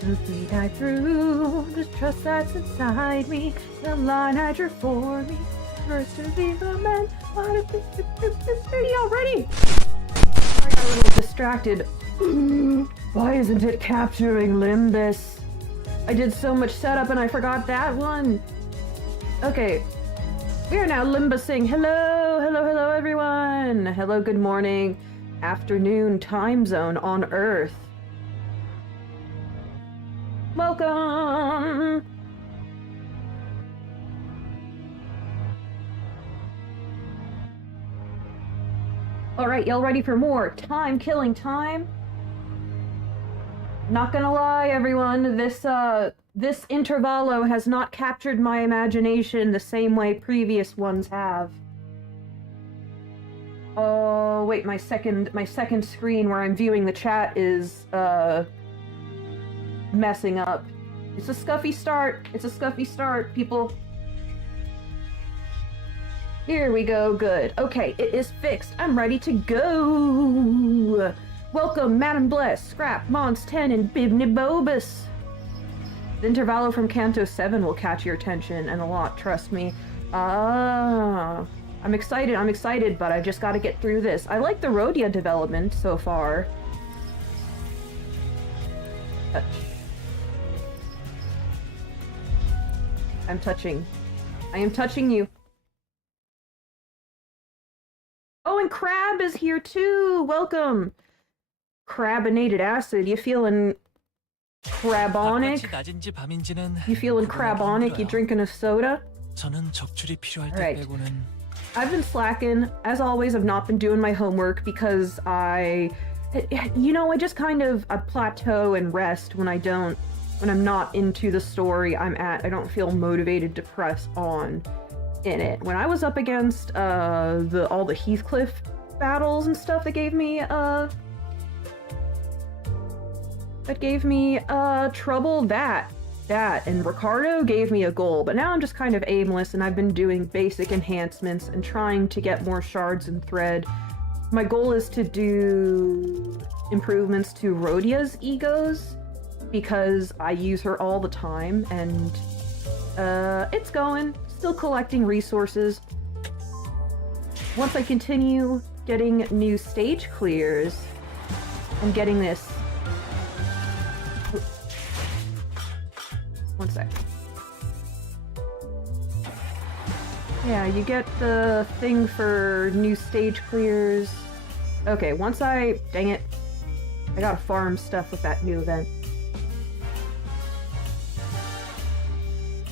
Simply dive through the trust that's inside me. The line I drew for me. First to be the man. Already. I got a little distracted. Why isn't it capturing Limbus? I did so much setup and I forgot that one. Okay. We are now limbusing. Hello, hello, hello, everyone. Hello, good morning, afternoon, time zone on Earth. Welcome. All right, y'all ready for more time killing time? Not gonna lie, everyone, this Intervallo has not captured my imagination the same way previous ones have. Oh, wait, my second screen where I'm viewing the chat is, messing up. It's a scuffy start. It's a scuffy start, people. Here we go, good. Okay, it is fixed. I'm ready to go. Welcome, Madam Bless, Scrap, Mons 10, and Bibney Bobus. The Intervallo from Canto 7 will catch your attention, and a lot, trust me. I'm excited, but I've just got to get through this. I like the Rodion development so far. I am touching you. Oh, and Crab is here too! Welcome! Crabinated acid, you feeling crabonic? You feeling crabonic? You drinking a soda? Alright. I've been slacking. As always, I've not been doing my homework because I just kind of plateau and rest when I'm not into the story I'm at. I don't feel motivated to press on in it. When I was up against all the Heathcliff battles and stuff, that gave me trouble. That and Ricardo gave me a goal, but now I'm just kind of aimless, and I've been doing basic enhancements and trying to get more shards and thread. My goal is to do improvements to Rodia's egos, because I use her all the time, and it's going. Still collecting resources. Once I continue getting new stage clears and getting this... One sec. Yeah, you get the thing for new stage clears. Okay, once I... Dang it. I gotta farm stuff with that new event.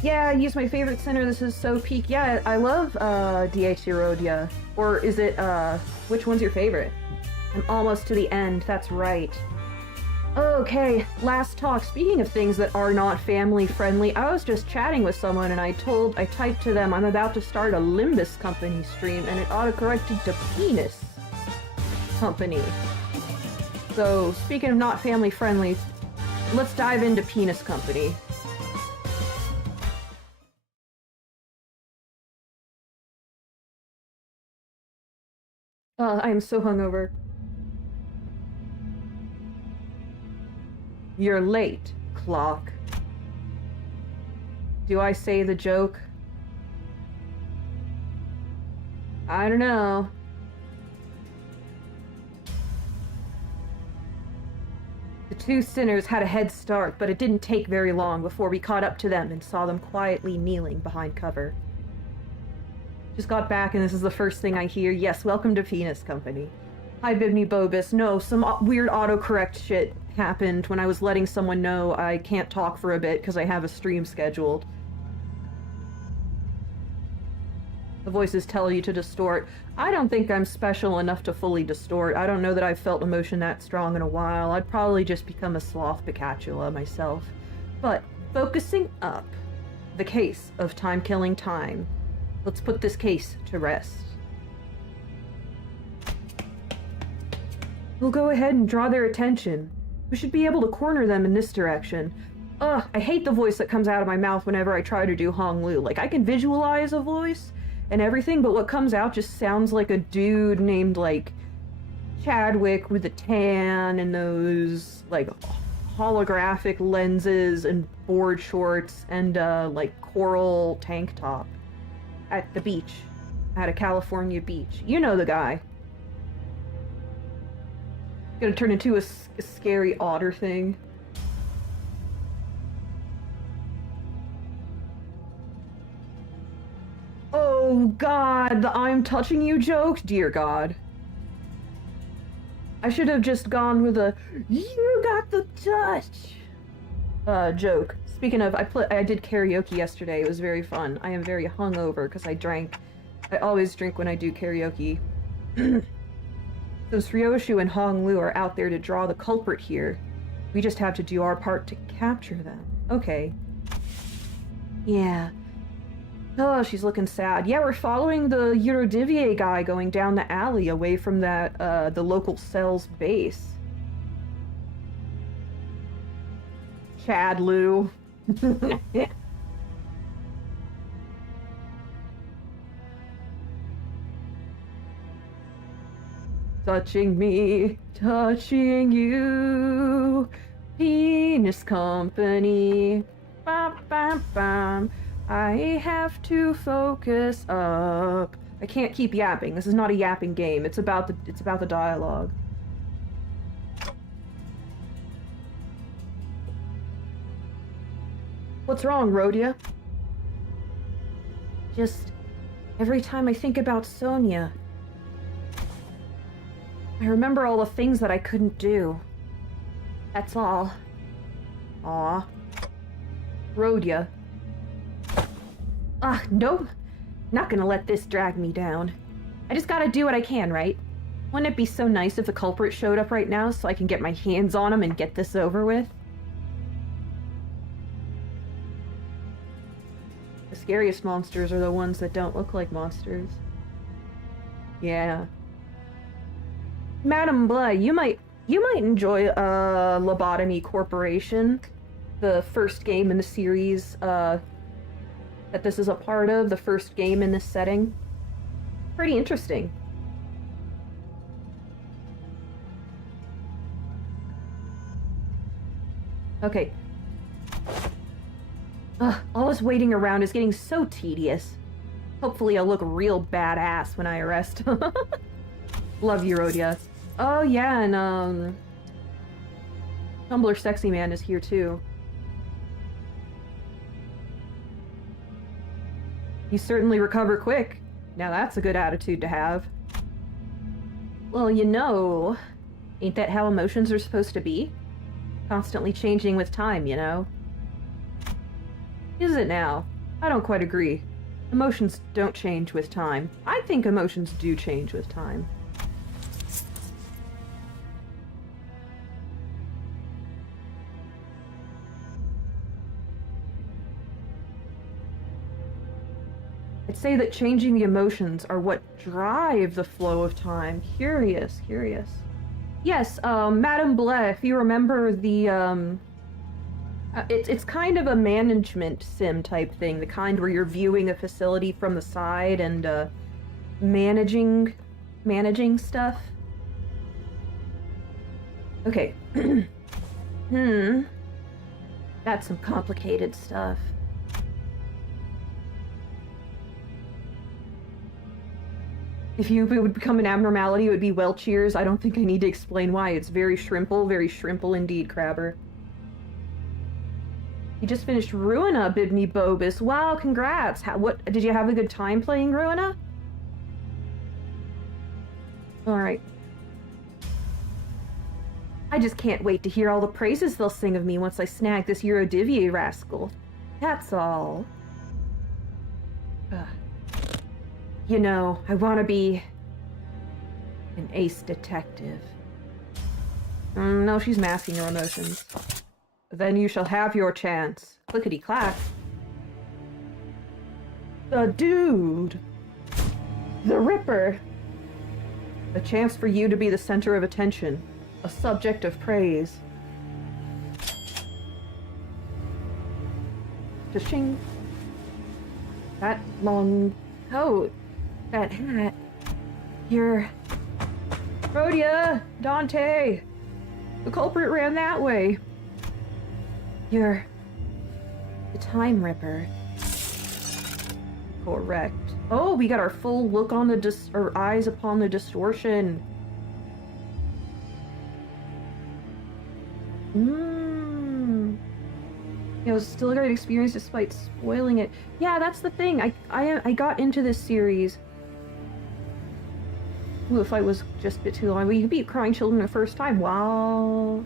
Yeah, use my favorite center. This is so peak. Yeah, I love DH Yurodiviye. Or is it, which one's your favorite? I'm almost to the end, that's right. Okay, last talk. Speaking of things that are not family friendly, I was just chatting with someone and I typed to them I'm about to start a Limbus company stream, and it autocorrected to penis company. So, speaking of not family friendly, let's dive into penis company. I am so hungover. You're late, clock. Do I say the joke? I don't know. The two sinners had a head start, but it didn't take very long before we caught up to them and saw them quietly kneeling behind cover. Just got back and this is the first thing I hear. Yes, welcome to Penis Company. Hi, Bibney Bobus. No, some weird autocorrect shit happened when I was letting someone know I can't talk for a bit because I have a stream scheduled. The voices tell you to distort. I don't think I'm special enough to fully distort. I don't know that I've felt emotion that strong in a while. I'd probably just become a sloth Picatula myself. But, focusing up. The case of time-killing time. Let's put this case to rest. We'll go ahead and draw their attention. We should be able to corner them in this direction. Ugh, I hate the voice that comes out of my mouth whenever I try to do Hong Lu. Like, I can visualize a voice and everything, but what comes out just sounds like a dude named, like, Chadwick with a tan and those, like, holographic lenses and board shorts and like coral tank top at the beach, at a California beach. You know the guy. Gonna turn into a scary otter thing. Oh god, the I'm touching you joke? Dear god. I should have just gone with a "you got the touch" joke. Speaking of, I did karaoke yesterday. It was very fun. I am very hungover because I drank. I always drink when I do karaoke. Since Ryoshu and Hong Lu are out there to draw the culprit here, we just have to do our part to capture them. Okay. Yeah. Oh, she's looking sad. Yeah, we're following the Yurodiviye guy going down the alley away from that, the local cell's base. Chad Lou. Touching me, touching you, penis company. Bam, bam, bam. I have to focus up. I can't keep yapping. This is not a yapping game. It's about the dialogue. What's wrong, Rodion? Just every time I think about Sonya, I remember all the things that I couldn't do. That's all. Aw. Rodion. Nope. Not gonna let this drag me down. I just gotta do what I can, right? Wouldn't it be so nice if the culprit showed up right now so I can get my hands on him and get this over with? The scariest monsters are the ones that don't look like monsters. Yeah. Madam Blah, you might enjoy Lobotomy Corporation, the first game in the series, that this is a part of, the first game in this setting. Pretty interesting. Okay. All this waiting around is getting so tedious. Hopefully I'll look real badass when I arrest. Love Yurodiviye. Oh yeah, and Tumblr Sexy Man is here too. You certainly recover quick. Now that's a good attitude to have. Well, you know, ain't that how emotions are supposed to be? Constantly changing with time, you know? Is it now? I don't quite agree. Emotions don't change with time. I think emotions do change with time. I'd say that changing the emotions are what drive the flow of time. Curious. Yes, Madame Bleh, if you remember the, it's kind of a management sim type thing, the kind where you're viewing a facility from the side and, managing stuff. Okay. That's some complicated stuff. If it would become an abnormality, it would be Welch ears. I don't think I need to explain why. It's very shrimple indeed, Crabber. You just finished Ruina, Bibney Bobus. Wow, congrats. What, did you have a good time playing Ruina? Alright. I just can't wait to hear all the praises they'll sing of me once I snag this Yurodiviye rascal. That's all. You know, I want to be an ace detective. No, she's masking her emotions. Then you shall have your chance. Clickety-clack. The dude. The Ripper. A chance for you to be the center of attention. A subject of praise. Cha-ching. That long coat. That hat. You're... Rodion! Dante! The culprit ran that way. You're the Time Ripper. Correct. Oh, we got our full look on the or eyes upon the distortion. It was still a great experience despite spoiling it. Yeah, that's the thing. I got into this series. Ooh, the fight was just a bit too long. We beat crying children the first time. Wow.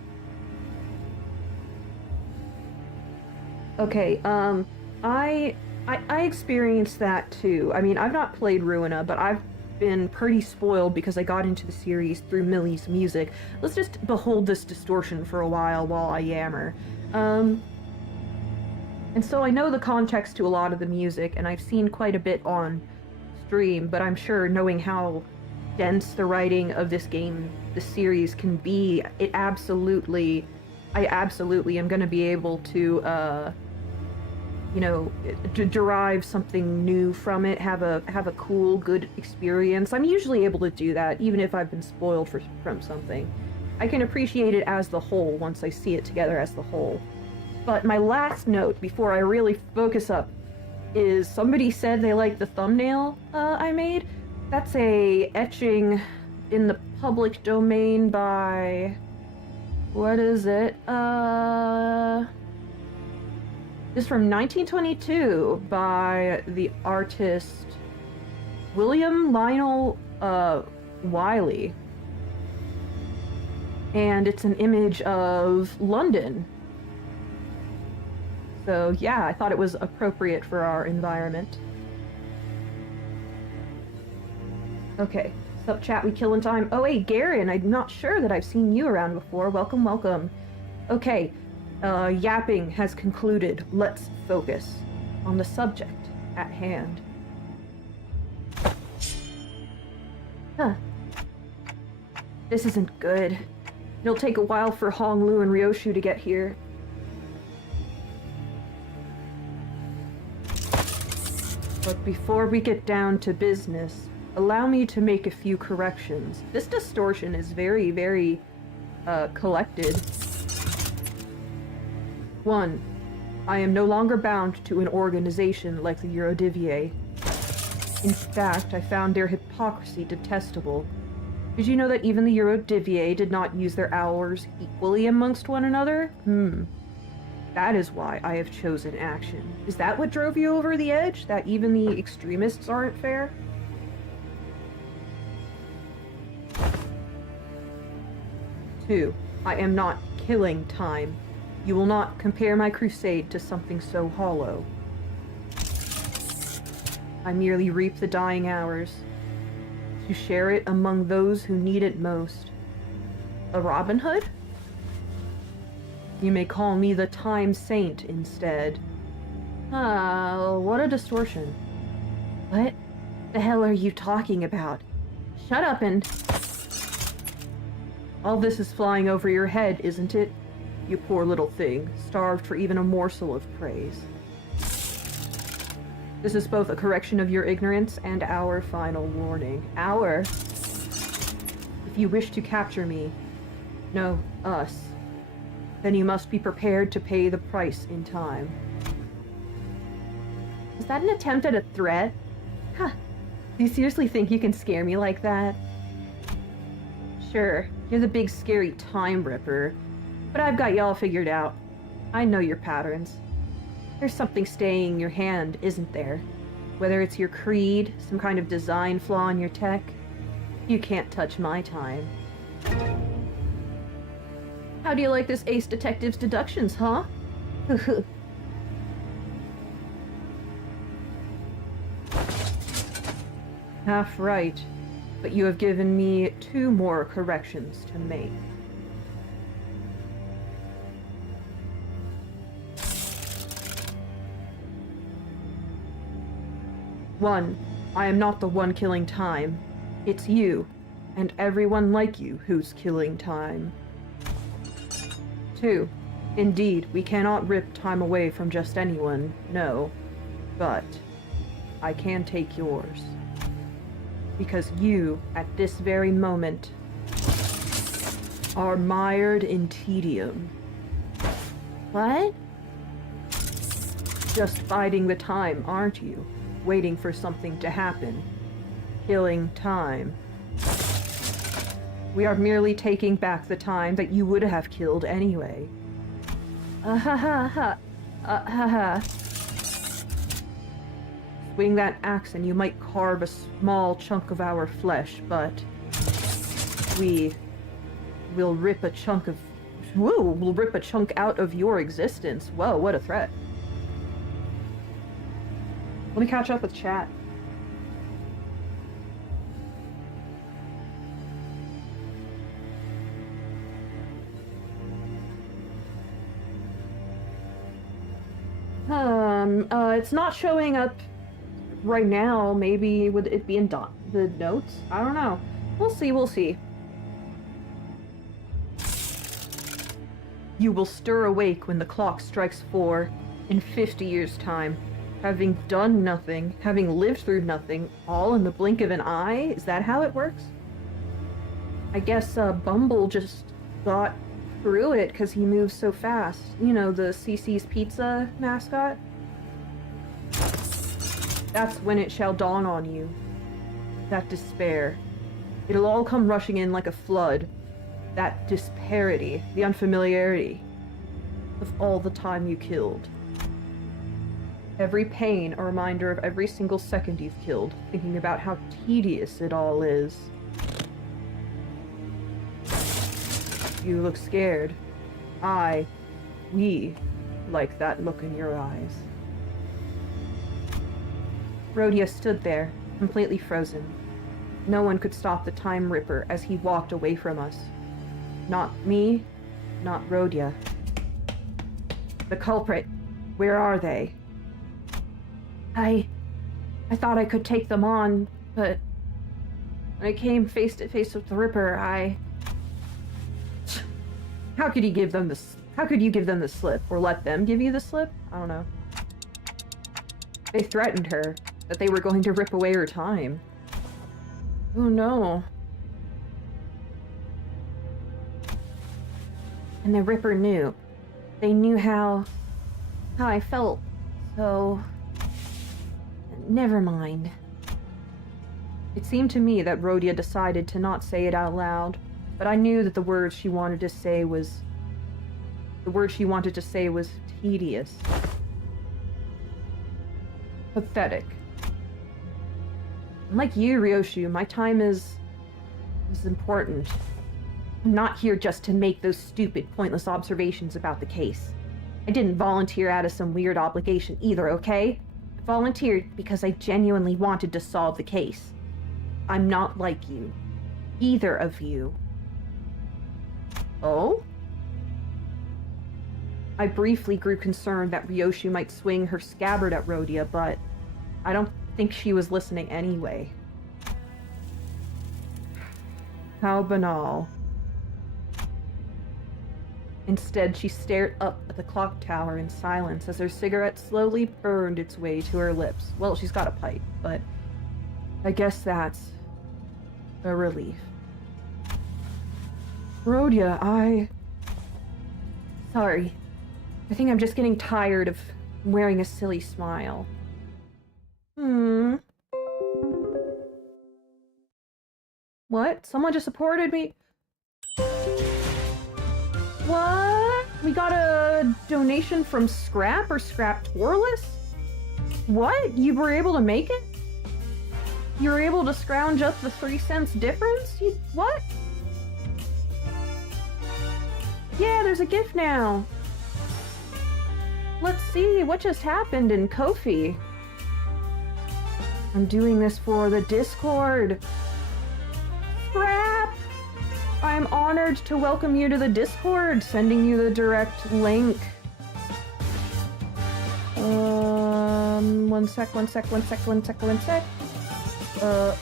Okay, I experienced that too. I mean, I've not played Ruina, but I've been pretty spoiled because I got into the series through Millie's music. Let's just behold this distortion for a while I yammer. And so I know the context to a lot of the music, and I've seen quite a bit on stream, but I'm sure knowing how dense the writing of this game, the series can be, I absolutely am going to be able to, you know, to derive something new from it, have a cool, good experience. I'm usually able to do that, even if I've been spoiled from something. I can appreciate it as the whole once I see it together as the whole. But my last note, before I really focus up, is somebody said they liked the thumbnail I made. That's a etching in the public domain by... what is it? It's from 1922 by the artist William Lionel Wiley. And it's an image of London. So yeah, I thought it was appropriate for our environment. Okay, sup chat, we killing time. Oh hey, Garen, I'm not sure that I've seen you around before. Welcome, welcome. Okay, yapping has concluded. Let's focus on the subject at hand. Huh. This isn't good. It'll take a while for Honglu and Ryoshu to get here. But before we get down to business, allow me to make a few corrections. This distortion is very, very, collected. 1. I am no longer bound to an organization like the Yurodiviye. In fact, I found their hypocrisy detestable. Did you know that even the Yurodiviye did not use their hours equally amongst one another? That is why I have chosen action. Is that what drove you over the edge? That even the extremists aren't fair? Two, I am not killing time. You will not compare my crusade to something so hollow. I merely reap the dying hours, to share it among those who need it most. A Robin Hood? You may call me the Time Saint instead. Ah, what a distortion. What the hell are you talking about? Shut up and... All this is flying over your head, isn't it? You poor little thing, starved for even a morsel of praise. This is both a correction of your ignorance and our final warning. Our? If you wish to capture me, no, us, then you must be prepared to pay the price in time. Is that an attempt at a threat? Huh. Do you seriously think you can scare me like that? Sure, you're the big scary Time Ripper, but I've got y'all figured out. I know your patterns. There's something staying in your hand, isn't there? Whether it's your creed, some kind of design flaw in your tech, you can't touch my time. How do you like this ace detective's deductions, huh? Half right, but you have given me 2 more corrections to make. 1. I am not the one killing time. It's you, and everyone like you who's killing time. 2. Indeed, we cannot rip time away from just anyone, no. But I can take yours. Because you, at this very moment, are mired in tedium. What? Just biding the time, aren't you? Waiting for something to happen. Killing time. We are merely taking back the time that you would have killed anyway. Swing that axe and you might carve a small chunk of our flesh, but we will rip a chunk of... Whoa, we'll rip a chunk out of your existence. Whoa, what a threat. Let me catch up with chat. It's not showing up right now. Maybe would it be in the notes? I don't know. We'll see, we'll see. You will stir awake when the clock strikes 4 in 50 years' time. Having done nothing, having lived through nothing, all in the blink of an eye? Is that how it works? I guess, Bumble just got through it because he moves so fast. You know, the CC's Pizza mascot? That's when it shall dawn on you. That despair. It'll all come rushing in like a flood. That disparity, the unfamiliarity of all the time you killed. Every pain a reminder of every single second you've killed, thinking about how tedious it all is. You look scared. We like that look in your eyes. Rodion stood there, completely frozen. No one could stop the Time Ripper as he walked away from us. Not me, not Rodion. The culprit, where are they? I thought I could take them on, but when I came face to face with the Ripper, How could you give them the slip? Or let them give you the slip? I don't know. They threatened her, that they were going to rip away her time. Oh no. And the Ripper knew. They knew how I felt, so... Never mind. It seemed to me that Rodion decided to not say it out loud, but I knew that the word she wanted to say was tedious. Pathetic. Like you, Ryoshu, my time is important. I'm not here just to make those stupid, pointless observations about the case. I didn't volunteer out of some weird obligation either, okay? I volunteered because I genuinely wanted to solve the case. I'm not like you. Either of you. Oh? I briefly grew concerned that Ryoshu might swing her scabbard at Rodion, but I don't think she was listening anyway. How banal. Instead, she stared up at the clock tower in silence as her cigarette slowly burned its way to her lips. Well, she's got a pipe, but I guess that's a relief. Rodion, Sorry. I think I'm just getting tired of wearing a silly smile. What? Someone just supported me? What? We got a donation from Scrap or Scraptorless? What? You were able to make it? You were able to scrounge up the 3 cents difference? What? Yeah, there's a gift now. Let's see, what just happened in Ko-fi? I'm doing this for the Discord. Scrap! I'm honored to welcome you to the Discord, sending you the direct link. One sec.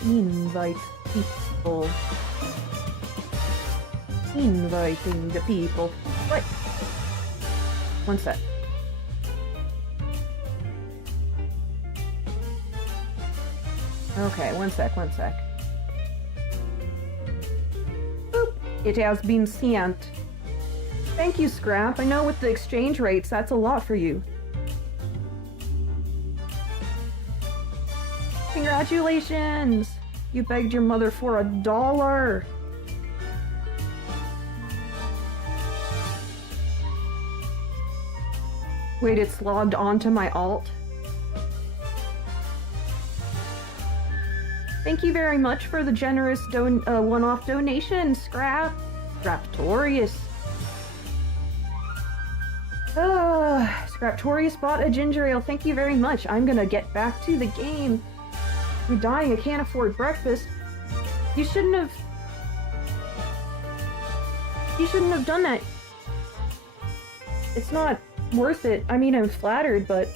Invite people. Inviting the people. Right. One sec. Okay, one sec. Boop. It has been sent. Thank you, Scrap. I know with the exchange rates, that's a lot for you. Congratulations! You begged your mother for $1. Wait, it's logged onto my alt? Thank you very much for the generous one-off donation, Scraptorius. Scraptorius bought a ginger ale. Thank you very much. I'm gonna get back to the game. I'm dying. I can't afford breakfast. You shouldn't have done that. It's not worth it. I mean, I'm flattered, but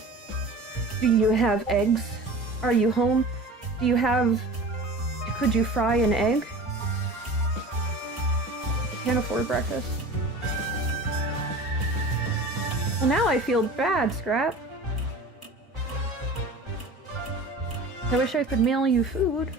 do you have eggs? Are you home? Do you have... Could you fry an egg? Can't afford breakfast. Well, now I feel bad, Scrap. I wish I could mail you food.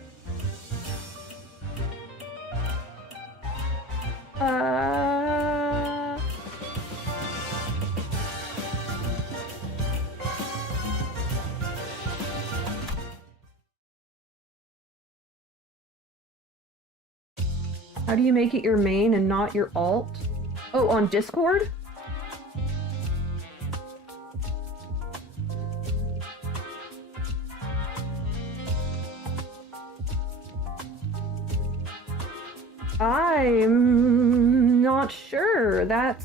How do you make it your main and not your alt? Oh, on Discord? I'm not sure. I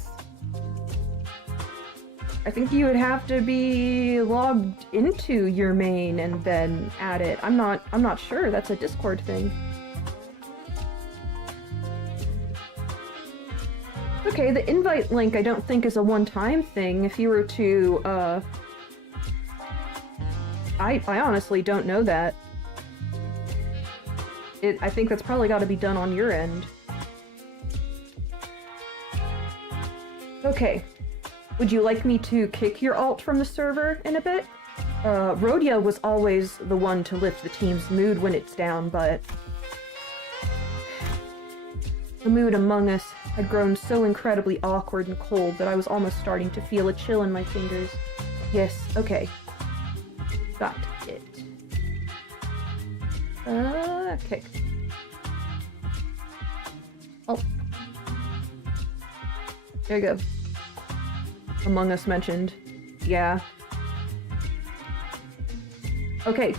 think you would have to be logged into your main and then add it. I'm not sure. That's a Discord thing. Okay, the invite link I don't think is a one-time thing. If you were to, I honestly don't know that. I think that's probably got to be done on your end. Okay. Would you like me to kick your alt from the server in a bit? Rodion was always the one to lift the team's mood when it's down, but... The mood among us had grown so incredibly awkward and cold that I was almost starting to feel a chill in my fingers. Yes, okay. Got it. Kick. Oh. There you go. Among Us mentioned. Yeah. Okay.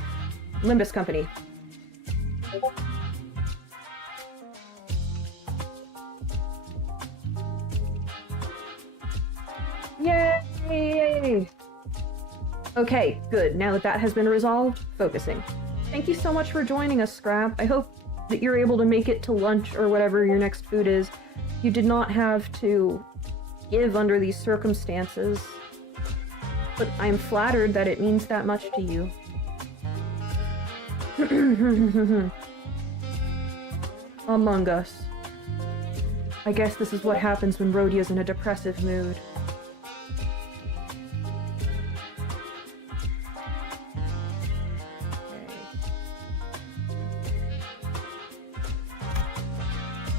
Limbus Company. Yay! Okay, good. Now that that has been resolved, focusing. Thank you so much for joining us, Scrap. I hope that you're able to make it to lunch or whatever your next food is. You did not have to give under these circumstances, but I am flattered that it means that much to you. Among Us. I guess this is what happens when Rodion's in a depressive mood.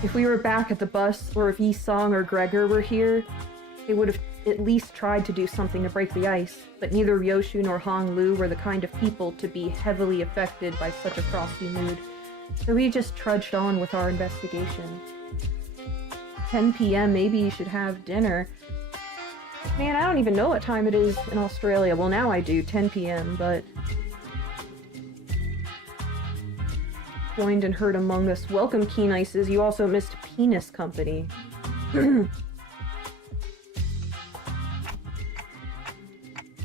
If we were back at the bus, or if Yi-Song or Gregor were here, they would have at least tried to do something to break the ice, but neither Ryoshu nor Hong Lu were the kind of people to be heavily affected by such a frosty mood, so we just trudged on with our investigation. 10 p.m., maybe you should have dinner. Man, I don't even know what time it is in Australia. Well, now I do, 10 p.m., but... Joined and heard Among Us. Welcome, Keen Ices. You also missed Penis Company.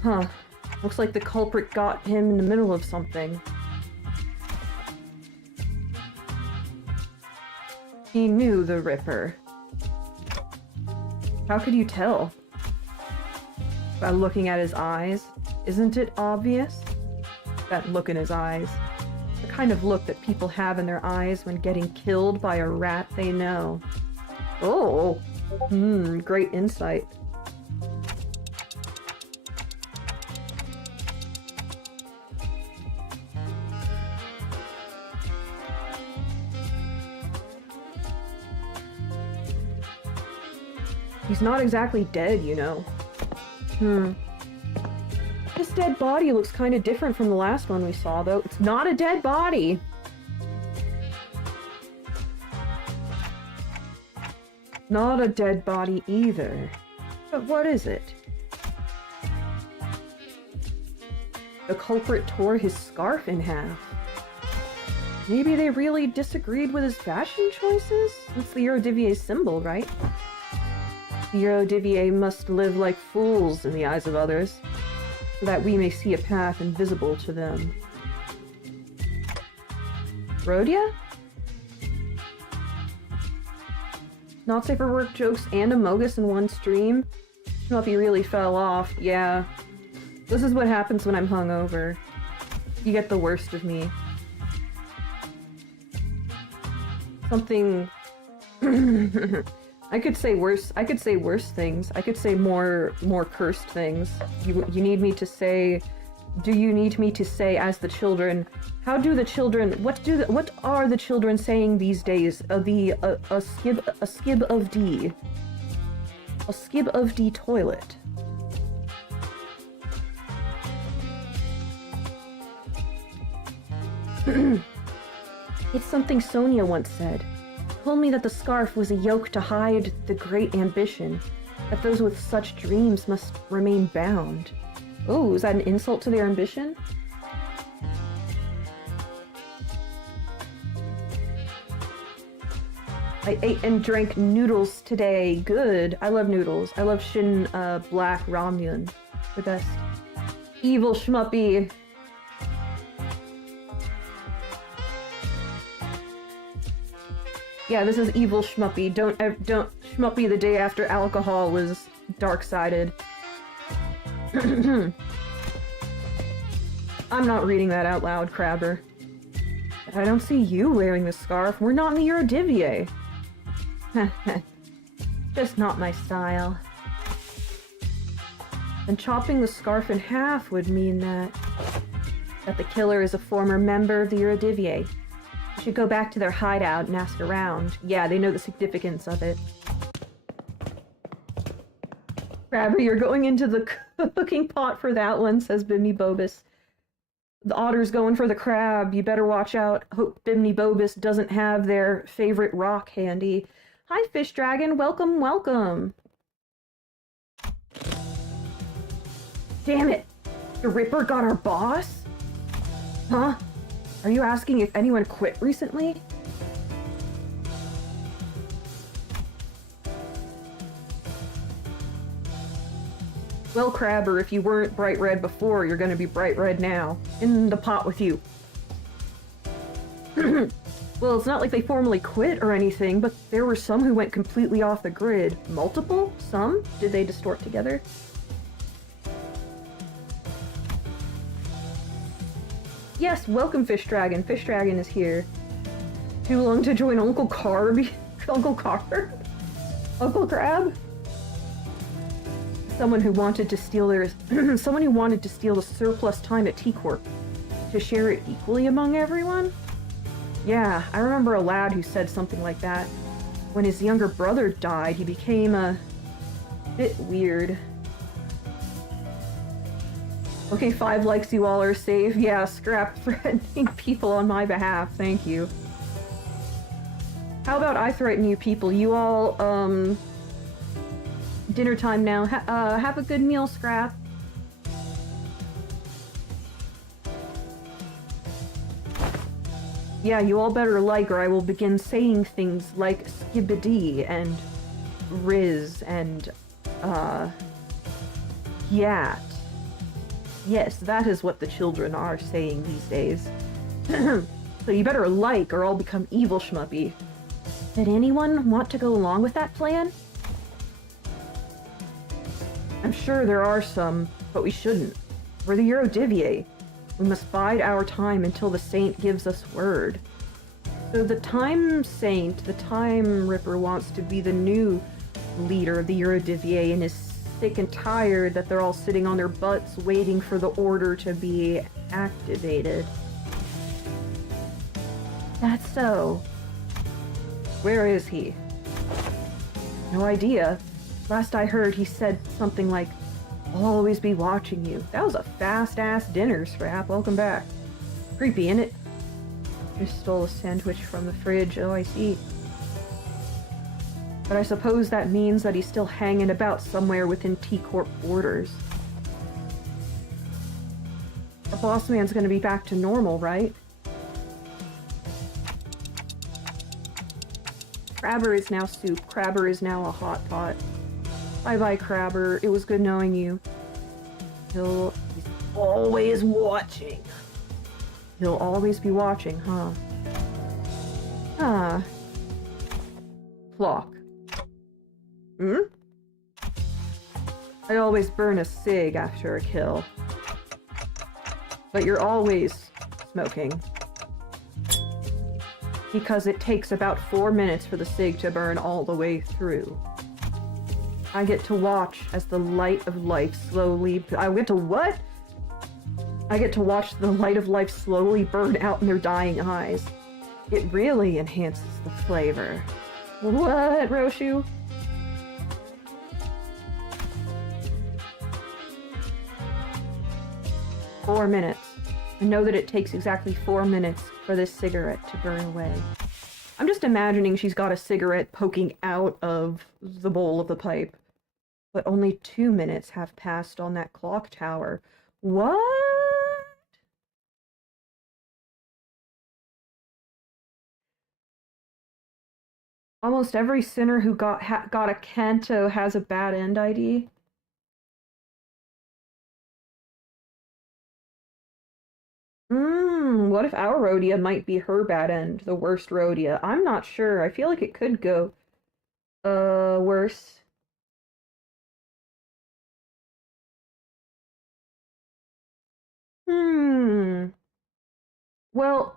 Huh. Looks like the culprit got him in the middle of something. He knew the Ripper. How could you tell? By looking at his eyes. Isn't it obvious? That look in his eyes. The kind of look that people have in their eyes when getting killed by a rat they know. Oh! Great insight. He's not exactly dead, you know. Just dead body looks kind of different from the last one we saw, though. It's not a dead body. Not a dead body either. But what is it? The culprit tore his scarf in half. Maybe they really disagreed with his fashion choices? It's the Yurodiviye symbol, right? The Yurodiviye must live like fools in the eyes of others, so that we may see a path invisible to them. Rodion? Not safe for work jokes and Amogus in one stream? Schmuppy really fell off. Yeah. This is what happens when I'm hungover. You get the worst of me. Something... I could say worse things. I could say more cursed things. You need me to say... Do you need me to say as the children... How do the children... What are the children saying these days? A skib of D. A skib of D toilet. It's something Sonya once said. Told me that the scarf was a yoke to hide the great ambition, that those with such dreams must remain bound. Oh, is that an insult to their ambition? I ate and drank noodles today. Good. I love noodles. I love Shin black ramen. The best. Evil Schmuppy. Yeah, this is evil Schmuppy. Don't Schmuppy the day after alcohol is dark-sided. I'm not reading that out loud, Crabber. I don't see you wearing the scarf. We're not in the Yurodiviye. Just not my style. And chopping the scarf in half would mean that the killer is a former member of the Yurodiviye. We should go back to their hideout and ask around. Yeah, they know the significance of it. Crabber, you're going into the cooking pot for that one, says Bimini Bobus. The otter's going for the crab. You better watch out. Hope Bimini Bobus doesn't have their favorite rock handy. Hi, Fish Dragon. Welcome, welcome. Damn it. The Ripper got our boss? Huh? Are you asking if anyone quit recently? Well, Crabber, if you weren't bright red before, you're gonna be bright red now. In the pot with you. Well, it's not like they formally quit or anything, but there were some who went completely off the grid. Multiple? Some? Did they distort together? Yes, welcome, Fish Dragon. Fish Dragon is here. Too long to join Uncle Carb? Uncle Carb? Uncle Crab? Someone who wanted to steal their... someone who wanted to steal the surplus time at T-Corp. To share it equally among everyone? Yeah, I remember a lad who said something like that. When his younger brother died, he became a bit weird. Okay, 5 likes, you all are safe. Yeah, scrap threatening people on my behalf. Thank you. How about I threaten you people? You all, dinner time now. Have a good meal, Scrap. Yeah, you all better like, or I will begin saying things like skibbity and riz and, yat. Yes, that is what the children are saying these days. So you better like, or I'll become evil Schmuppy. Did anyone want to go along with that plan? I'm sure there are some, but we shouldn't. We're the Yurodiviye. We must bide our time until the Saint gives us word. So the Time Saint, the Time Ripper, wants to be the new leader of the Yurodiviye and is sick and tired that they're all sitting on their butts waiting for the order to be activated. That's so. Where is he? No idea. Last I heard, he said something like, always be watching you. That was a fast-ass dinner, Scrap. Welcome back. Creepy, innit? Just stole a sandwich from the fridge. Oh, I see. But I suppose that means that he's still hanging about somewhere within T-Corp borders. Our boss man's gonna be back to normal, right? Crabber is now soup. Crabber is now a hot pot. Bye-bye, Crabber. It was good knowing you. He's always watching. He'll always be watching, huh? Ah. Clock. Hmm? I always burn a cig after a kill. But you're always smoking. Because it takes about 4 minutes for the cig to burn all the way through. I get to watch as the light of life slowly... I get to what? I get to watch the light of life slowly burn out in their dying eyes. It really enhances the flavor. What, Roshu? Four minutes. I know that it takes exactly 4 minutes for this cigarette to burn away. I'm just imagining she's got a cigarette poking out of the bowl of the pipe. But only 2 minutes have passed on that clock tower. What? Almost every sinner who got a canto has a bad end ID. What if our Rodia might be her bad end, the worst Rodia? I'm not sure. I feel like it could go, worse. Well,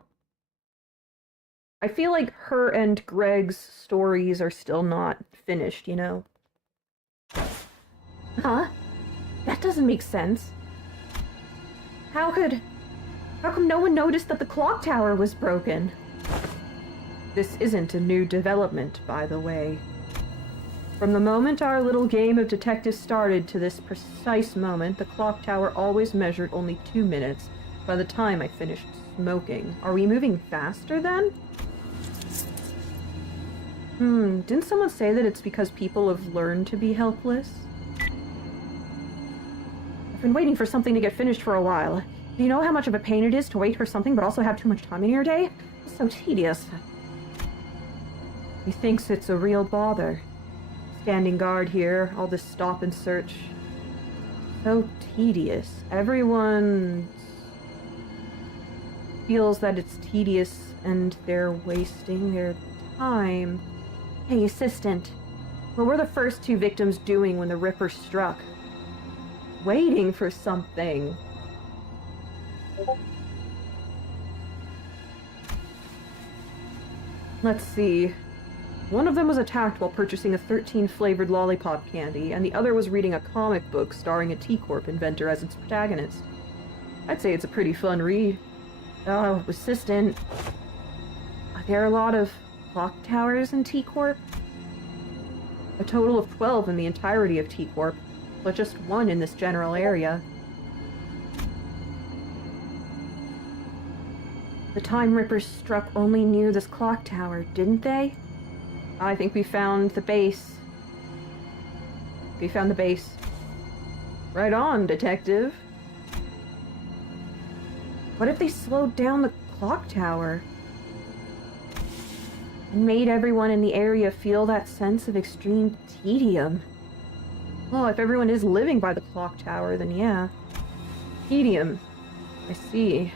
I feel like her and Greg's stories are still not finished, you know? Huh? That doesn't make sense. How come no one noticed that the clock tower was broken? This isn't a new development, by the way. From the moment our little game of detective started to this precise moment, the clock tower always measured only 2 minutes by the time I finished smoking. Are we moving faster then? Didn't someone say that it's because people have learned to be helpless? I've been waiting for something to get finished for a while. Do you know how much of a pain it is to wait for something but also have too much time in your day? It's so tedious. He thinks it's a real bother. Standing guard here, all this stop and search. So tedious. Everyone feels that it's tedious and they're wasting their time. Hey, assistant. What were the first 2 victims doing when the Ripper struck? Waiting for something. Let's see. One of them was attacked while purchasing a 13-flavored lollipop candy, and the other was reading a comic book starring a T-Corp inventor as its protagonist. I'd say it's a pretty fun read. Oh, assistant. Are there a lot of clock towers in T-Corp? A total of 12 in the entirety of T-Corp, but just 1 in this general area. The Time Rippers struck only near this clock tower, didn't they? I think we found the base. We found the base. Right on, detective. What if they slowed down the clock tower? And made everyone in the area feel that sense of extreme tedium? Well, if everyone is living by the clock tower, then yeah. Tedium. I see.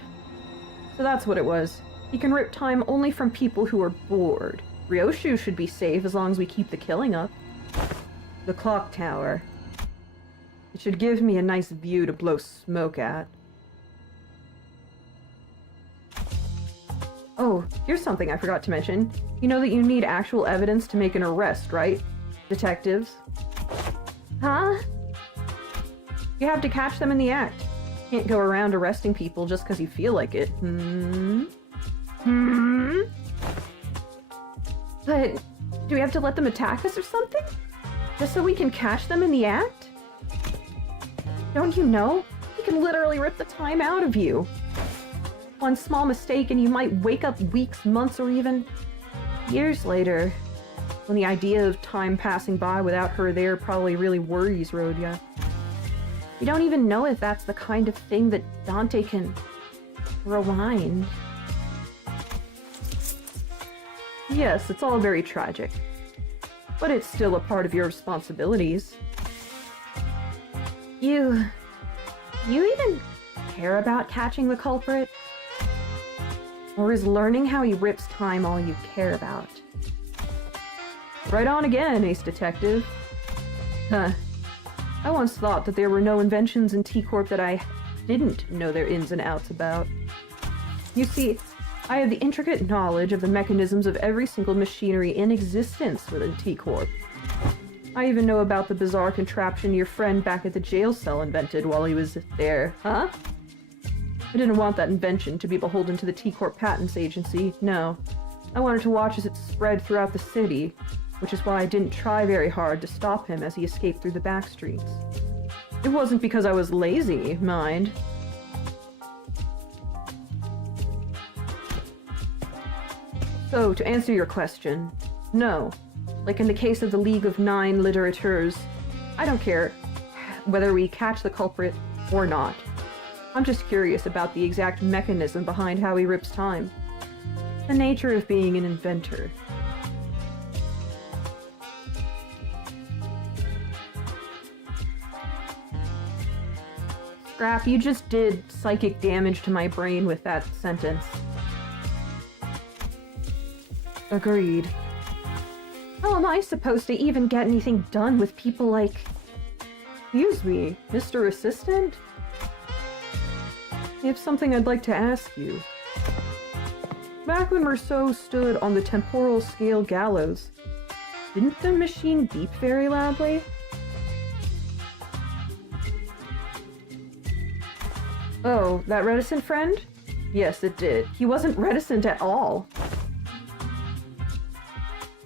So that's what it was. He can rip time only from people who are bored. Ryoshu should be safe as long as we keep the killing up. The clock tower. It should give me a nice view to blow smoke at. Oh, here's something I forgot to mention. You know that you need actual evidence to make an arrest, right? Detectives. Huh? You have to catch them in the act. Can't go around arresting people just because you feel like it. But do we have to let them attack us or something? Just so we can catch them in the act? Don't you know? He can literally rip the time out of you. One small mistake and you might wake up weeks, months, or even years later. When the idea of time passing by without her there probably really worries Rodion. You don't even know if that's the kind of thing that Dante can rewind. Yes, it's all very tragic. But it's still a part of your responsibilities. You even care about catching the culprit? Or is learning how he rips time all you care about? Right on again, Ace Detective. Huh. I once thought that there were no inventions in T-Corp that I didn't know their ins and outs about. You see, I have the intricate knowledge of the mechanisms of every single machinery in existence within T-Corp. I even know about the bizarre contraption your friend back at the jail cell invented while he was there. Huh? I didn't want that invention to be beholden to the T-Corp Patents Agency, no. I wanted to watch as it spread throughout the city, which is why I didn't try very hard to stop him as he escaped through the back streets. It wasn't because I was lazy, mind. So, to answer your question, no. Like in the case of the League of Nine Literateurs, I don't care whether we catch the culprit or not. I'm just curious about the exact mechanism behind how he rips time. The nature of being an inventor. Scrap, you just did psychic damage to my brain with that sentence. Agreed. How am I supposed to even get anything done with people like... Excuse me, Mr. Assistant? I have something I'd like to ask you. Back when Merceau stood on the temporal scale gallows, didn't the machine beep very loudly? Oh, that reticent friend? Yes, it did. He wasn't reticent at all.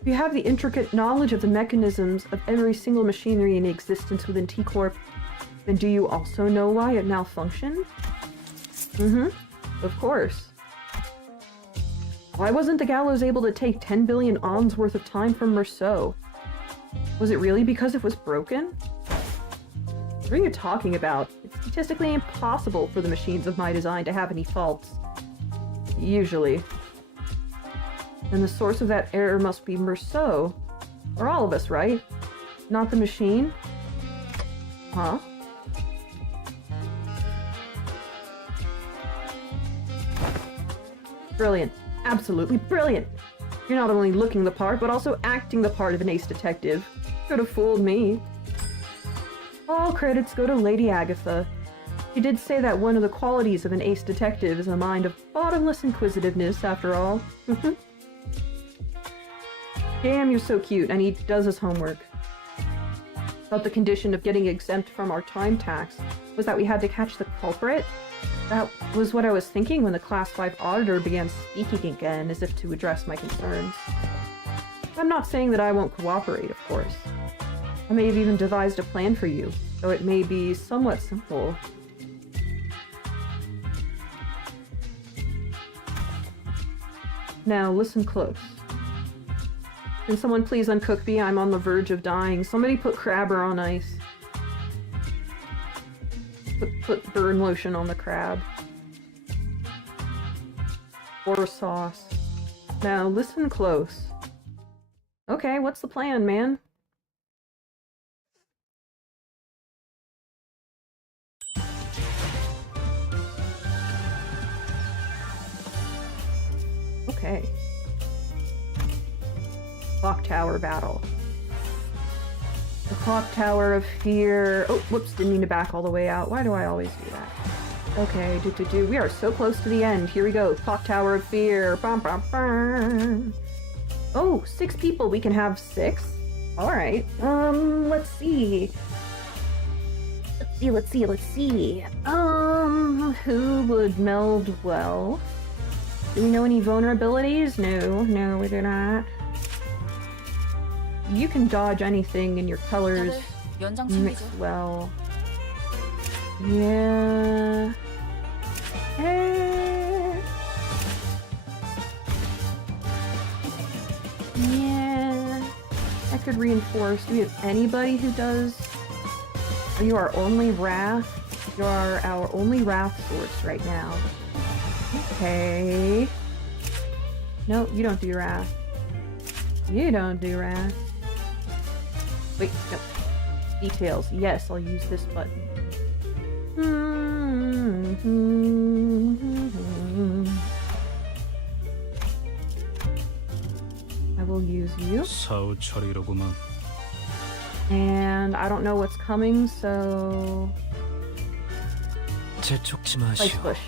If you have the intricate knowledge of the mechanisms of every single machinery in existence within T-Corp, then do you also know why it malfunctioned? Mm-hmm. Of course. Why wasn't the gallows able to take 10 billion ons worth of time from Merceau? Was it really because it was broken? What are you talking about? It's statistically impossible for the machines of my design to have any faults. Usually. And the source of that error must be Merceau. Or all of us, right? Not the machine? Huh? Brilliant. Absolutely brilliant! You're not only looking the part, but also acting the part of an ace detective. Could have fooled me. All credits go to Lady Agatha. She did say that one of the qualities of an ace detective is a mind of bottomless inquisitiveness, after all. Damn, you're so cute, and he does his homework. But the condition of getting exempt from our time tax was that we had to catch the culprit? That was what I was thinking when the Class 5 auditor began speaking again, as if to address my concerns. I'm not saying that I won't cooperate, of course. I may have even devised a plan for you, though it may be somewhat simple. Now, listen close. Can someone please uncook me? I'm on the verge of dying. Somebody put crabber on ice. Put burn lotion on the crab. Or sauce. Now, listen close. Okay, what's the plan, man? Okay. Clock Tower battle. The Clock Tower of Fear. Oh, whoops, didn't mean to back all the way out. Why do I always do that? Okay, we are so close to the end. Here we go. Clock Tower of Fear. Bum, bum, bum. Oh, 6 people. We can have 6? Alright. Let's see. Let's see. Who would meld well? Do we know any vulnerabilities? No, we do not. You can dodge anything and your colors mix well. Yeah. Yeah. I could reinforce. Do we have anybody who does? Are you our only wrath? You are our only wrath source right now. Okay. No, you don't do wrath. You don't do wrath. Wait, no. Details. Yes, I'll use this button. I will use you. And I don't know what's coming, so... Place push.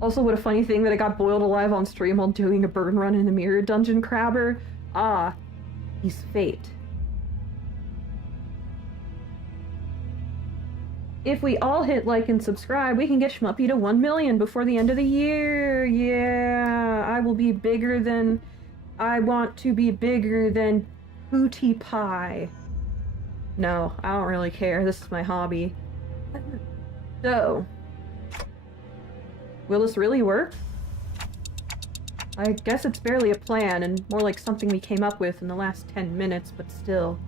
Also, what a funny thing that I got boiled alive on stream while doing a burn run in the mirror dungeon crabber. Ah, he's fate. If we all hit like and subscribe, we can get Shmuppy to 1 million before the end of the year. Yeah, I will be bigger than... I want to be bigger than Booty Pie. No, I don't really care. This is my hobby. So... will this really work? I guess it's barely a plan, and more like something we came up with in the last 10 minutes, but still.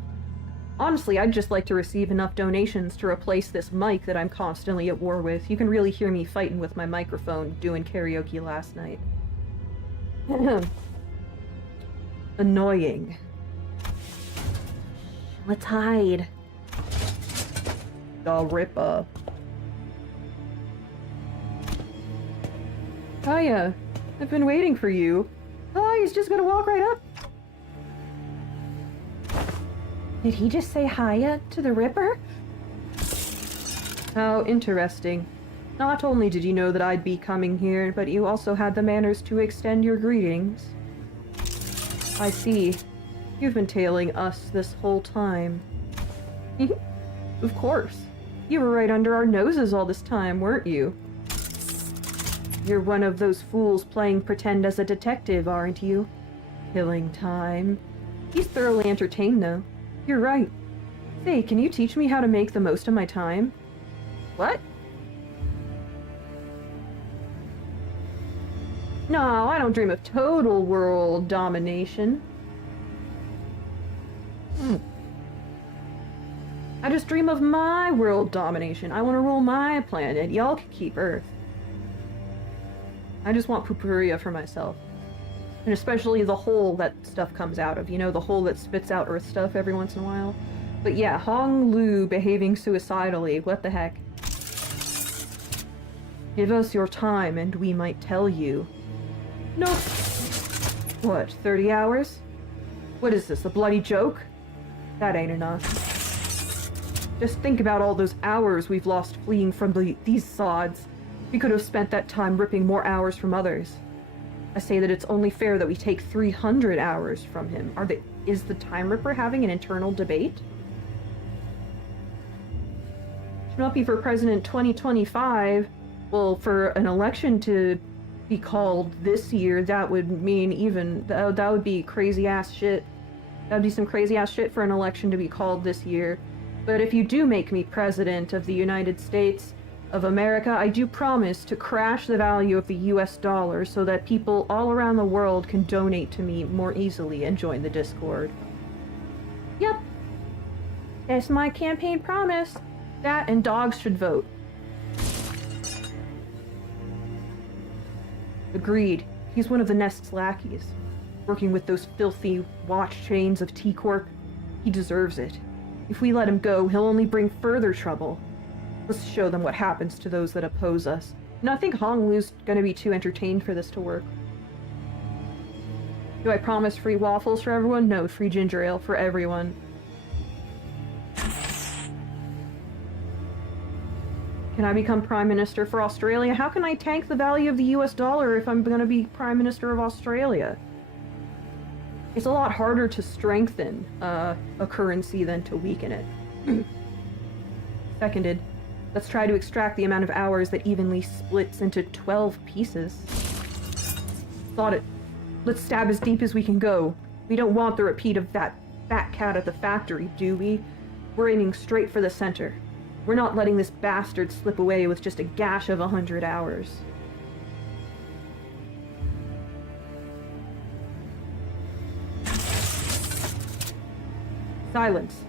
Honestly, I'd just like to receive enough donations to replace this mic that I'm constantly at war with. You can really hear me fighting with my microphone doing karaoke last night. Annoying. Let's hide. The Ripper. Hiya, I've been waiting for you. Oh, he's just gonna walk right up. Did he just say hiya to the Ripper? How interesting. Not only did you know that I'd be coming here, but you also had the manners to extend your greetings. I see. You've been tailing us this whole time. Of course. You were right under our noses all this time, weren't you? You're one of those fools playing pretend as a detective, aren't you? Killing time. He's thoroughly entertained, though. You're right. Say, can you teach me how to make the most of my time? What? No, I don't dream of total world domination. I just dream of my world domination. I want to rule my planet. Y'all can keep Earth. I just want Pupuria for myself. And especially the hole that stuff comes out of. You know, the hole that spits out Earth stuff every once in a while. But yeah, Hong Lu behaving suicidally. What the heck? Give us your time and we might tell you. No. What, 30 hours? What is this, a bloody joke? That ain't enough. Just think about all those hours we've lost fleeing from these sods. We could have spent that time ripping more hours from others. I say that it's only fair that we take 300 hours from him. Is the Time Ripper having an internal debate? Should not be for President 2025. Well, for an election to be called this year, that would mean even... that would be crazy-ass shit. That would be some crazy-ass shit for an election to be called this year. But if you do make me President of the United States of America, I do promise to crash the value of the US dollar so that people all around the world can donate to me more easily and join the Discord. Yep. That's my campaign promise. That and dogs should vote. Agreed. He's one of the Nest's lackeys. Working with those filthy watch chains of T-Corp. He deserves it. If we let him go, he'll only bring further trouble. Let's show them what happens to those that oppose us. And I think Hong Lu's gonna be too entertained for this to work. Do I promise free waffles for everyone? No, free ginger ale for everyone. Can I become Prime Minister for Australia? How can I tank the value of the US dollar if I'm gonna be Prime Minister of Australia? It's a lot harder to strengthen a currency than to weaken it. Seconded. Let's try to extract the amount of hours that evenly splits into 12 pieces. Thought it. Let's stab as deep as we can go. We don't want the repeat of that fat cat at the factory, do we? We're aiming straight for the center. We're not letting this bastard slip away with just a gash of 100 hours. Silence.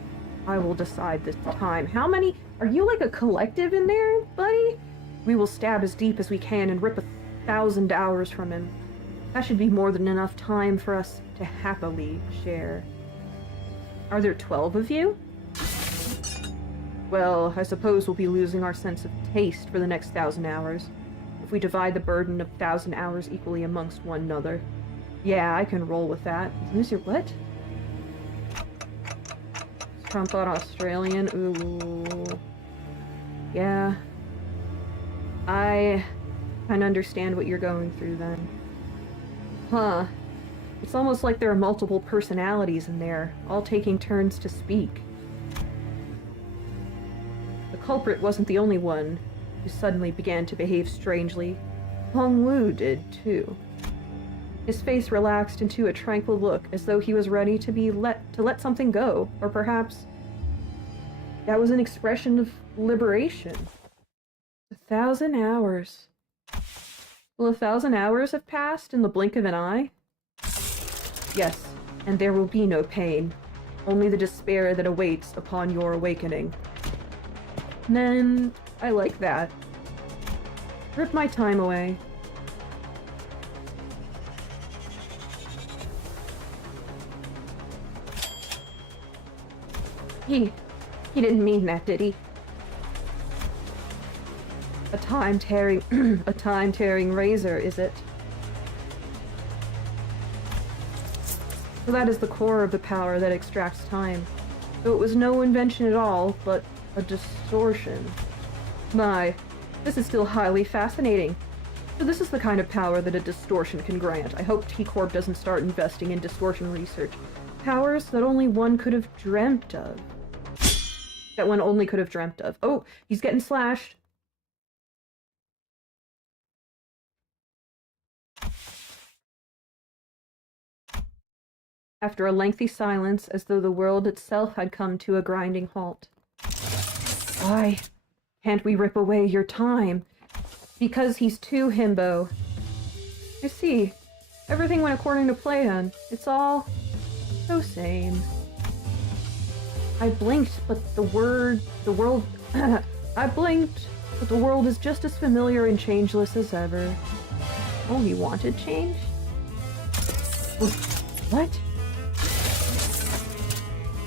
I will decide this time. How many? Are you like a collective in there, buddy? We will stab as deep as we can and rip 1,000 hours from him. That should be more than enough time for us to happily share. Are there 12 of you? Well, I suppose we'll be losing our sense of taste for the next 1,000 hours. If we divide the burden of 1,000 hours equally amongst one another. Yeah, I can roll with that. Lose your what? Trump on Australian. Ooh. Yeah. I kind of understand what you're going through then. Huh. It's almost like there are multiple personalities in there, all taking turns to speak. The culprit wasn't the only one who suddenly began to behave strangely. Hong Lu did, too. His face relaxed into a tranquil look, as though he was ready to let something go, or perhaps that was an expression of liberation. 1,000 hours. Will 1,000 hours have passed in the blink of an eye? Yes, and there will be no pain, only the despair that awaits upon your awakening. Then, I like that. Rip my time away. He didn't mean that, did he? A time-tearing razor, is it? So that is the core of the power that extracts time. So it was no invention at all, but a distortion. My, this is still highly fascinating. So this is the kind of power that a distortion can grant. I hope T-Corp doesn't start investing in distortion research. Powers that only one could have dreamt of. That one only could have dreamt of. Oh, he's getting slashed. After a lengthy silence, as though the world itself had come to a grinding halt. Why can't we rip away your time? Because he's too himbo. I see. Everything went according to plan. It's all so same. I blinked, but the world I blinked, but the world is just as familiar and changeless as ever. Oh, he wanted change? What?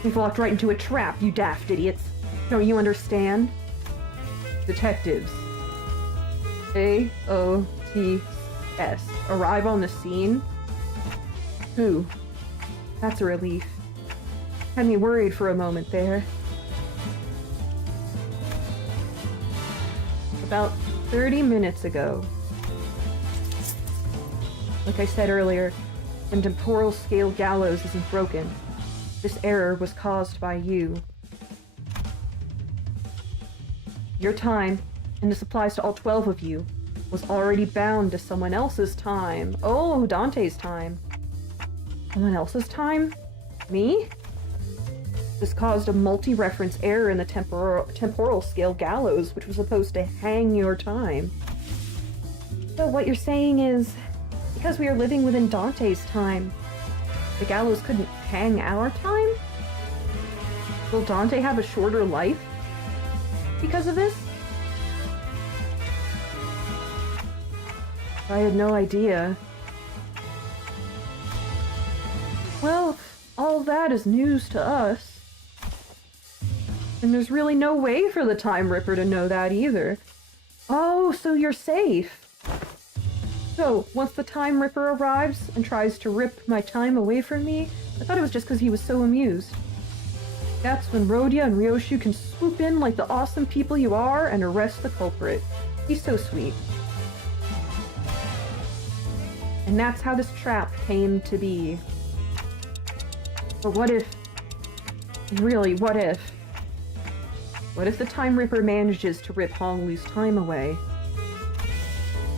We've walked right into a trap, you daft idiots. Don't you understand? Detectives. AOTS. Arrive on the scene? Who? That's a relief. Had me worried for a moment there. About 30 minutes ago. Like I said earlier, the temporal scale gallows isn't broken. This error was caused by you. Your time, and this applies to all 12 of you, was already bound to someone else's time. Oh, Dante's time. Someone else's time? Me? This caused a multi-reference error in the temporal scale gallows, which was supposed to hang your time. So what you're saying is, because we are living within Dante's time, the gallows couldn't hang our time? Will Dante have a shorter life because of this? I had no idea. Well, all that is news to us. And there's really no way for the Time Ripper to know that either. Oh, so you're safe. So, once the Time Ripper arrives and tries to rip my time away from me, I thought it was just because he was so amused. That's when Rodion and Ryoshu can swoop in like the awesome people you are and arrest the culprit. He's so sweet. And that's how this trap came to be. But what if... Really, what if? What if the Time Ripper manages to rip Hong Lu's time away?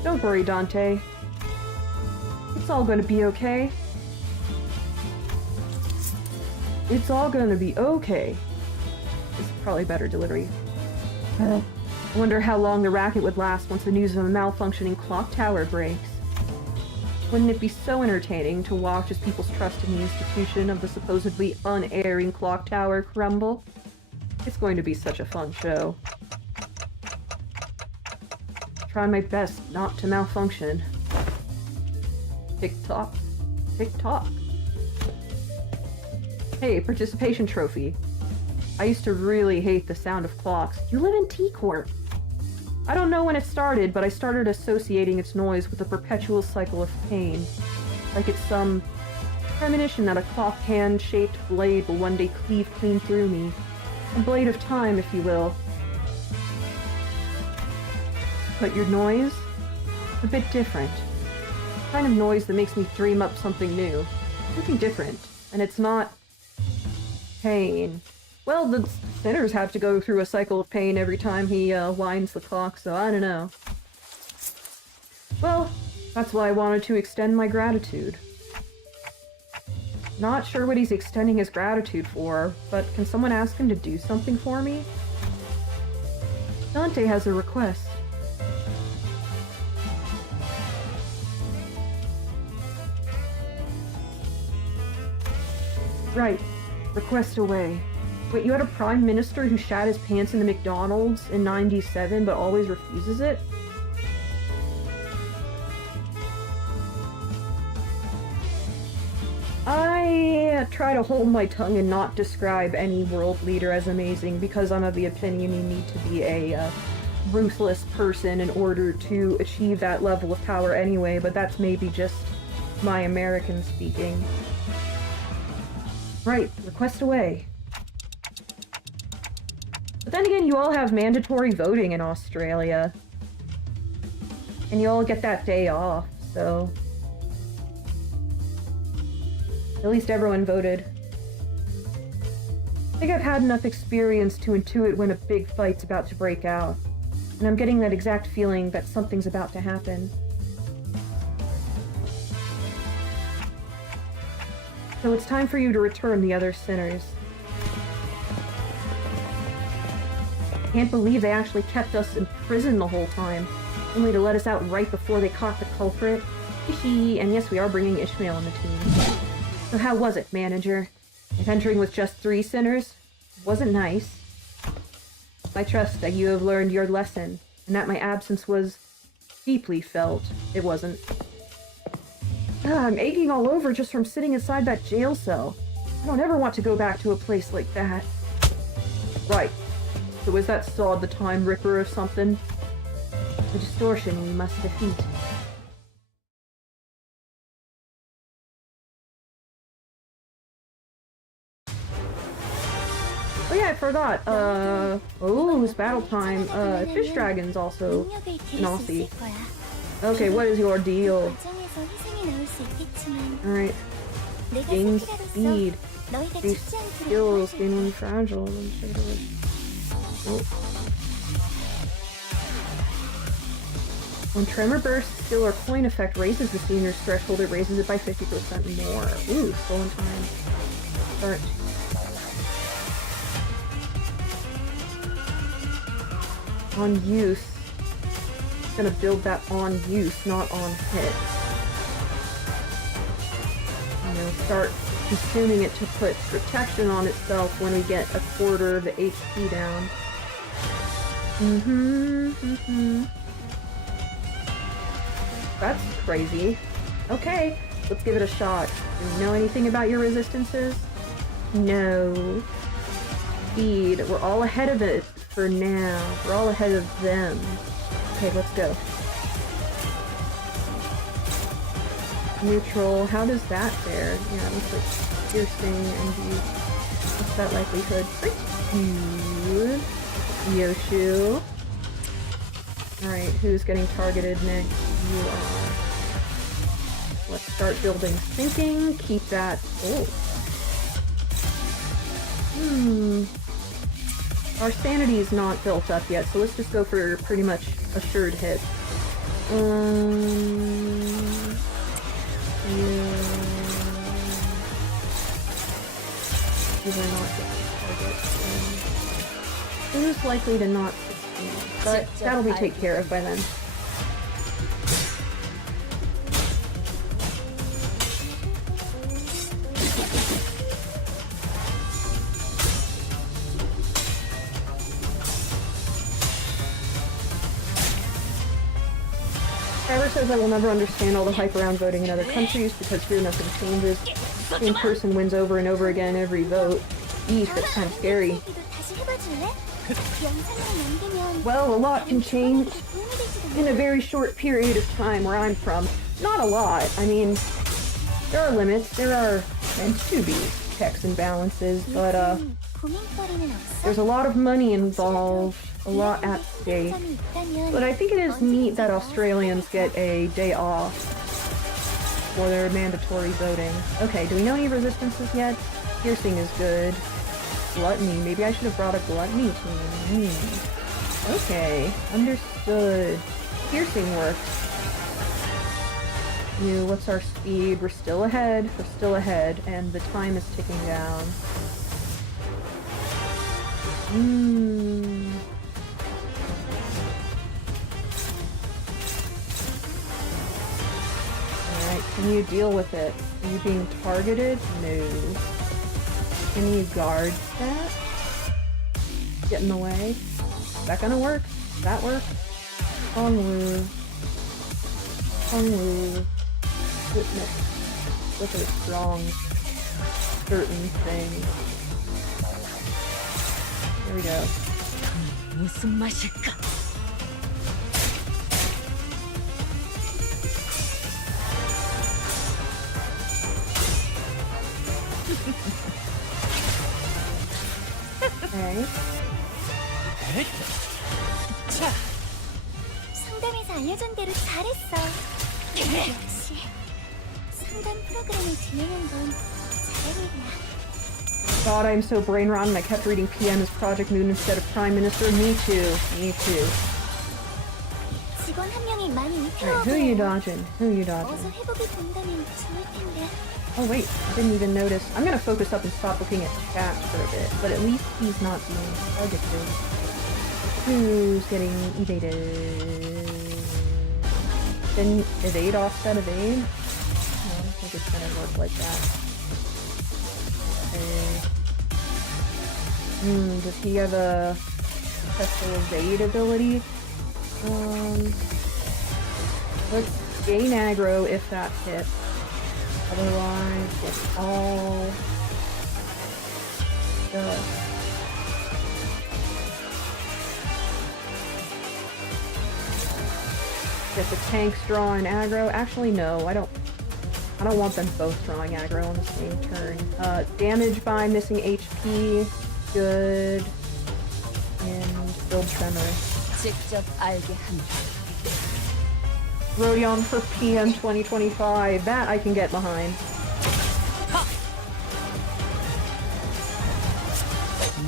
Don't worry, Dante. It's all gonna be okay. It's all gonna be okay. This is probably better delivery. I wonder how long the racket would last once the news of a malfunctioning clock tower breaks. Wouldn't it be so entertaining to watch as people's trust in the institution of the supposedly unerring clock tower crumble? It's going to be such a fun show. Trying my best not to malfunction. Tick-tock. Tick-tock. Hey, participation trophy. I used to really hate the sound of clocks. You live in T-Court. I don't know when it started, but I started associating its noise with a perpetual cycle of pain. Like it's some premonition that a clock hand-shaped blade will one day cleave clean through me. A blade of time, if you will. But your noise? A bit different. The kind of noise that makes me dream up something new. Something different. And it's not pain. Well, the sinners have to go through a cycle of pain every time he winds the clock, so I don't know. Well, that's why I wanted to extend my gratitude. Not sure what he's extending his gratitude for, but can someone ask him to do something for me? Dante has a request. Right. Request away. Wait, you had a prime minister who shat his pants in the McDonald's in '97 but always refuses it? I try to hold my tongue and not describe any world leader as amazing because I'm of the opinion you need to be a ruthless person in order to achieve that level of power anyway, but that's maybe just my American speaking. Right, request away. But then again, you all have mandatory voting in Australia. And you all get that day off, so... At least everyone voted. I think I've had enough experience to intuit when a big fight's about to break out. And I'm getting that exact feeling that something's about to happen. So it's time for you to return the other sinners. Can't believe they actually kept us in prison the whole time, only to let us out right before they caught the culprit. Hihi, and yes, we are bringing Ishmael on the team. So how was it, manager? Adventuring with just 3 sinners? Wasn't nice. I trust that you have learned your lesson, and that my absence was deeply felt. It wasn't. I'm aching all over just from sitting inside that jail cell. I don't ever want to go back to a place like that. Right. So was that Sod the Time Ripper or something? The distortion we must defeat. Oh yeah, I forgot. Oh, it's battle time. Fish Dragon's also an Aussie. Okay, what is your deal? Alright. Gain speed. These skills gain fragile. Oh. When Tremor Burst skill or coin effect raises the senior's threshold, it raises it by 50% more. Ooh, stolen time. Start. On use. It's gonna build that on use, not on hit. You know, start consuming it to put protection on itself when we get 1/4 of the HP down. That's crazy. Okay, let's give it a shot. Do you know anything about your resistances? No. Speed. We're all ahead of it for now. We're all ahead of them. Okay, let's go. Neutral. How does that fare? Yeah, it looks like piercing and the... What's that likelihood? Pretty good. Yoshu. Alright, who's getting targeted next? You are. Let's start building thinking. Keep that. Oh. Our sanity is not built up yet, so let's just go for pretty much assured hit. Yeah. These are not good targets. Who's likely to not succeed? But that'll be taken care of by then. Kyber says I will never understand all the hype around voting in other countries because here nothing changes. Same person wins over and over again every vote. Eesh, that's kind of scary. Well, a lot can change in a very short period of time where I'm from. Not a lot. I mean, there are limits. There are meant to be checks and balances, but there's a lot of money involved, a lot at stake. But I think it is neat that Australians get a day off for their mandatory voting. Okay, do we know any resistances yet? Piercing is good. Gluttony. Maybe I should have brought a gluttony team. Okay, understood. Piercing works. What's our speed? We're still ahead. We're still ahead, and the time is ticking down. Alright, can you deal with it? Are you being targeted? No. Can you guard that? Get in the way? Is that gonna work? Does that work? Hongwu. Hongwu. Witness. With a strong, certain thing. Here we go. 무슨 맛일까? Okay. 자. 상담에서 알려준 대로 잘했어. 역시 상담 프로그램을 진행한 건 잘했냐. God, I'm so brain rotten. I kept reading PM as Project Moon instead of Prime Minister. Me too. Me too. 직원 한 명이 많이 Alright, who are you dodging? Who are you dodging? 어서 회복이 된다면 좋을 텐데. Oh wait, I didn't even notice. I'm gonna focus up and stop looking at chat for a bit, but at least he's not being targeted. Who's getting evaded? Then evade offset evade? No, I don't think it's gonna work like that. Okay. Does he have a special evade ability? Let's gain aggro if that hits. Otherwise, it's all dust. If the tank's drawing aggro, actually no, I don't want them both drawing aggro on the same turn. Damage by missing HP, good, and build tremor. Rodion for PM 2025. That I can get behind.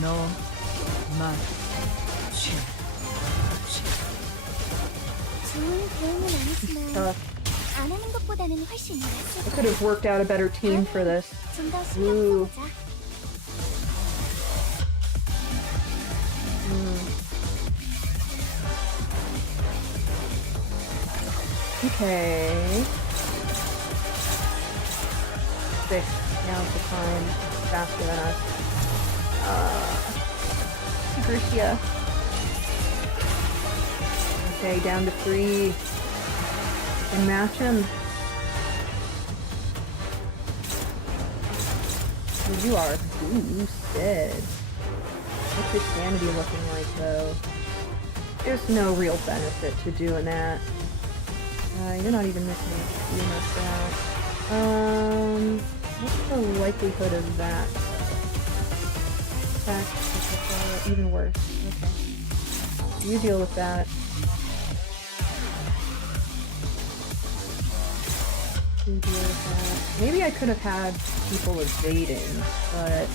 No, man. I could have worked out a better team for this. Ooh. Okay. 6. Now's the time. Faster than us. Garcia. Okay, down to 3. And match him. Here you are boosted. What's your sanity looking like, though? There's no real benefit to doing that. You're not even missing HP enough that. What's the likelihood of that? Fact, even worse. Okay. You deal with that. You deal with that. Maybe I could have had people evading, but...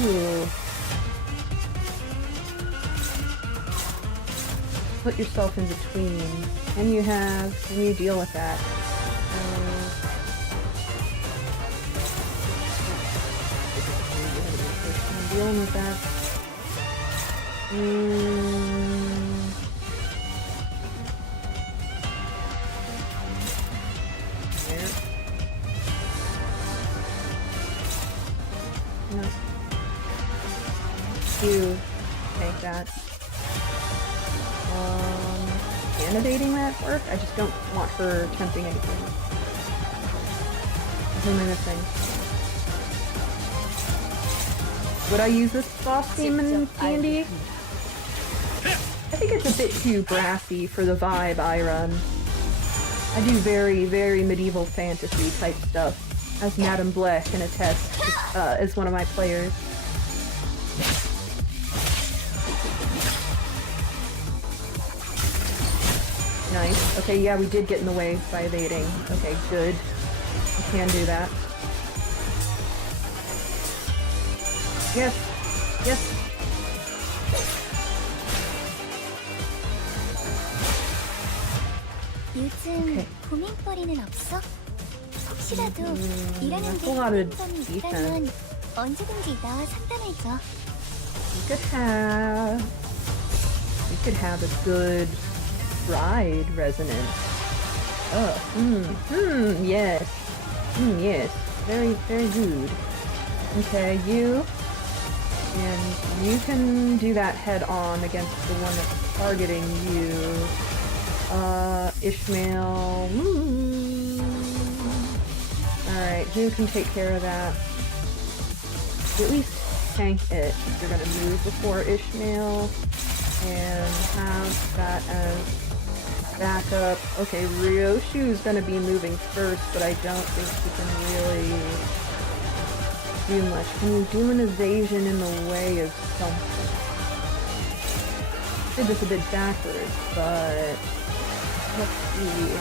Ooh. Put yourself in between. Can you deal with that? dealing with that. There. No. You make that. Animating that work? I just don't want her attempting anything. What am I missing? Would I use this boss theme in D&D? I think it's a bit too brassy for the vibe I run. I do very, very medieval fantasy type stuff, as Madame Blech can attest as one of my players. Nice. Okay, yeah, we did get in the way by evading. Okay, good. I can do that. Yes. Yes. 요즘 고민거리는 없어? 혹시라도 일하는 게 a lot of 힘든 점이 있다면 defense. 언제든지 나와 상담해줘. We could have a good ride resonance. Oh, yes. Yes. Very, very good. Okay, you. And you can do that head on against the one that's targeting you. Ishmael. Alright, who can take care of that? At least tank it. You're gonna move before Ishmael. And have that as backup. Okay, Ryoshu's gonna be moving first, but I don't think he can really do much. Can you do an evasion in the way of something? Did this a bit backwards, but let's see.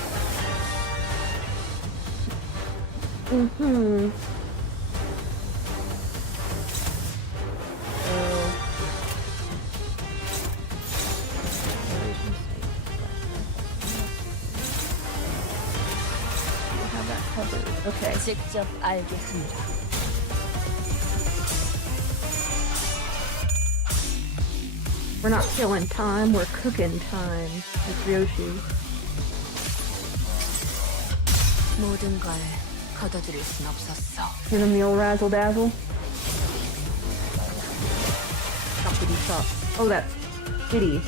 Have that covered. Okay. 직접 알게 합니다. We're not killing time, we're cooking time with Ryoshi. 모든 걸 거둬들일 순 없었어. Give him the old razzle dazzle. Choppity chop. Oh, that's Diddy.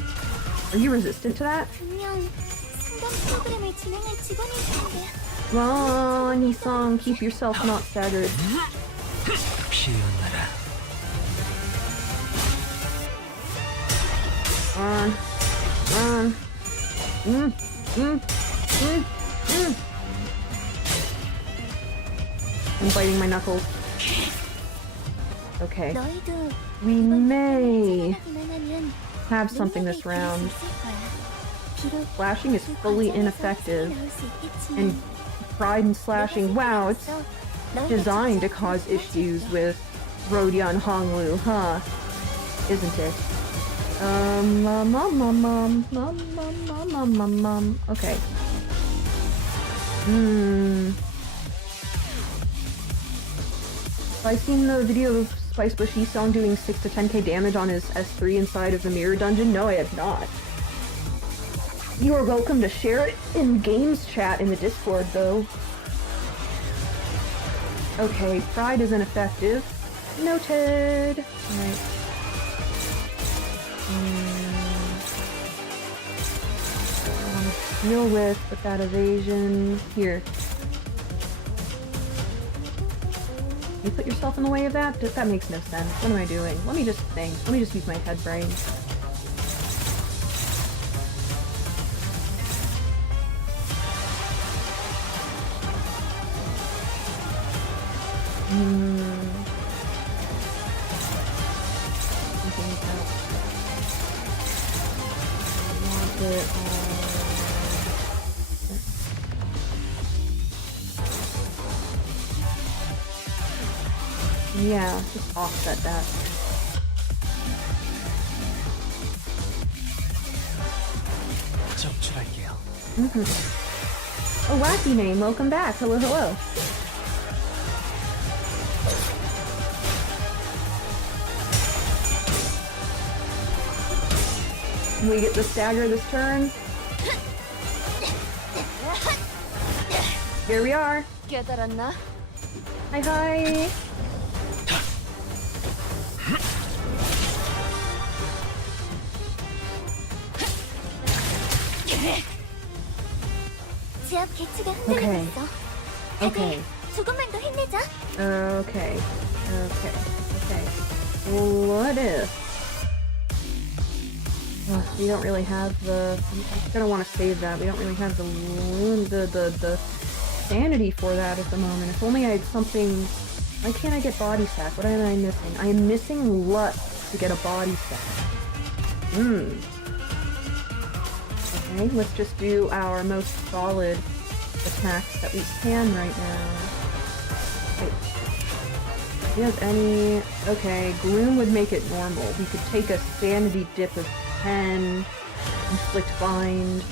Are you resistant to that? 분명 상담 프로그램을 진행할 직원일 텐데. Run, Nissan, keep yourself not staggered. 피어나라. Run. I'm biting my knuckles. Okay. 너희도 We may 생각하기만 하면 have something this round. Slashing is fully ineffective. And pride and slashing, wow, it's designed to cause issues with Rodion Honglu, huh? Isn't it? Okay. I've seen the video of Spice Bushy Song doing 6 to 10k damage on his S3 inside of the mirror dungeon. No, I have not. You are welcome to share it in games chat in the Discord, though. Okay, pride is ineffective. Noted. Alright. Deal with that evasion. Here. You put yourself in the way of that? That makes no sense. What am I doing? Let me just think. Let me just use my head brain. Yeah, just offset that. 적출할게요. A wacky name, welcome back. Hello, hello. We get the stagger this turn. Here we are. 깨달았나? Hi, hi. 지압 개체가 Okay. 흔들리고 있어. Okay. 조금만 더 힘내자. Okay. Okay. Okay. What if? We don't really have the. I'm gonna want to save that. We don't really have the sanity for that at the moment. If only I had something. Why can't I get body sack? What am I missing? I am missing Lut to get a body sack. Okay, let's just do our most solid attacks that we can right now. Wait. Do you have any... Okay, Gloom would make it normal. We could take a sanity dip of 10, inflict bind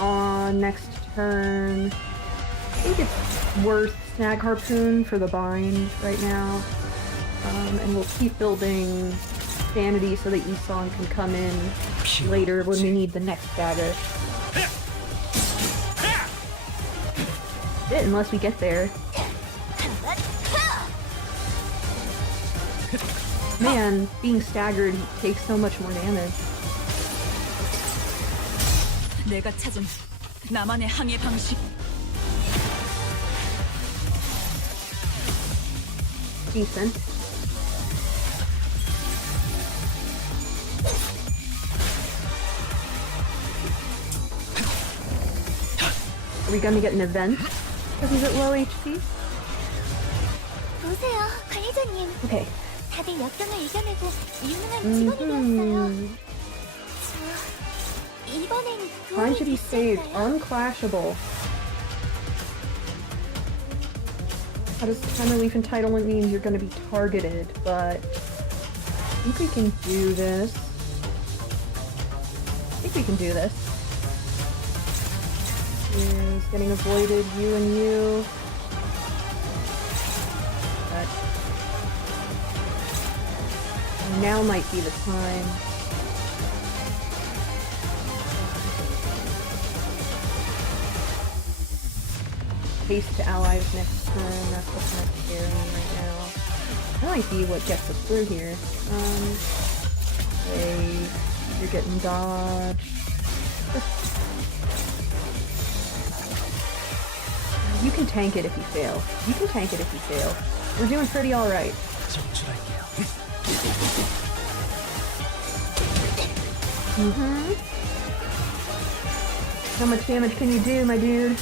on next turn. I think it's worth Snag Harpoon for the bind right now. And we'll keep building sanity so that Esong can come in later when we need the next dagger. Unless we get there. Man, being staggered takes so much more damage. 내가 찾은 나만의 항해 방식. Decent. Are we gonna get an event? Because he's at low HP? 보세요, 관리자님. Okay. 다들 역경을 이겨내고 유능한 직원이 되었어요. 저 이번엔 Trying to be 도움이 saved. 됐을까요? Unclashable. How does time relief entitlement mean you're gonna be targeted, but I think we can do this. I think we can do this. Is getting avoided, you and you. But now might be the time. Haste to allies next turn, that's what's necessary right now. That might be what gets us through here. Okay, you're getting dodged. You can tank it if you fail. You can tank it if you fail. We're doing pretty alright. How much damage can you do, my dude?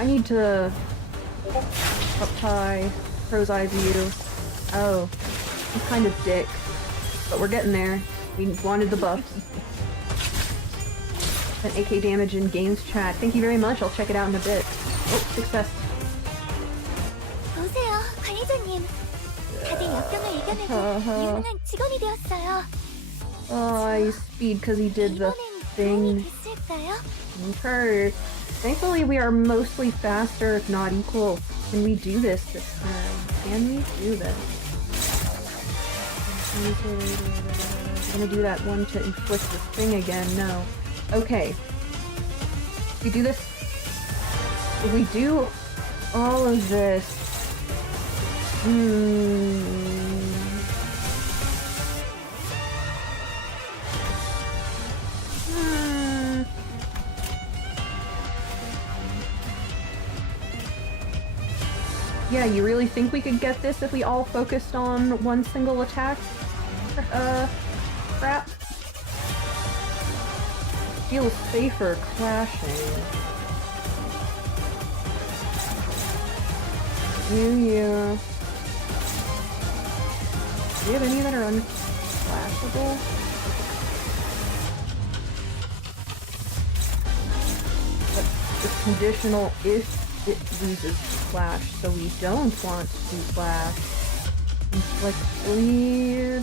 I need to up tie Crow's Eye View. Oh, he's kind of dick, but we're getting there. We wanted the buffs. An AK damage in games chat. Thank you very much. I'll check it out in a bit. Oh, success. 보세요, 관리자님. 다들 역경을 이겨내고 유능한 직원이 되었어요. Oh, he's speed because he did the 이번엔 도움이 thing. 됐을까요? Okay. Thankfully, we are mostly faster, if not equal. Can we do this time? Can we do this? I'm gonna do that one to inflict the thing again. No. Okay. If we do this, if we do all of this, Yeah, you really think we could get this if we all focused on one single attack? Crap. Feels safer clashing. You. Do you have any that are unclashable? But it's conditional if it loses Flash, so we don't want to Flash. Inflict bleed.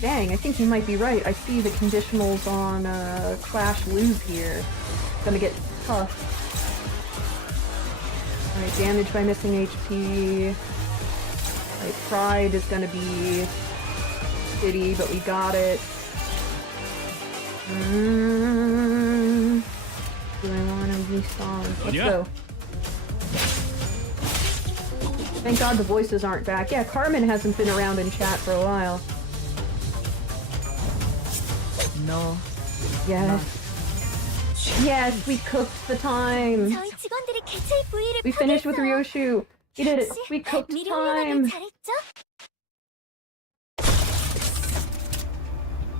Dang, I think you might be right. I see the conditionals on Clash lose here. It's gonna get tough. Alright, damage by missing HP. Alright, Pride is gonna be shitty, but we got it. Do I want to respawn? Let's go. Thank God the voices aren't back. Yeah, Carmen hasn't been around in chat for a while. No. Yes. Yes, we cooked the time. 저희 직원들이 개체의 부위를 We finished with 포기했어요. Ryoshu. We did it. We cooked 미리 훈련하길 time. 잘했죠?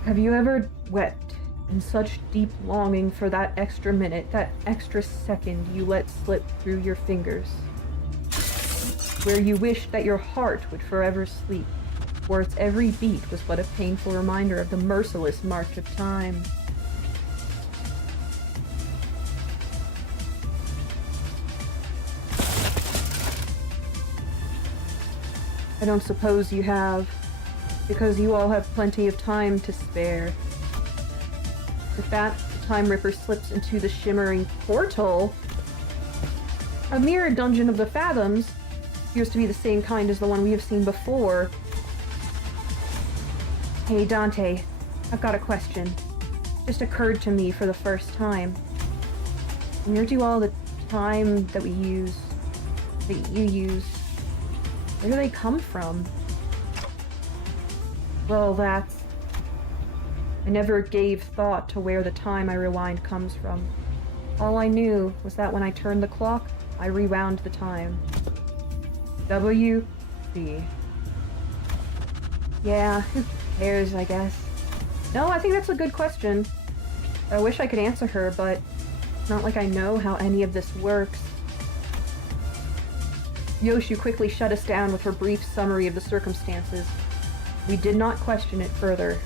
Have you ever wept in such deep longing for that extra minute, that extra second you let slip through your fingers? Where you wished that your heart would forever sleep, where its every beat was but a painful reminder of the merciless march of time. I don't suppose you have, because you all have plenty of time to spare. With that, the Time Ripper slips into the shimmering portal. A mirror dungeon of the Fathoms appears to be the same kind as the one we have seen before. Hey Dante, I've got a question. Just occurred to me for the first time. Where do all the time that we use, that you use, where do they come from? Well, that's... I never gave thought to where the time I rewind comes from. All I knew was that when I turned the clock, I rewound the time. W.B. Yeah, who cares, I guess. No, I think that's a good question. I wish I could answer her, but it's not like I know how any of this works. Yoshu quickly shut us down with her brief summary of the circumstances. We did not question it further.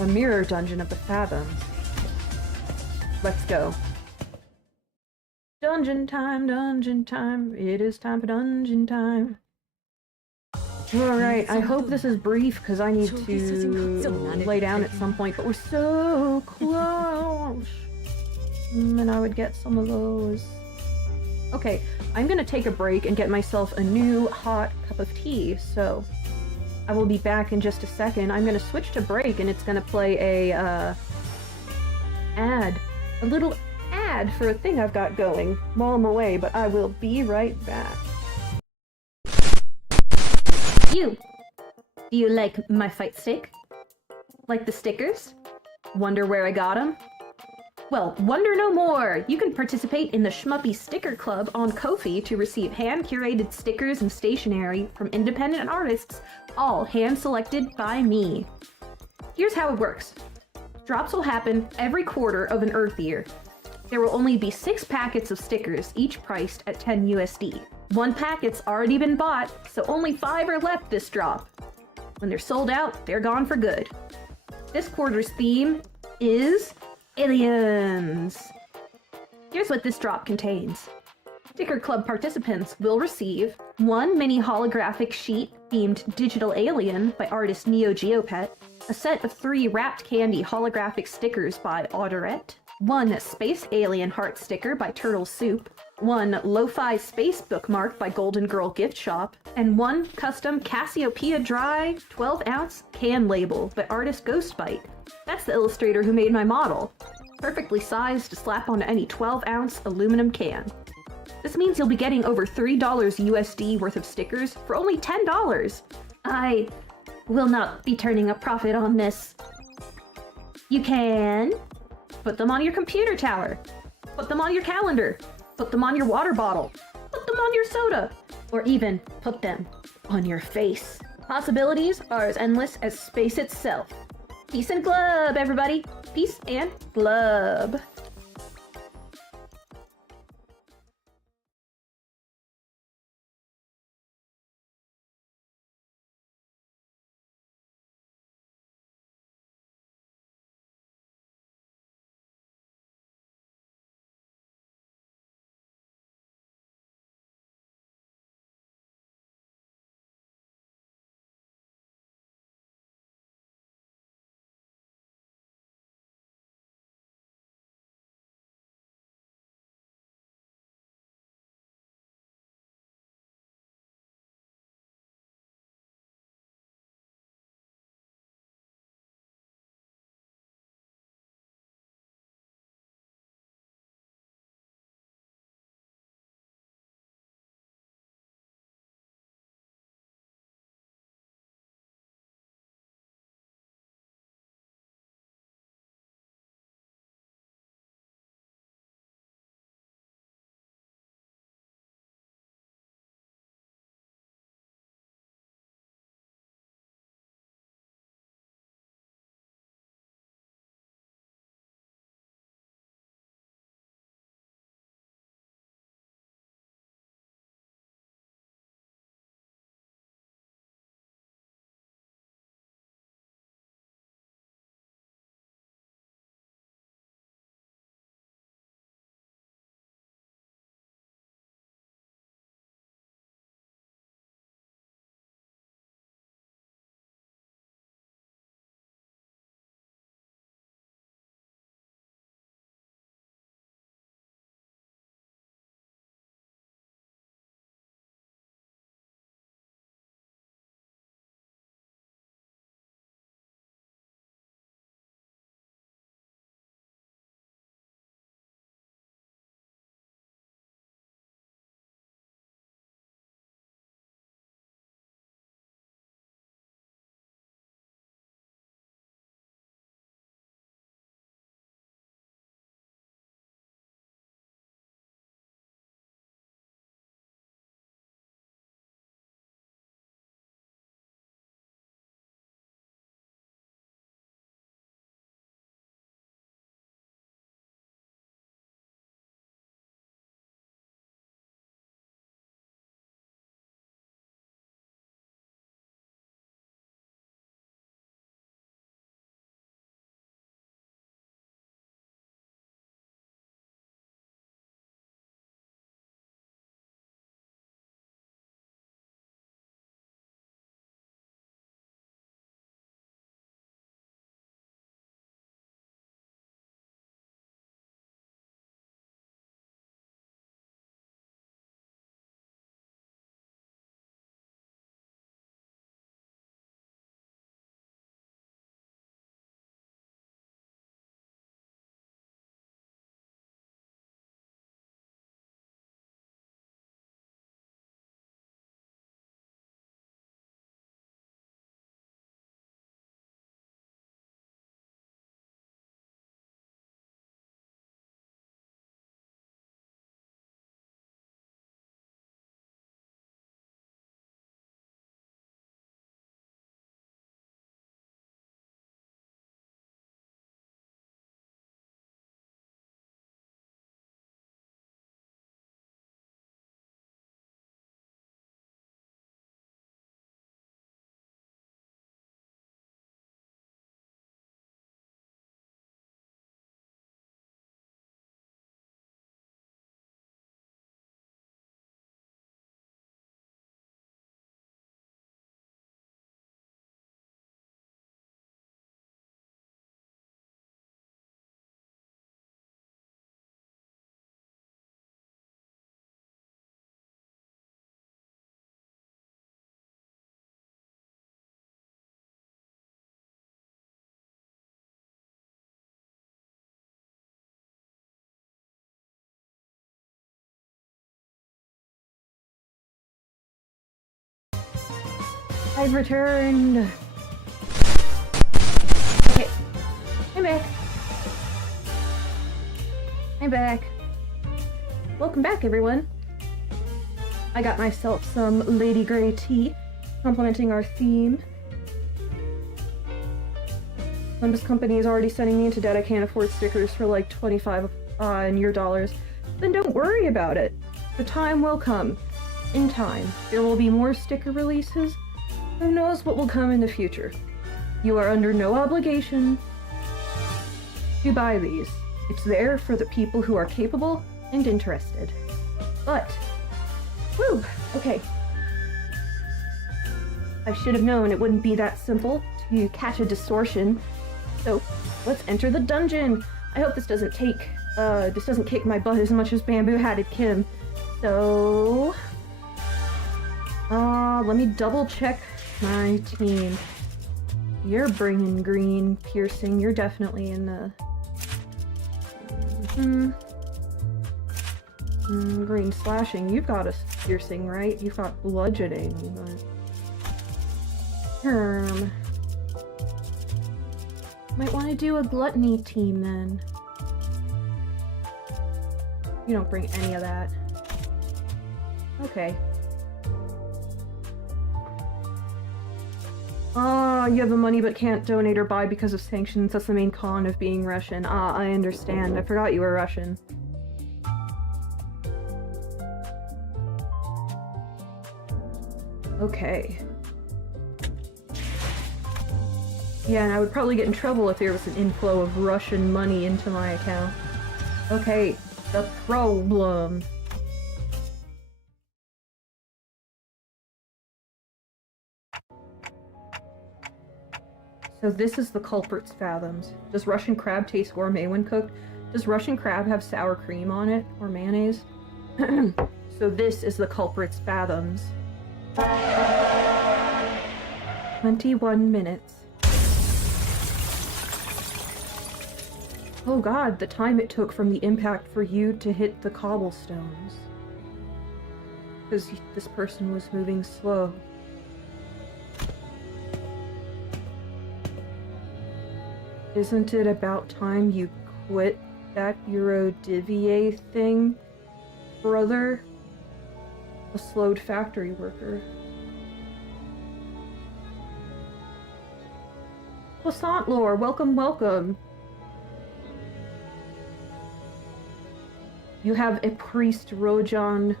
A mirror dungeon of the Fathoms. Let's go. Dungeon time, it is time for dungeon time. Alright, I hope this is brief because I need to lay down at some point, but we're so close. And I would get some of those. Okay, I'm gonna take a break and get myself a new hot cup of tea, so I will be back in just a second. I'm gonna switch to break and it's gonna play a, ad. A little ad for a thing I've got going while I'm away, but I will be right back. You! Do you like my fight stick? Like the stickers? Wonder where I got them? Well, wonder no more! You can participate in the Shmuppy Sticker Club on Ko-fi to receive hand-curated stickers and stationery from independent artists, all hand-selected by me. Here's how it works. Drops will happen every quarter of an Earth year. There will only be 6 packets of stickers, each priced at 10 USD. One packet's already been bought, so only 5 are left this drop. When they're sold out, they're gone for good. This quarter's theme is aliens. Here's what this drop contains. Sticker Club participants will receive 1 mini holographic sheet themed Digital Alien by artist Neo Geopet, a set of 3 wrapped candy holographic stickers by Audurette, 1 Space Alien heart sticker by Turtle Soup, 1 Lo-Fi Space bookmark by Golden Girl Gift Shop, and 1 custom Cassiopeia Dry 12-ounce can label by artist Ghostbite. That's the illustrator who made my model. Perfectly sized to slap onto any 12-ounce aluminum can. This means you'll be getting over $3 USD worth of stickers for only $10. I will not be turning a profit on this. You can put them on your computer tower, put them on your calendar, put them on your water bottle, put them on your soda, or even put them on your face. Possibilities are as endless as space itself. Peace and glub, everybody. Peace and glub. I've returned. Okay. I'm back. I'm back. Welcome back, everyone. I got myself some Lady Grey tea, complementing our theme. Limbus company is already sending me into debt. I can't afford stickers for like 25 in your dollars. Then don't worry about it. The time will come. In time, there will be more sticker releases. Who knows what will come in the future? You are under no obligation to buy these. It's there for the people who are capable and interested. But, whew, okay. I should have known it wouldn't be that simple to catch a distortion. So, let's enter the dungeon. I hope this doesn't kick my butt as much as Bamboo hatted Kim. So, let me double check my team. You're bringing green piercing. You're definitely in the green slashing. You've got a piercing, right? You've got bludgeoning, but might want to do a gluttony team then. You don't bring any of that. Okay. You have the money but can't donate or buy because of sanctions. That's the main con of being Russian. I understand. I forgot you were Russian. Okay. Yeah, and I would probably get in trouble if there was an inflow of Russian money into my account. Okay, the problem. So this is the culprit's fathoms. Does Russian crab taste gourmet when cooked? Does Russian crab have sour cream on it? Or mayonnaise? So this is the culprit's fathoms. 21 minutes. Oh god, the time it took from the impact for you to hit the cobblestones. Because this person was moving slow. Isn't it about time you quit that Yurodiviye thing, brother? A slowed factory worker. Lassant lore, welcome, welcome. You have a priest, Rodion.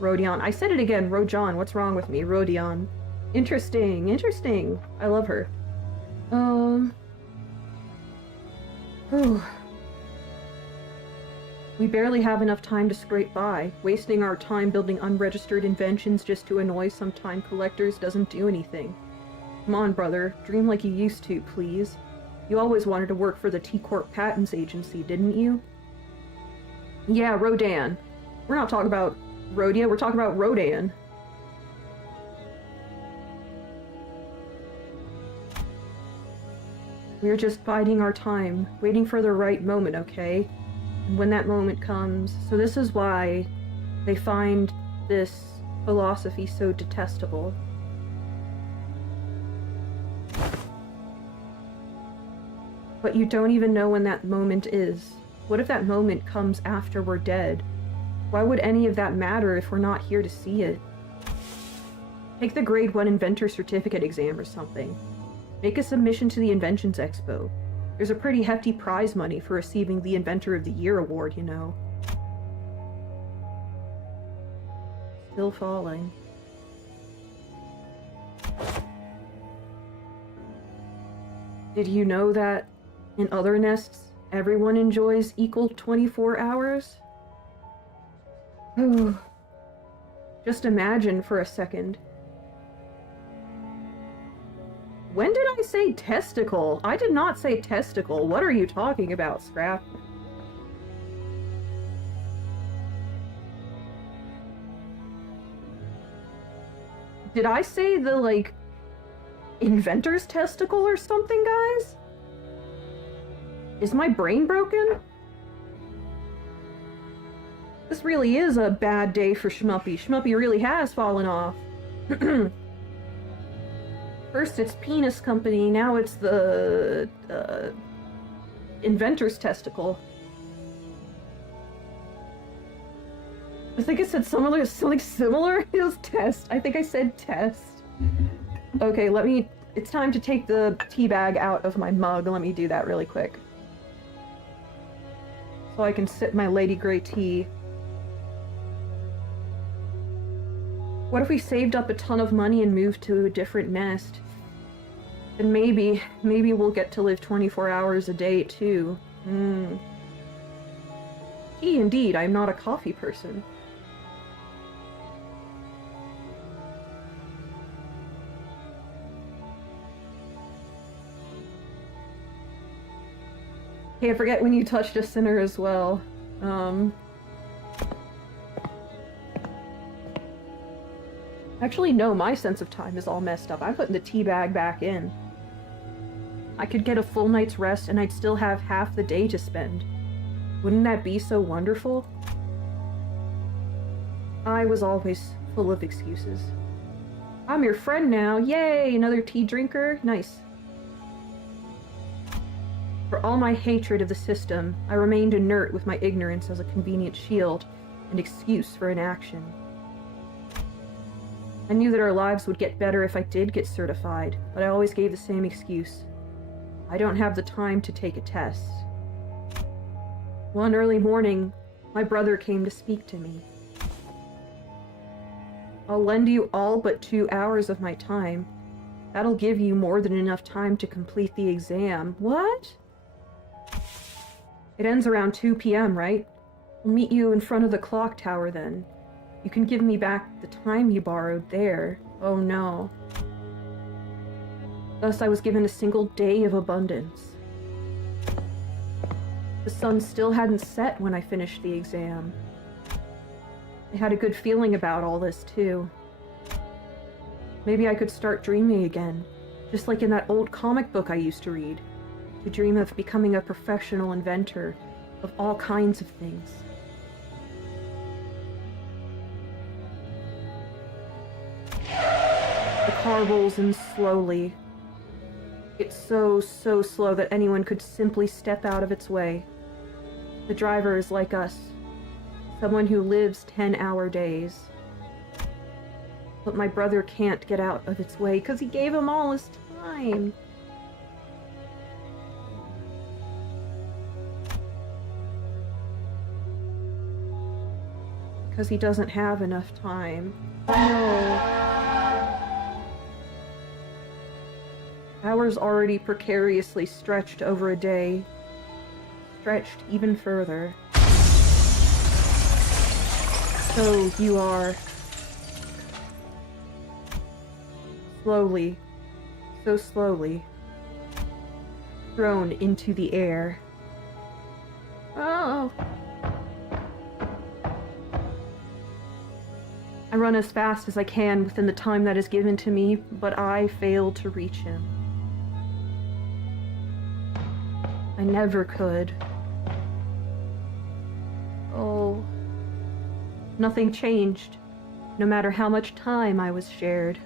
I said it again, Rodion. What's wrong with me? Rodion. Interesting, interesting. I love her. Whew. We barely have enough time to scrape by. Wasting our time building unregistered inventions just to annoy some time collectors doesn't do anything. Come on, brother. Dream like you used to, please. You always wanted to work for the T-Corp Patents Agency, didn't you? Yeah, Rodion. We're not talking about Rodion, we're talking about Rodion. We're just biding our time, waiting for the right moment, okay? And when that moment comes... So this is why they find this philosophy so detestable. But you don't even know when that moment is. What if that moment comes after we're dead? Why would any of that matter if we're not here to see it? Take the grade 1 inventor certificate exam or something. Make a submission to the Inventions Expo. There's a pretty hefty prize money for receiving the Inventor of the Year award, you know. Still falling. Did you know that in other nests, everyone enjoys equal 24 hours? Just imagine for a second. When did I say testicle? I did not say testicle. What are you talking about, Scrap? Did I say the, like, inventor's testicle or something, guys? Is my brain broken? This really is a bad day for Shmuppy. Shmuppy really has fallen off. First it's Penis Company, now it's the Inventor's Testicle. I think I said something similar. It was test. I think I said test. Okay, it's time to take the tea bag out of my mug. Let me do that really quick. So I can sip my Lady Grey tea. What if we saved up a ton of money and moved to a different nest? And maybe we'll get to live 24 hours a day too. Tea indeed, I'm not a coffee person. Can't forget when you touched a sinner as well. Actually, no, my sense of time is all messed up. I'm putting the tea bag back in. I could get a full night's rest and I'd still have half the day to spend. Wouldn't that be so wonderful? I was always full of excuses. I'm your friend now. Yay, another tea drinker. Nice. For all my hatred of the system, I remained inert with my ignorance as a convenient shield and excuse for inaction. I knew that our lives would get better if I did get certified, but I always gave the same excuse. I don't have the time to take a test. One early morning, my brother came to speak to me. I'll lend you all but 2 hours of my time. That'll give you more than enough time to complete the exam. What? It ends around 2 p.m., right? I'll meet you in front of the clock tower then. You can give me back the time you borrowed there. Oh no. Thus I was given a single day of abundance. The sun still hadn't set when I finished the exam. I had a good feeling about all this too. Maybe I could start dreaming again, just like in that old comic book I used to read. To dream of becoming a professional inventor of all kinds of things. The car rolls in slowly. It's so slow that anyone could simply step out of its way. The driver is like us, someone who lives 10-hour days. But my brother can't get out of its way because he gave him all his time. Because he doesn't have enough time. No. Hours already precariously stretched over a day. Stretched even further. So you are... slowly, so slowly, thrown into the air. Oh! I run as fast as I can within the time that is given to me, but I fail to reach him. I never could. Oh. Nothing changed, no matter how much time I was shared.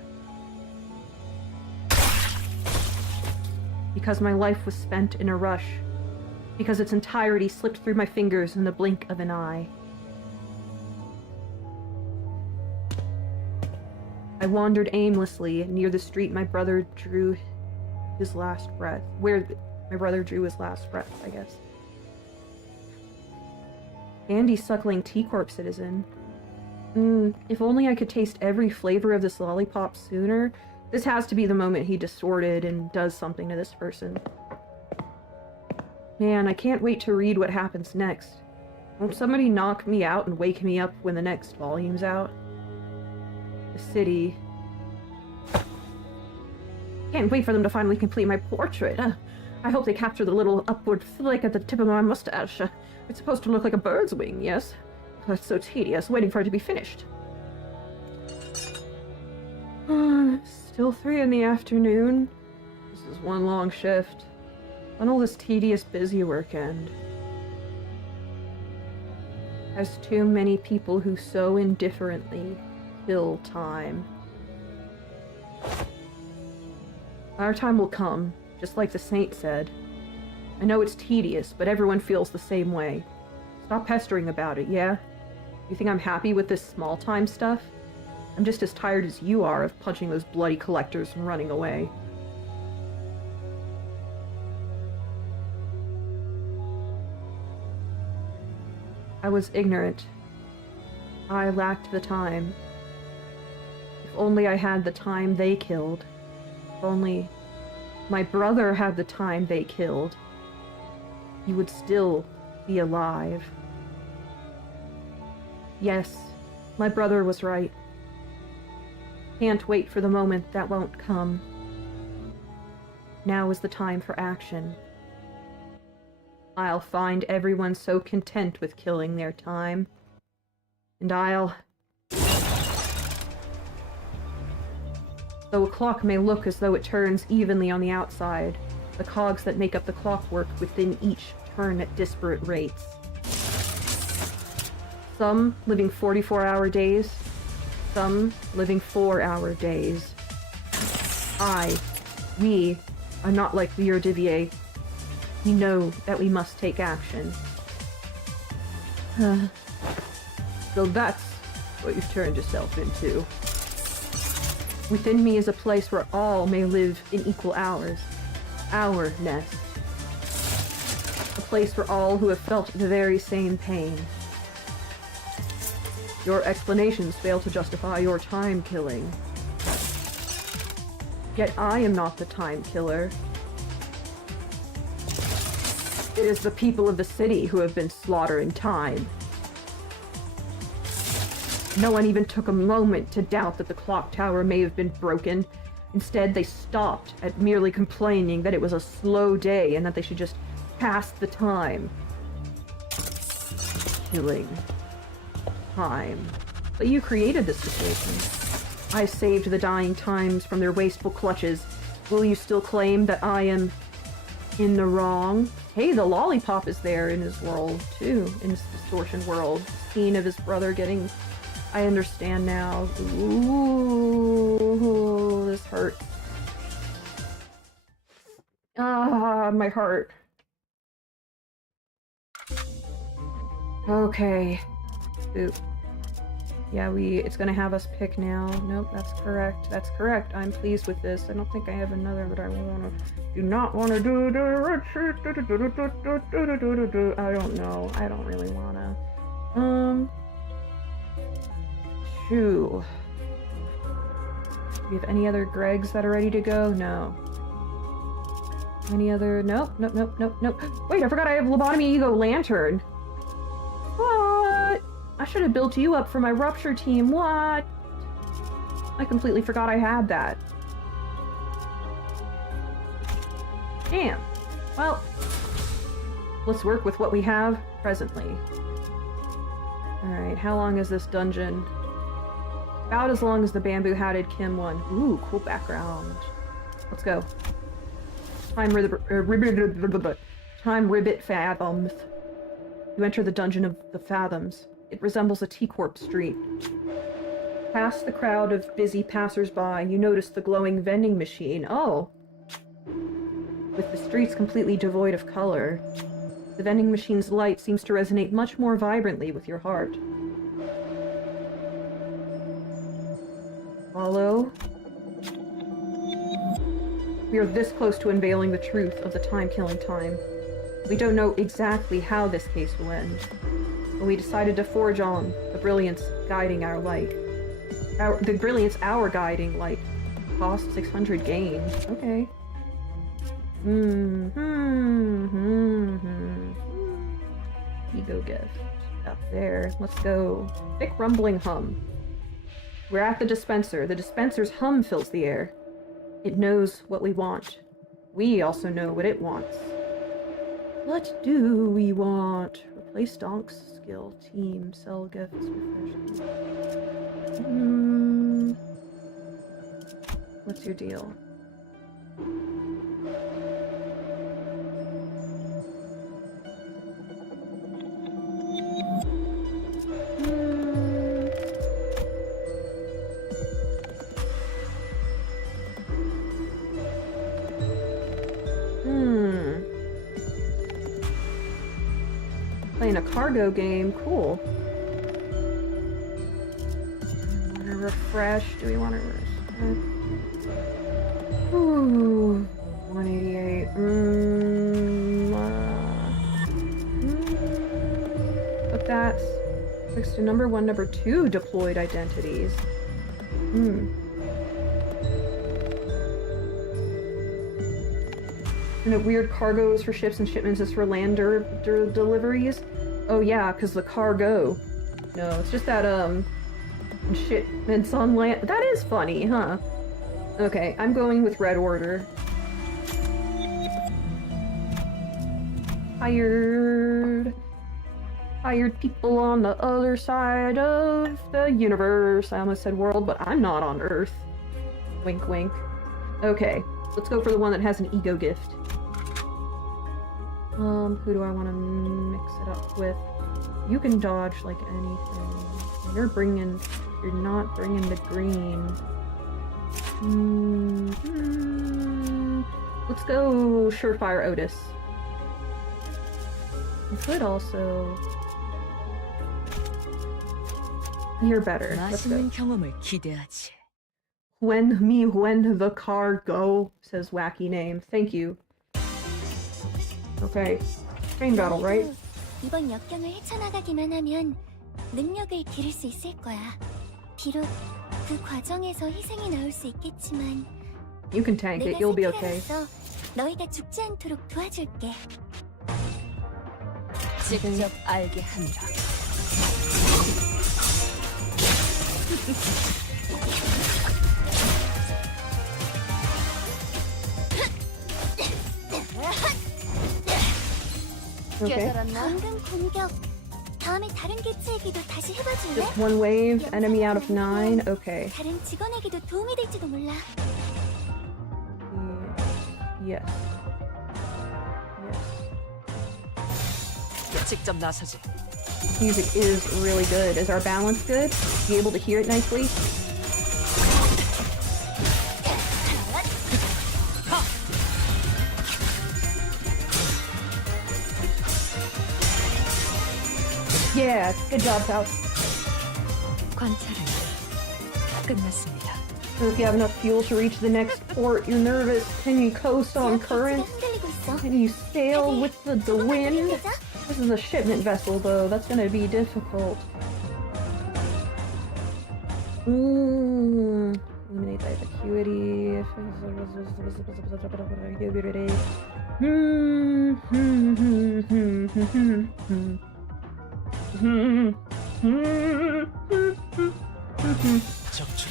Because my life was spent in a rush. Because its entirety slipped through my fingers in the blink of an eye. I wandered aimlessly near the street my brother drew his last breath. My brother drew his last breath, I guess. Andy suckling T-Corp citizen. If only I could taste every flavor of this lollipop sooner. This has to be the moment he distorted and does something to this person. Man, I can't wait to read what happens next. Won't somebody knock me out and wake me up when the next volume's out? The city. Can't wait for them to finally complete my portrait. I hope they capture the little upward flick at the tip of my mustache. It's supposed to look like a bird's wing, yes? Oh, it's so tedious, waiting for it to be finished. Still 3 in the afternoon. This is one long shift. When will this tedious busy work end? As too many people who so indifferently kill time. Our time will come, just like the saint said. I know it's tedious, but everyone feels the same way. Stop pestering about it, yeah? You think I'm happy with this small-time stuff? I'm just as tired as you are of punching those bloody collectors and running away. I was ignorant. I lacked the time. If only I had the time they killed. If only my brother had the time they killed, he would still be alive. Yes, my brother was right. Can't wait for the moment that won't come. Now is the time for action. I'll find everyone so content with killing their time. And I'll... Though a clock may look as though it turns evenly on the outside, the cogs that make up the clockwork within each turn at disparate rates. Some living 44-hour days, some living 4-hour days. We are not like the Yurodiviye. We know that we must take action. So that's what you've turned yourself into. Within me is a place where all may live in equal hours. Our nest. A place where all who have felt the very same pain. Your explanations fail to justify your time killing. Yet I am not the time killer. It is the people of the city who have been slaughtering time. No one even took a moment to doubt that the clock tower may have been broken. Instead, they stopped at merely complaining that it was a slow day and that they should just pass the time. Killing time. But you created this situation. I saved the dying times from their wasteful clutches. Will you still claim that I am in the wrong? Hey, the lollipop is there in his world, too. In his distortion world. Scene of his brother getting... I understand now. Ooh, this hurts. Ah, my heart. Okay. Oop. Yeah, it's gonna have us pick now. Nope, that's correct. That's correct. I'm pleased with this. I don't think I have another, but I do not wanna do the I don't know. I don't really wanna. Shoo. Do we have any other Gregs that are ready to go? No. Any other? Nope, nope, nope, nope, nope. Wait, I forgot I have Lobotomy Ego Lantern. What? I should have built you up for my Rupture team. What? I completely forgot I had that. Damn. Well, let's work with what we have presently. Alright, how long is this dungeon? About as long as the bamboo-hatted Kim one. Ooh, cool background. Let's go. Time Ribbit Fathoms. You enter the dungeon of the Fathoms. It resembles a T-Corp street. Past the crowd of busy passers-by, you notice the glowing vending machine. Oh! With the streets completely devoid of color, the vending machine's light seems to resonate much more vibrantly with your heart. Follow. We are this close to unveiling the truth of the time-killing time. We don't know exactly how this case will end, but we decided to forge on the brilliance guiding our light. The brilliance our guiding light. Cost 600 gain. Okay. Ego gift. Up there. Let's go. Thick rumbling hum. We're at the dispenser. The dispenser's hum fills the air. It knows what we want. We also know what it wants. What do we want? Replace Donk's skill. Team. Sell gifts. Refresh. What's your deal? Playing a cargo game. Cool. Want to refresh? Do we want to refresh? Ooh, 188. But that's next to number 1, number 2 deployed identities. And the weird cargoes for ships and shipments is for land deliveries. Oh yeah, because the cargo. No, it's just that shipments on land. That is funny, huh? Okay, I'm going with red order. Hired people on the other side of the universe. I almost said world, but I'm not on Earth. Wink, wink. Okay, let's go for the one that has an ego gift. Who do I want to mix it up with? You can dodge like anything. You're not bringing the green. Let's go Surefire Otis. You could also... You're better. Let's go. When the car go, says wacky name. Thank you. Okay. Train battle, right? 이번 역경을 헤쳐나가기만 하면 능력을 기를 수 있을 거야. 비록 그 과정에서 희생이 나올 수 있겠지만 You can tank it. You'll be okay. 너희가 죽지 않도록 도와줄게. 직접 알게 합니다. Okay. 방금 공격. 다음에 다른 개체에게도 다시 해봐줄래? Just one wave, enemy out of 9. Okay. 다른 직원에게도 도움이 될지도 몰라. Yes. 직접 나서지. Music is really good. Is our balance good? Be able to hear it nicely? Yeah, good job, House. 관찰은 끝났습니다. So if you have enough fuel to reach the next port, you're nervous. Can you coast on current? Can you sail with the wind? This is a shipment vessel, though. That's gonna be difficult. Eliminate by vacuity.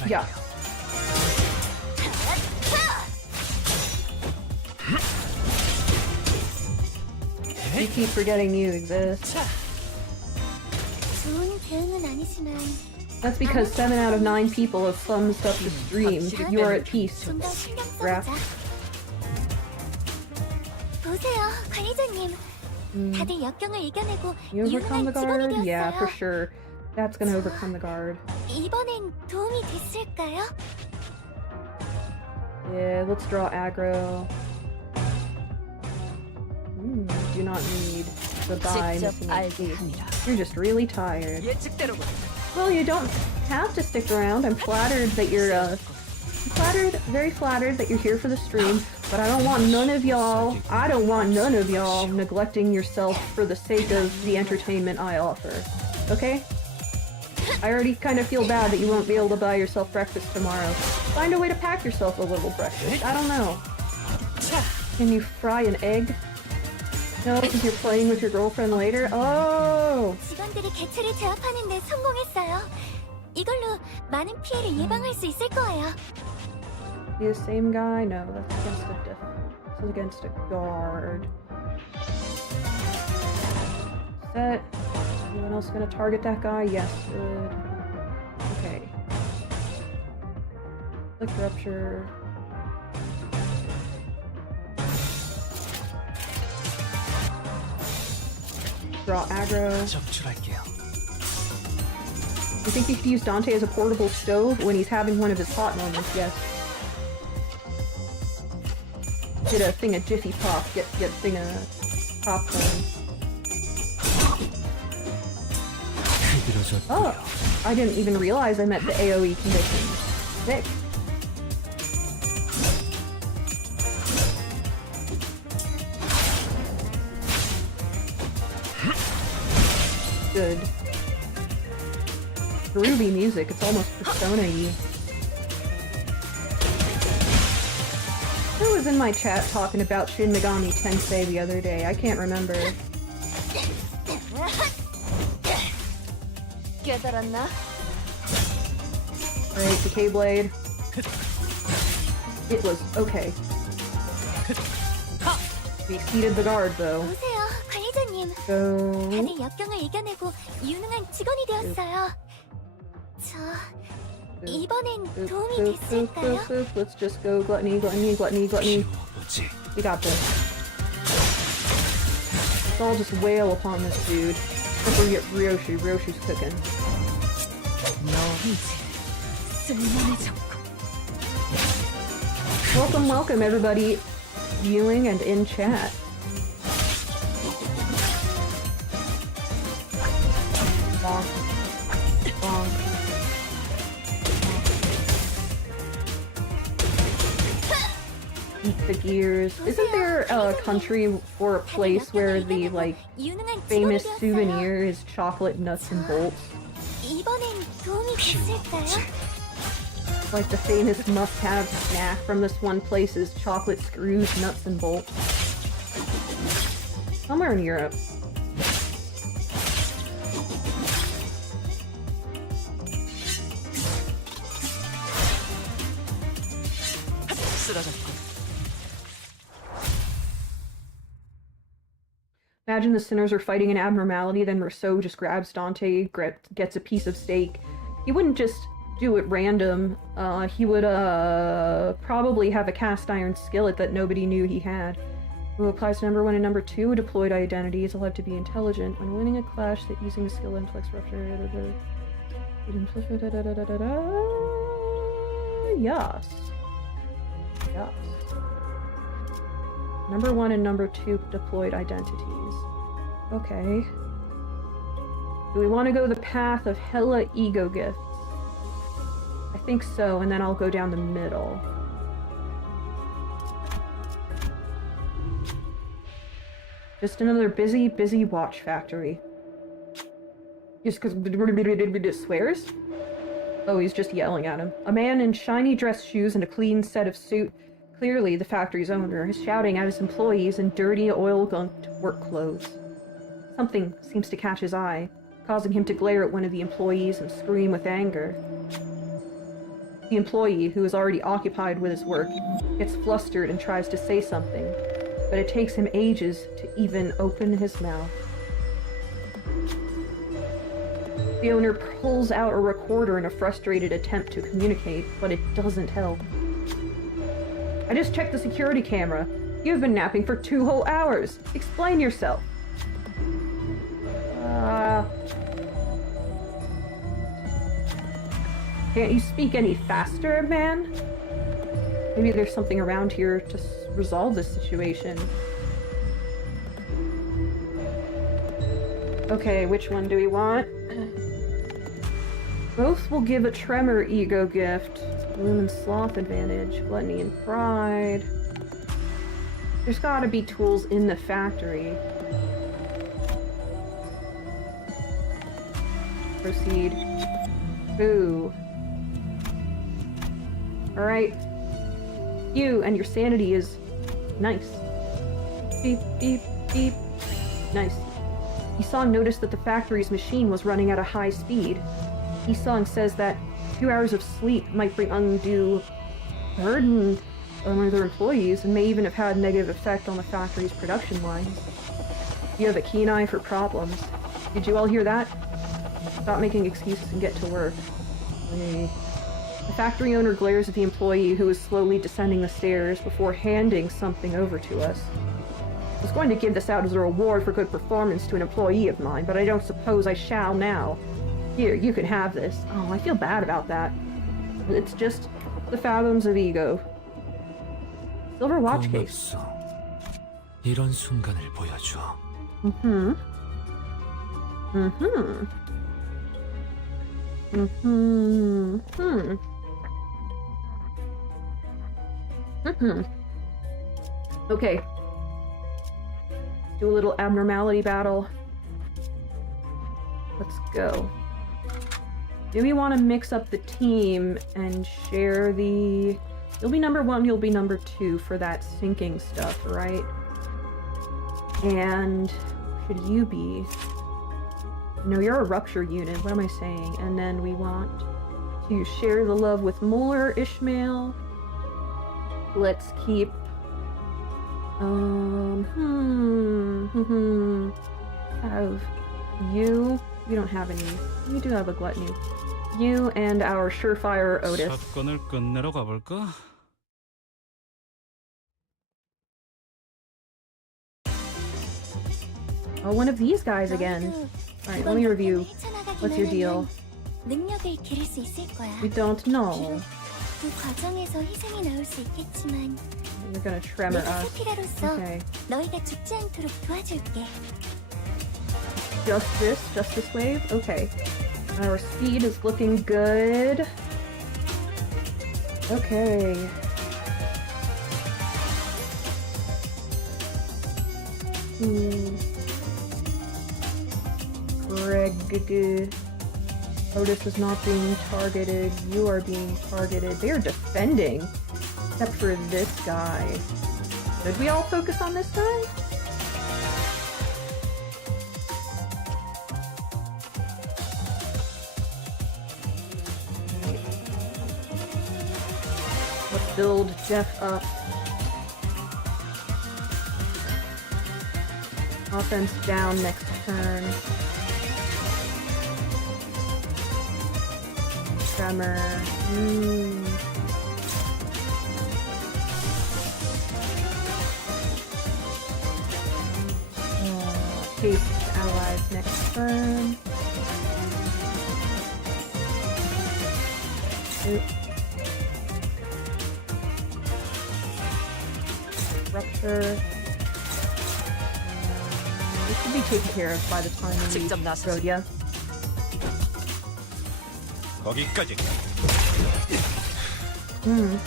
Yeah. You keep forgetting you exist. 좋은 대응은 아니지만 That's because 7 out of 9 people have thumbs up the stream. You are at peace. 좀 더 신경 Raph. 써보자. 보세요, 관리자님. 다들 역경을 이겨내고 You overcome the 유능한 직원이 guard? Yeah, for 되었어요. sure. That's gonna overcome the guard. 이번엔 도움이 됐을까요? Yeah, let's draw aggro. Do not need the buy missing HP. You're just really tired. Well, you don't have to stick around. I'm flattered that you're, very flattered that you're here for the stream, but I don't want none of y'all neglecting yourself for the sake of the entertainment I offer. Okay? I already kind of feel bad that you won't be able to buy yourself breakfast tomorrow. Find a way to pack yourself a little breakfast. I don't know. Can you fry an egg? No, because you're playing with your girlfriend later? Oh! 직원들이 개체를 제압하는 데 성공했어요. 이걸로 많은 피해를 예방할 수 있을 거예요. The same guy? No, that's against a guard. Set. Anyone else gonna target that guy? Yes, good. Okay. Click rupture. Draw aggro. You think you could use Dante as a portable stove when he's having one of his hot moments? Yes. Get a thing of Jiffy Pop. Get a thing of popcorn. Oh, I didn't even realize I met the AoE condition. Sick. Good. Groovy music, it's almost Persona-y. Who was in my chat talking about Shin Megami Tensei the other day? I can't remember. Alright, Decay Blade. It was okay. We exceeded the guard though. 보세요, 관리자님. So... 다들 역경을 이겨내고 유능한 직원이 되었어요. 저 이번엔 도움이 됐을까요? Let's just go gluttony, gluttony, gluttony, gluttony. We got this. Let's all just wail upon this dude. Except for Ryoshi. Ryoshi's cooking. Welcome, welcome everybody viewing and in chat. Bonk. Bonk. Eat the gears. Isn't there a country or a place where the, like, famous souvenir is chocolate nuts and bolts? 이번엔 도움이 됐을까요? Like the famous must-have snack from this one place is chocolate screws, nuts, and bolts. Somewhere in Europe. Imagine the sinners are fighting an abnormality, then Rousseau just grabs Dante, gets a piece of steak. He wouldn't just do it random. He would probably have a cast iron skillet that nobody knew he had. Who applies to number 1 and number 2 deployed identities will have to be intelligent. When winning a clash that using the skill intellect rupture. Yes. Yes. Number 1 and number 2 deployed identities. Okay. Do we want to go the path of hella ego gifts? I think so, and then I'll go down the middle. Just another busy, busy watch factory. Just because swears? Oh, he's just yelling at him. A man in shiny dress shoes and a clean set of suit, clearly the factory's owner, is shouting at his employees in dirty, oil-gunked work clothes. Something seems to catch his eye, causing him to glare at one of the employees and scream with anger. The employee, who is already occupied with his work, gets flustered and tries to say something, but it takes him ages to even open his mouth. The owner pulls out a recorder in a frustrated attempt to communicate, but it doesn't help. I just checked the security camera. You've been napping for 2 whole hours. Explain yourself. Can't you speak any faster, man? Maybe there's something around here to resolve this situation. Okay, which one do we want? Both will give a tremor ego gift. Gloom and sloth advantage. Gluttony and pride. There's gotta be tools in the factory. Proceed. Ooh. Alright. You and your sanity is nice. Beep, beep, beep. Nice. Yisong noticed that the factory's machine was running at a high speed. Yisong says that 2 hours of sleep might bring undue burden on their employees and may even have had a negative effect on the factory's production lines. You have a keen eye for problems. Did you all hear that? Stop making excuses and get to work. The factory owner glares at the employee who is slowly descending the stairs before handing something over to us. I was going to give this out as a reward for good performance to an employee of mine, but I don't suppose I shall now. Here, you can have this. Oh, I feel bad about that. It's just the fathoms of ego. Silver watch case. 이런 순간을 보여줘. Mm-hmm. Okay. Do a little abnormality battle. Let's go. Do we want to mix up the team and share the... You'll be number 1, you'll be number 2 for that sinking stuff, right? And should you be... No, you're a rupture unit. What am I saying? And then we want to share the love with Muller, Ishmael. Let's keep... Have you... You don't have any. You do have a gluttony. You and our surefire Otis. 사건을 끝내러 가볼까? Oh, one of these guys again. Alright, let me review. What's your deal? 능력을 기를 수 있을 거야. We don't know. 그 과정에서 희생이 나올 수 있겠지만 You're gonna tremor 내가 us. 세피라로서 Okay. 너희가 죽지 않도록 도와줄게. Just this wave? Okay. Our speed is looking good. Okay. Greg. Otis is not being targeted. You are being targeted. They are defending. Except for this guy. Should we all focus on this guy? Let's build Jeff up. Offense down next turn. Tremor. Haste allies next turn. Oops. Rupture. This should be taken care of by the time we reach 직접 나서지. Rodion. 거기까지. 좋은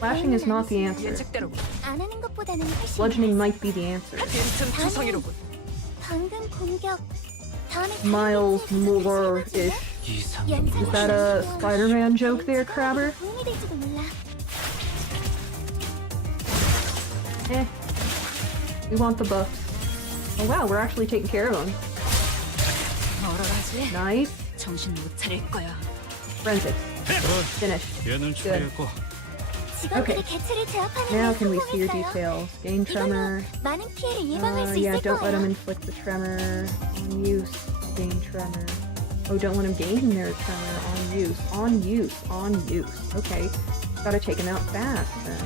Flashing is not the answer. 예측대로 안 하는 것보다는 훨씬 Bludgeoning might be the answer. 빈틈 투성이로군. 방금 공격 다음에 Miles Muller-ish. 이상. Is that a Spider-Man joke there, Crabber? 도움이 될지도 몰라. We want the buffs. Oh wow, we're actually taking care of them. 뭐라 하지? Nice. 정신 못 차릴 거야. Forensics. Finished. 얘는 처리했고. 직원들이 Okay. 개체를 제압하는 Now 데 can we see your 성공했어요. details? Gain 이걸로 tremor. 많은 피해를 예방할 수 Yeah, 있을 don't let him 거예요. inflict the tremor. On use. Gain tremor. Oh, don't let him gain their tremor. On use. On use. On use. Okay. Gotta take him out fast then.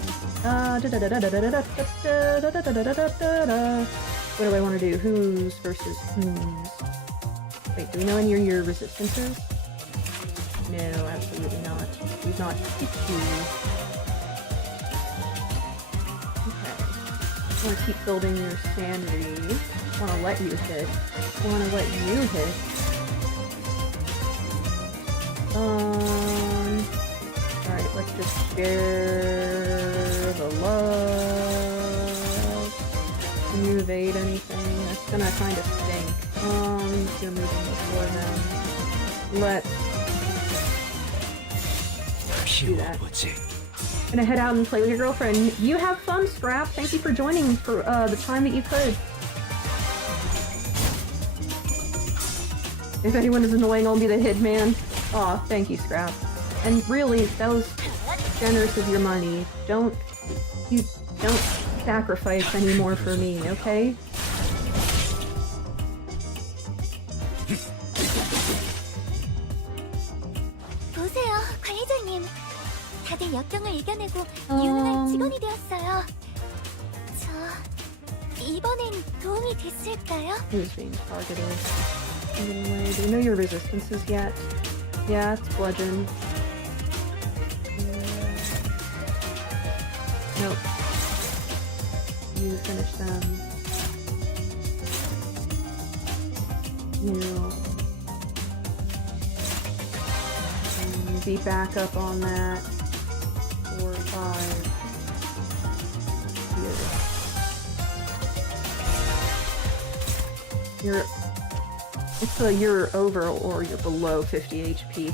What do I want to do? Whose versus whose? Wait, do we know any of your resistances? No, absolutely not. We've not hit you. Okay. I want to keep building your sanity. I want to let you hit. I want to let you hit. Alright, let's just share the love. Can you evade anything? That's gonna kind of stink. You're moving before them. Let's do that. Gonna head out and play with your girlfriend. You have fun, Scrap. Thank you for joining for the time that you could. If anyone is annoying, I'll be the hitman. Aw, thank you, Scrap. And really, that was generous of your money. Don't sacrifice anymore for me, okay? 보세요, 관리자님. 다들 역경을 이겨내고 유능한 직원이 되었어요. 이번엔 도움이 됐을까요? Who's being targeted? Anyway, do we know your resistances yet? Yeah, it's bludgeon. Nope. You finish them. You. be back up on that. 4, 5. Here. You're over or you're below 50 HP.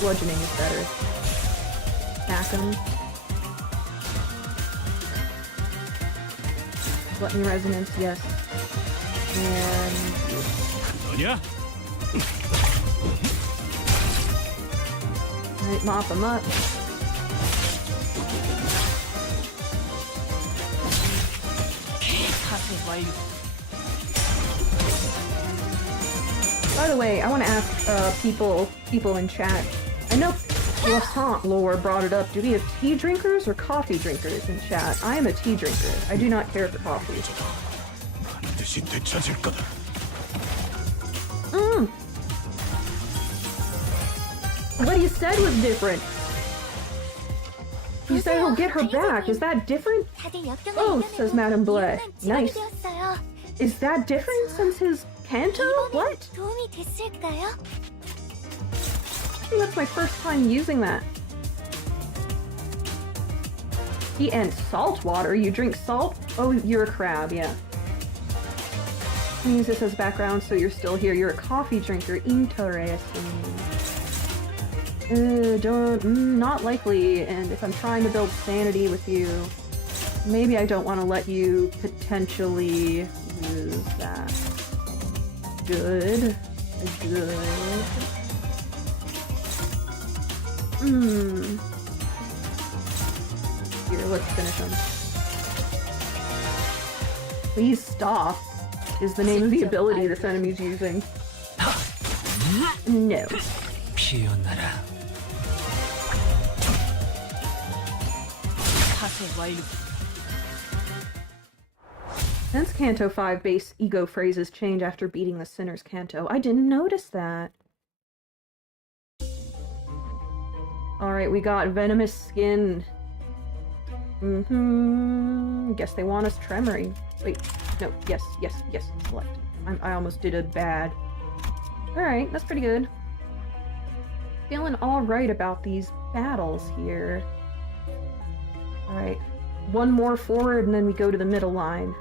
Bludgeoning is better. Attack him. Gluttony resonance, yes. And Sonya? Alright, mop him up. By the way, I want to ask people in chat. I know Laurent Lore brought it up. Do we have tea drinkers or coffee drinkers in chat? I am a tea drinker. I do not care for coffee. What you said was different. You said he'll get her back. Is that different? Oh, says Madame Blais. Nice. Is that different since his Kanto? What? I think that's my first time using that. Tea and salt water? You drink salt? Oh, you're a crab, yeah. Use this as background so you're still here. You're a coffee drinker. Interesting. Not likely, and if I'm trying to build sanity with you, maybe I don't want to let you potentially lose that. Good. Good. Here, let's finish him. Please stop, is the name of the ability this enemy's using. No. Since Canto 5 base ego phrases change after beating the Sinner's Canto. I didn't notice that. Alright, we got Venomous Skin. Guess they want us tremoring. Wait, no, yes, select. I almost did a bad. Alright, that's pretty good. Feeling alright about these battles here. Alright, one more forward and then we go to the middle line.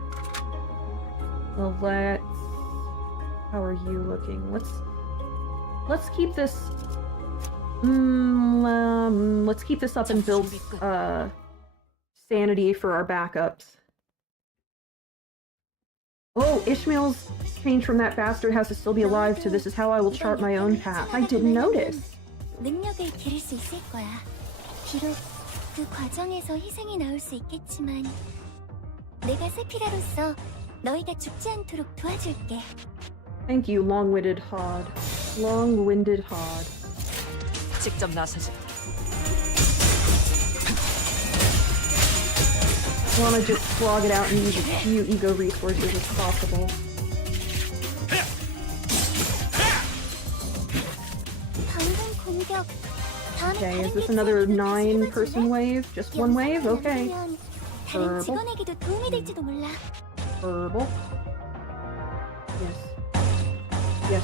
Well, let's... How are you looking? Let's keep this... let's keep this up and build, sanity for our backups. Oh, Ishmael's change from that bastard has to still be alive to this is how I will chart my own path. I didn't notice. 능력을 기를 수 있을 거야. 비록 그 과정에서 희생이 나올 수 있겠지만 내가 세피라로서 너희가 죽지 않도록 도와줄게. Thank you, long-winded Hod. Long-winded Hod. 직접 나서지. I wanna just slog it out and use as few ego resources as possible. Okay, is this another 9-person wave? Just one wave? Okay. Herbal. Herbal. Yes. Yes.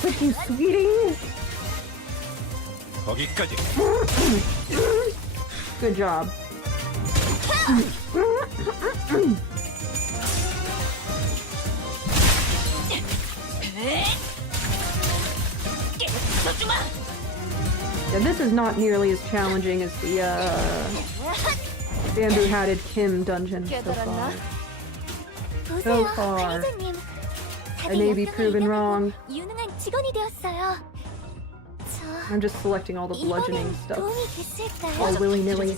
Thank you, sweetie! 거기까지. Good job. Yeah, this is not nearly as challenging as the bamboo-hatted Kim dungeon so far. So far. I may be proven wrong. I'm just selecting all the bludgeoning stuff. All willy-nilly.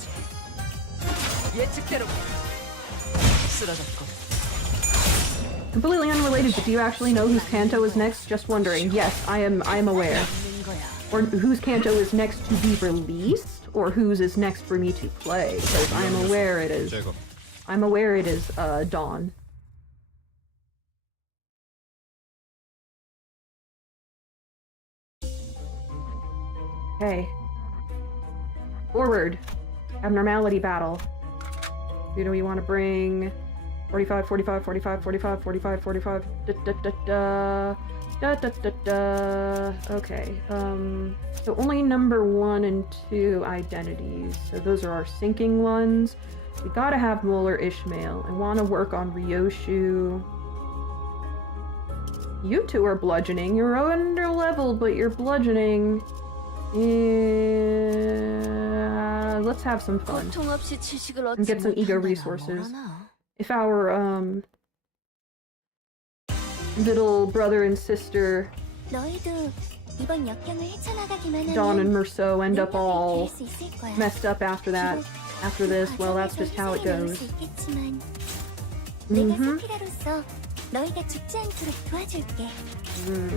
Completely unrelated, but do you actually know whose Kanto is next? Just wondering. Yes, I am aware. Or whose Kanto is next to be released, or whose is next for me to play, because I'm aware it is. I'm aware it is, Dawn. Okay. Forward. Abnormality battle. Who do we want to bring? 45, 45, 45, 45, 45, 45. Da da da da. Da da da da. Okay. So only number 1 and 2 identities. So those are our sinking ones. We gotta have Molar Ishmael. I want to work on Ryoshu. You two are bludgeoning. You're under leveled, but you're bludgeoning. Yeah, let's have some fun and get some ego resources. If our little brother and sister Dawn and Merceau end up all messed up after this, well, that's just how it goes.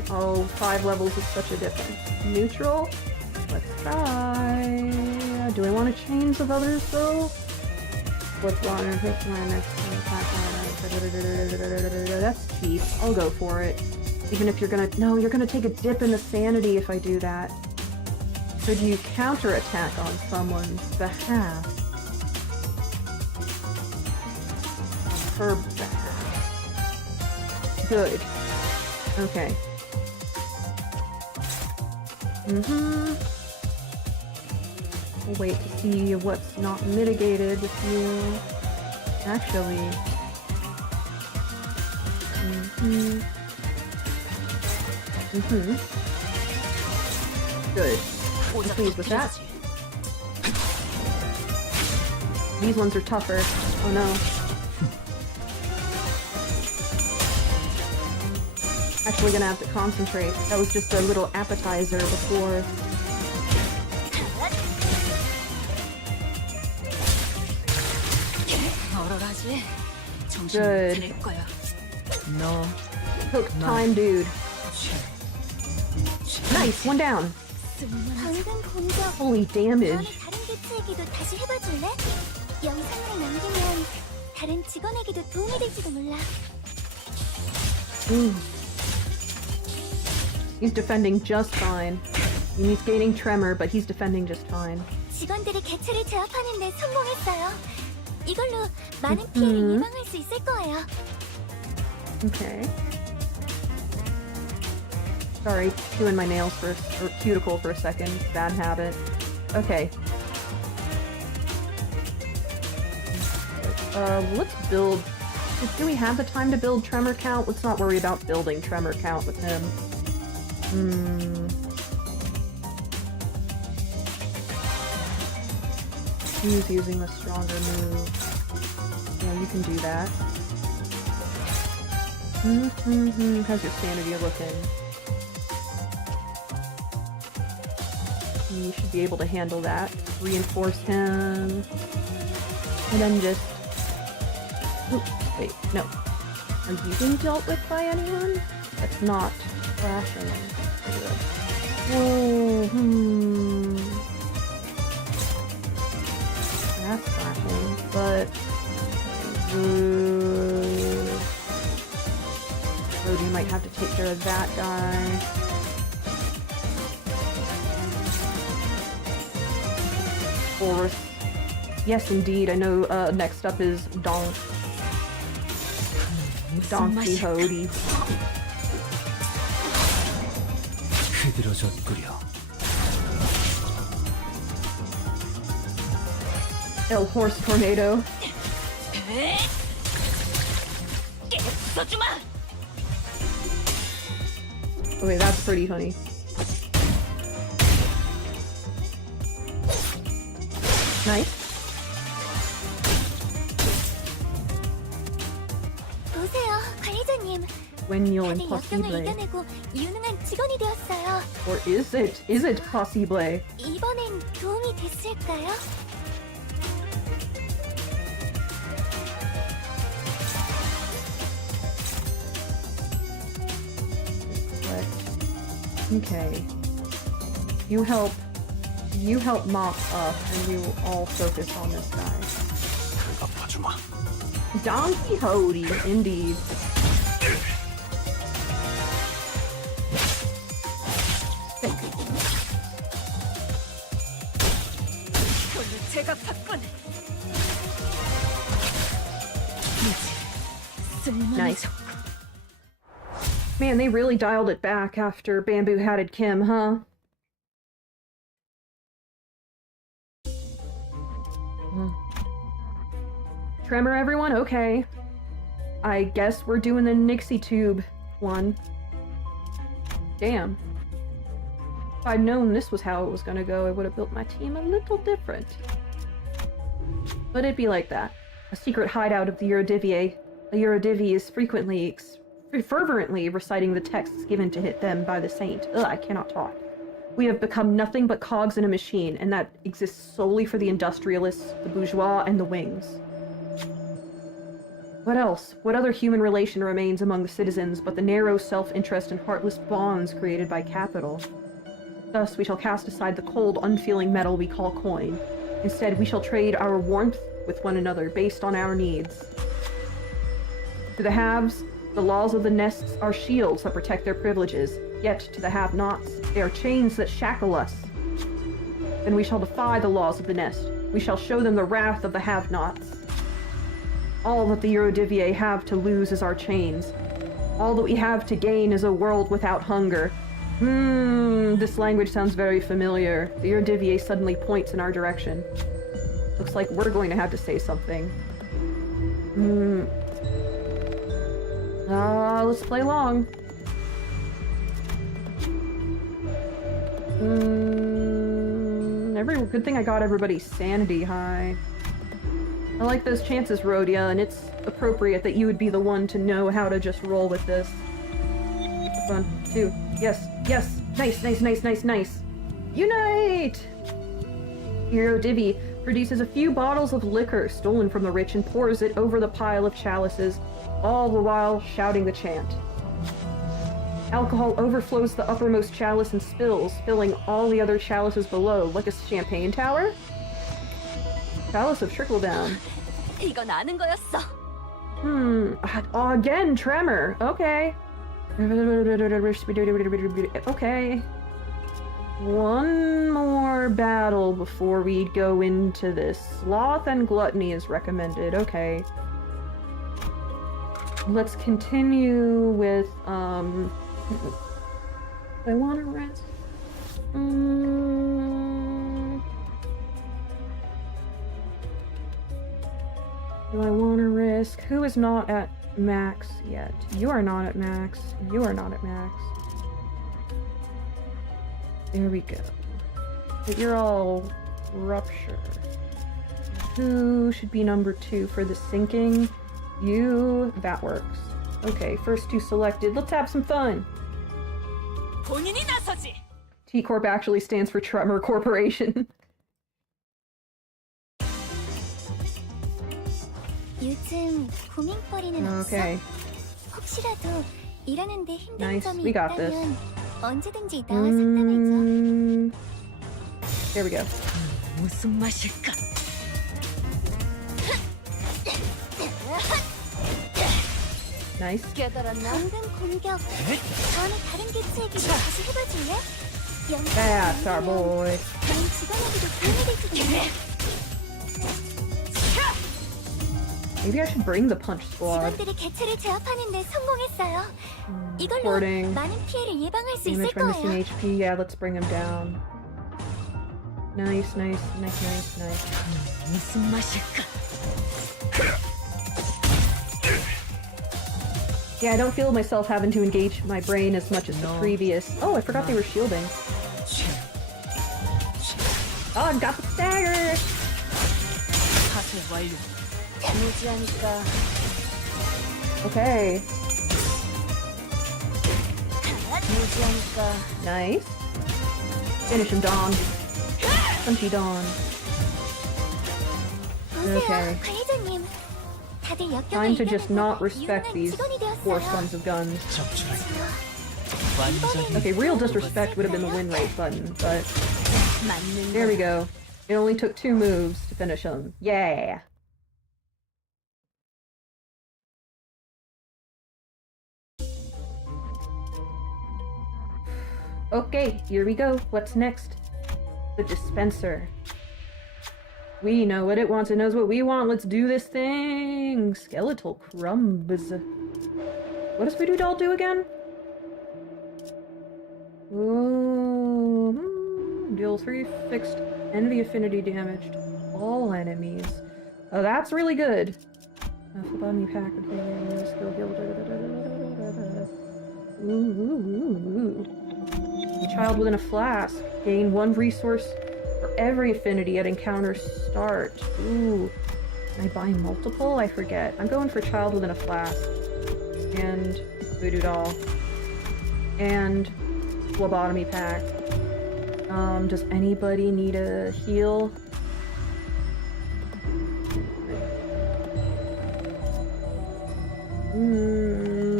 Oh, 5 levels is such a difference. Neutral? Let's try. Do I want to change of others though? What's wrong? That's cheap. I'll go for it. Even if you're gonna... No, you're gonna take a dip in the sanity if I do that. Could you counterattack on someone's behalf? On her behalf. Good. Okay. We'll wait to see what's not mitigated with you. Actually. Good. I'm pleased with that. These ones are tougher. Oh no. Actually gonna have to concentrate. That was just a little appetizer before. Good. No. Took time, dude. Nice, one down. Holy damage. Ooh. He's defending just fine. He's gaining tremor, but he's defending just fine. 직원들이 개체를 제압하는 데 성공했어요. 이걸로 많은 피해를 예방할 수 있을 거예요. Okay. Sorry, chewing my nails or cuticle for a second. Bad habit. Okay. Let's build... Do we have the time to build tremor count? Let's not worry about building tremor count with him. He's using the stronger move. Yeah, you can do that. How's your sanity looking? You should be able to handle that. Reinforce him. And then just... Ooh, wait, no. Are you being dealt with by anyone? That's not flashing. Oh, That's flashing, but... Rodion might have to take care of that guy. Forest. Yes, indeed. I know next up is Don Quixote. El Horse Tornado. Okay, that's pretty funny. Nice. 보세요, 관리자님. When you're 다들 역경을 impossible. 이겨내고 유능한 직원이 되었어요. Or is it possible? 이번엔 도움이 됐을까요? Okay. You help mop up, and we will all focus on this guy. Don Quixote, indeed. Man, they really dialed it back after Bamboo-Hatted Kim, huh? Tremor, everyone? Okay. I guess we're doing the Nixie Tube one. Damn. If I'd known this was how it was gonna go, I would have built my team a little different. But it'd be like that. A secret hideout of the Yurodiviye. The Yurodiviye is fervently reciting the texts given to them by the saint. Ugh, I cannot talk. We have become nothing but cogs in a machine, and that exists solely for the industrialists, the bourgeois, and the wings. What else? What other human relation remains among the citizens but the narrow self-interest and heartless bonds created by capital? Thus, we shall cast aside the cold, unfeeling metal we call coin. Instead, we shall trade our warmth with one another based on our needs. To the haves, the laws of the nests are shields that protect their privileges, yet to the have-nots, they are chains that shackle us. Then we shall defy the laws of the nest. We shall show them the wrath of the have-nots. All that the Yurodiviye have to lose is our chains. All that we have to gain is a world without hunger. This language sounds very familiar. The Yurodiviye suddenly points in our direction. Looks like we're going to have to say something. Let's play along. Good thing I got everybody's sanity high. I like those chances, Rodion, and it's appropriate that you would be the one to know how to just roll with this. 1, 2, yes, yes, nice, nice, nice, nice, nice. Unite! Yurodiviye produces a few bottles of liquor stolen from the rich and pours it over the pile of chalices, all the while shouting the chant. Alcohol overflows the uppermost chalice and spills, filling all the other chalices below, like a champagne tower? Chalice of trickle-down. 이건 아는 거였어. Again, tremor. Okay. Okay. One more battle before we go into this. Sloth and gluttony is recommended. Okay. Let's continue with, I want to rest. Do I want to risk? Who is not at max yet? You are not at max. You are not at max. There we go. But you're all rupture. Who should be number 2 for the sinking? You. That works. Okay, first 2 selected. Let's have some fun. T-Corp actually stands for Tremor Corporation. 요즘 고민거리는 Okay. 없어? 혹시라도 일하는데 힘든 Nice. 점이 We got this. 있다면 언제든지 나와 상담해줘. There we go. 무슨 맛일까? Nice. 방금 공격. 다음에 다른 개체에게 다시 해봐줄래? That's our boy. 다른 직원에게도 도움이 될지도 몰라. Maybe I should bring the punch squad. 직원들이 개체를 제압하는 데 성공했어요. 이걸로 Reporting. 많은 피해를 예방할 수 있을 Damage by missing 거예요. HP. Yeah, let's bring him down. Nice, nice, nice, nice, nice. 무슨 맛일까? Yeah, I don't feel myself having to engage my brain as much as the previous. Oh, I forgot they were shielding. Oh, I got the stagger! 사슬 완료. 무지하니까 Okay, 무지하니까 nice. Finish him, Dawn. Punchy Dawn. Okay. 관리자님. 다들 Time to just not respect these poor sons of guns. Okay, real disrespect would have been the win rate button, but there we go. It only took 2 moves to finish him. Yeah! Okay, here we go. What's next? The dispenser. We know what it wants. It knows what we want. Let's do this thing. Skeletal crumbs. What does Voodoo Doll do again? Ooh, deal 3 fixed envy affinity damage to all enemies. Oh, that's really good. Phlebotomy pack. Ooh. A child within a flask. Gain 1 resource for every affinity at encounter start. Ooh. Can I buy multiple? I forget. I'm going for child within a flask. And voodoo doll. And phlebotomy pack. Does anybody need a heal?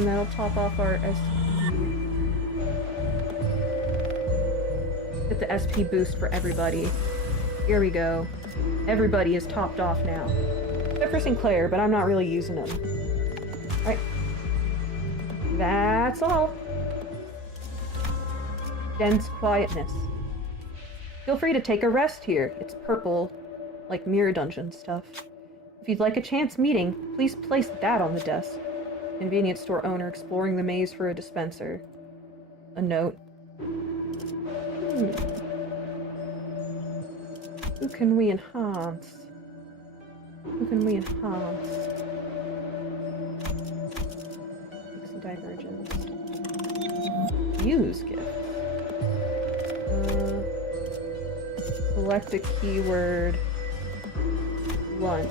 That'll top off our SP. Get the SP boost for everybody. Here we go. Everybody is topped off now. Except for Sinclair, but I'm not really using them. Alright. That's all. Dense quietness. Feel free to take a rest here. It's purple, like Mirror Dungeon stuff. If you'd like a chance meeting, please place that on the desk. Convenience store owner exploring the maze for a dispenser. A note. Who can we enhance? Who can we enhance? Pixie Divergence. Use gifts. Select a keyword. Blunt.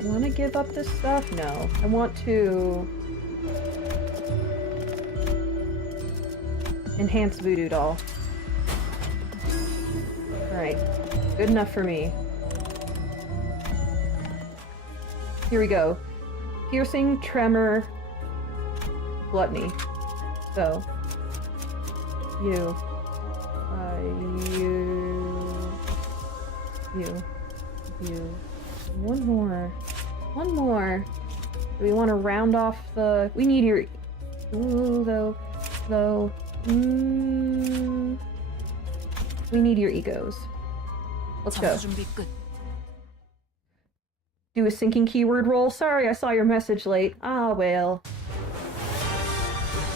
I want to give up this stuff? No. I want to enhance Voodoo Doll. Alright. Good enough for me. Here we go. Piercing, tremor, gluttony. So. You. You. One more. One more. Do we want to round off the... We need your... Ooh, though. We need your egos. Let's go. Do a syncing keyword roll? Sorry, I saw your message late. Ah, well.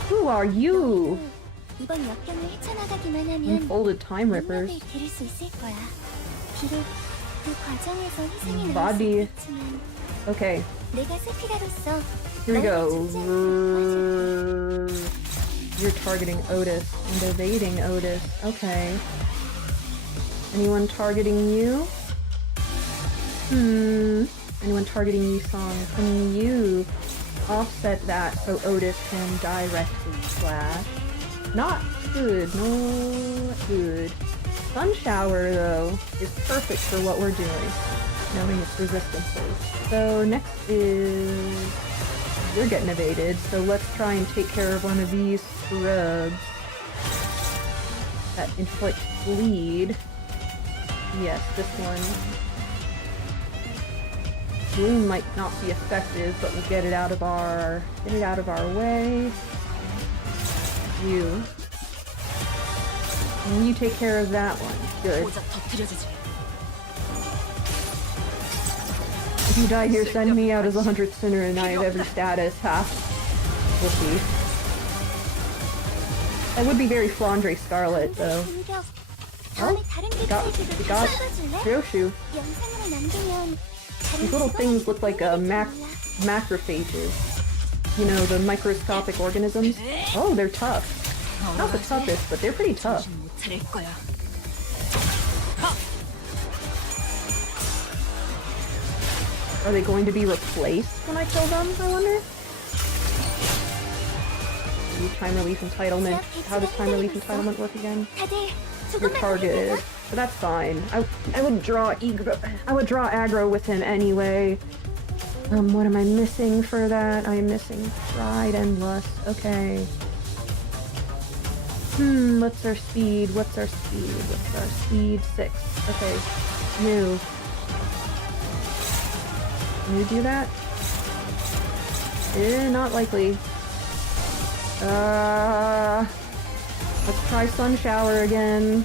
Who are you? Unfolded Time Rippers. Body. Okay. Here we go. You're targeting Otis and evading Otis. Okay. Anyone targeting you? Anyone targeting you, Song? Can you offset that so Otis can directly slash? Not good. Not good. Sun Shower, though, is perfect for what we're doing, knowing its resistances. So next is... You're getting evaded, so let's try and take care of one of these scrubs that inflict bleed. Yes, this one. Bloom might not be effective, but we'll get it out of our way. You. And you take care of that one. Good. If you die here, send me out as 100th sinner and I have every status. Ha. We'll see. That would be very Flandre Scarlet, though. Oh, we got Ryoshu. These little things look like macrophages. You know, the microscopic organisms. Oh, they're tough. Not the toughest, but they're pretty tough. Are they going to be replaced when I kill them, I wonder? Time relief entitlement. How does time relief entitlement work again? You're targeted. But that's fine. I would draw aggro with him anyway. What am I missing for that? I am missing pride and lust. Okay. What's our speed? What's our speed? 6. Okay. New. Can you do that? Not likely. Let's try Sun Shower again.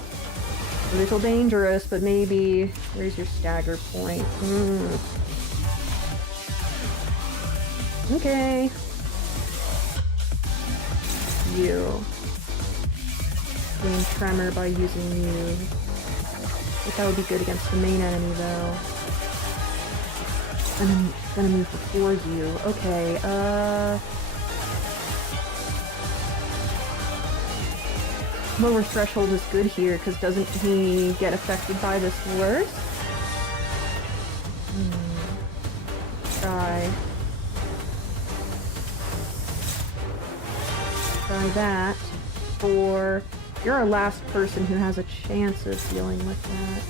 A little dangerous, but maybe. Where's your stagger point? Okay. you. Gain tremor by using you. But that would be good against the main enemy, though. And I'm gonna move before you. Okay, lower threshold is good here, because doesn't he get affected by this worse? Try that. For you're our last person who has a chance of dealing with that.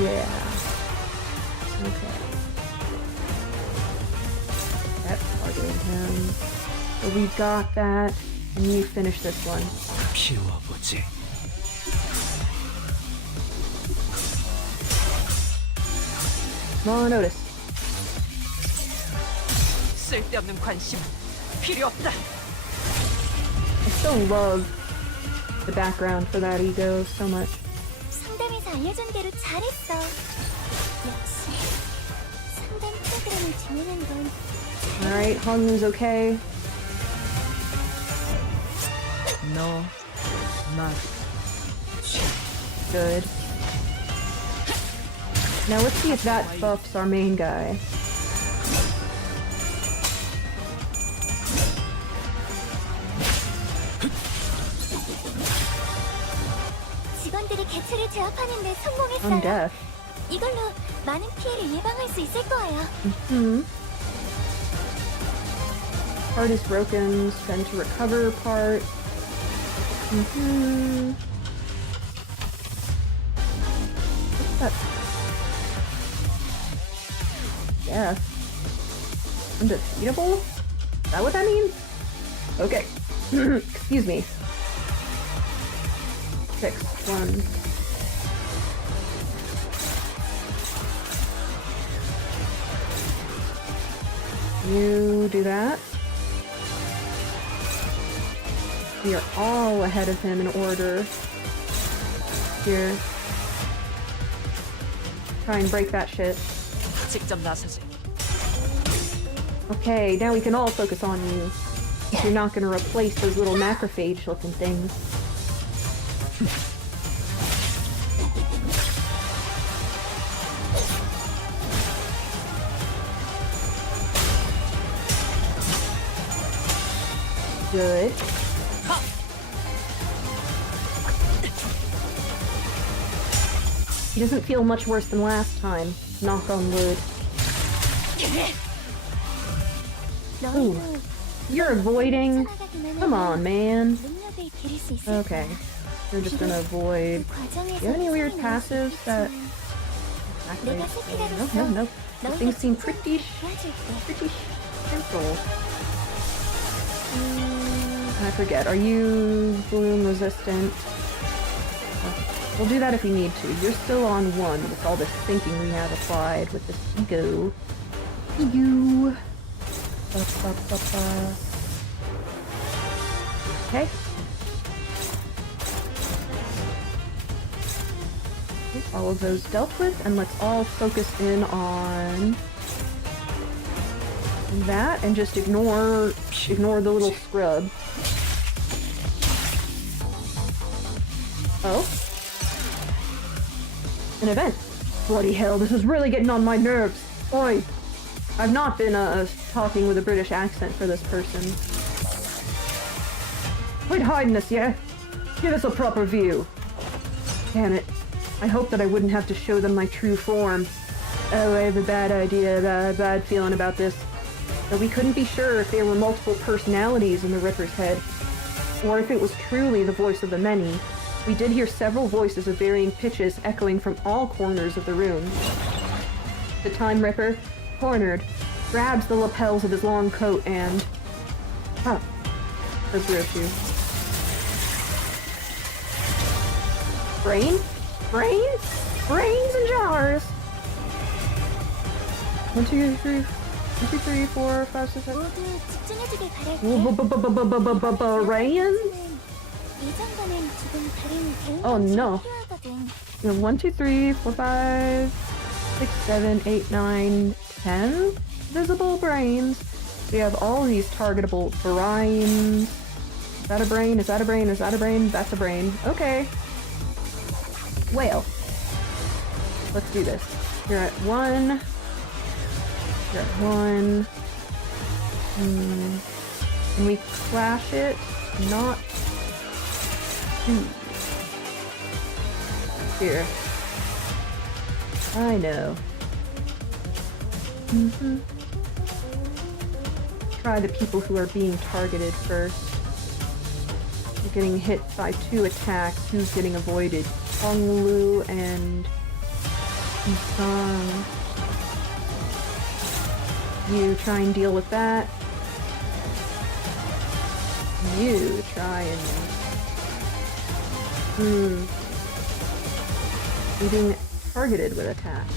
Yeah. Okay. That's targeting him. So we got that, and you finish this one. 피워보지. Small notice. 쓸데없는 관심 필요 없다. I still love the background for that ego so much. 상담에서 알려준 대로 잘했어. 역시 상담 프로그램을 진행한 건 Alright, Hong's okay. 너, 나, Good. Now let's see if that buffs our main guy. 직원들이 개체를 제압하는데 I'm 성공했어요. deaf. 이걸로 많은 피해를 예방할 수 있을 거예요. Part is broken, spend to recover part. What's that? Death. Undefeatable? Is that what that means? Okay. Excuse me. 6, 1. You do that. We are all ahead of him in order. Here. Try and break that shit. 직접 나서지. Okay, now we can all focus on you. You're not gonna replace those little macrophage looking things. Good. He doesn't feel much worse than last time. Knock on wood. Ooh. You're avoiding? Come on, man. Okay. You're just gonna avoid. Do you have any weird passives that... Actually, no. Things seem pretty simple. I forget. Are you bloom resistant? We'll do that if we need to. You're still on 1 with all this thinking we have applied with this ego. Ego. Okay. All of those dealt with, and let's all focus in on that and just ignore the little scrub. Oh. An event. Bloody hell, this is really getting on my nerves. Oi. I've not been talking with a British accent for this person. Quit hiding us, yeah? Give us a proper view. Damn it. I hope that I wouldn't have to show them my true form. Oh, I have a bad idea, a bad feeling about this. But we couldn't be sure if there were multiple personalities in the Ripper's head, or if it was truly the voice of the many. We did hear several voices of varying pitches echoing from all corners of the room. The Time Ripper, cornered, grabs the lapels of his long coat and... Oh, says Roshu. Brain? Brain? Brains and jars! 1, 2, 3, 1, 2, 3, 4, 5, 6, 7. 모두 집중해주길 바랄게. Brain? 예전과는 조금 다른 대응 Oh no. 필요하거든. We have 1, 2, 3, 4, 5, 6, 7, 8, 9, 10 visible brains. We have all these targetable brains. Is that a brain? Is that a brain? Is that a brain? That's a brain. Okay. Whale. Let's do this. You're at 1. You're at 1. And we clash it. Not 2. Here. I know. Try the people who are being targeted first. You're getting hit by 2 attacks. Who's getting avoided? Honglu and Isang. You try and deal with that. You try and... You're being targeted with attacks.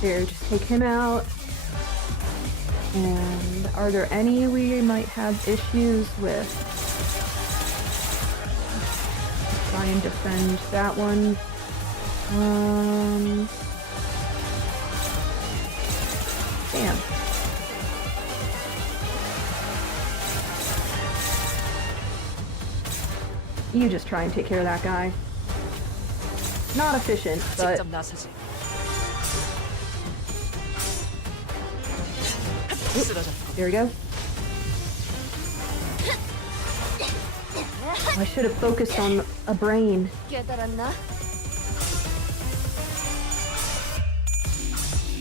Here, just take him out. And are there any we might have issues with? Try and defend that one. Damn. You just try and take care of that guy. Not efficient, but... Oop, there we go. I should have focused on a brain.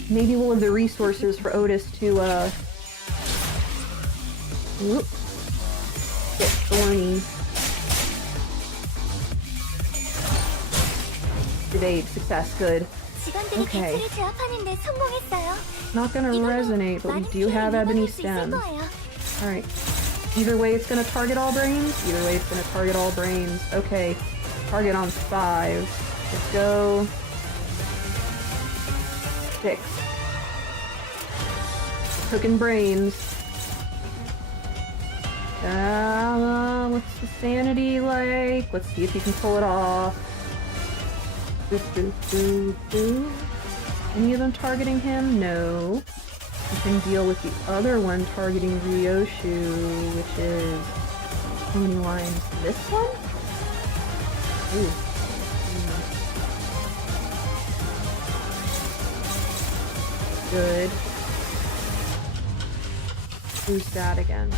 Maybe we'll have the resources for Otis to, whoop, get thorny. Evade, success, good. Okay. Not gonna resonate, but we do have ebony stems. Alright. Either way it's gonna target all brains. Either way it's gonna target all brains. Okay. Target on 5. Let's go. 6. Cooking brains. What's the sanity like? Let's see if you can pull it off. Any of them targeting him? No. You can deal with the other one targeting Ryoshu, which is... How many lines? This one? Ooh. Good. Who's that again?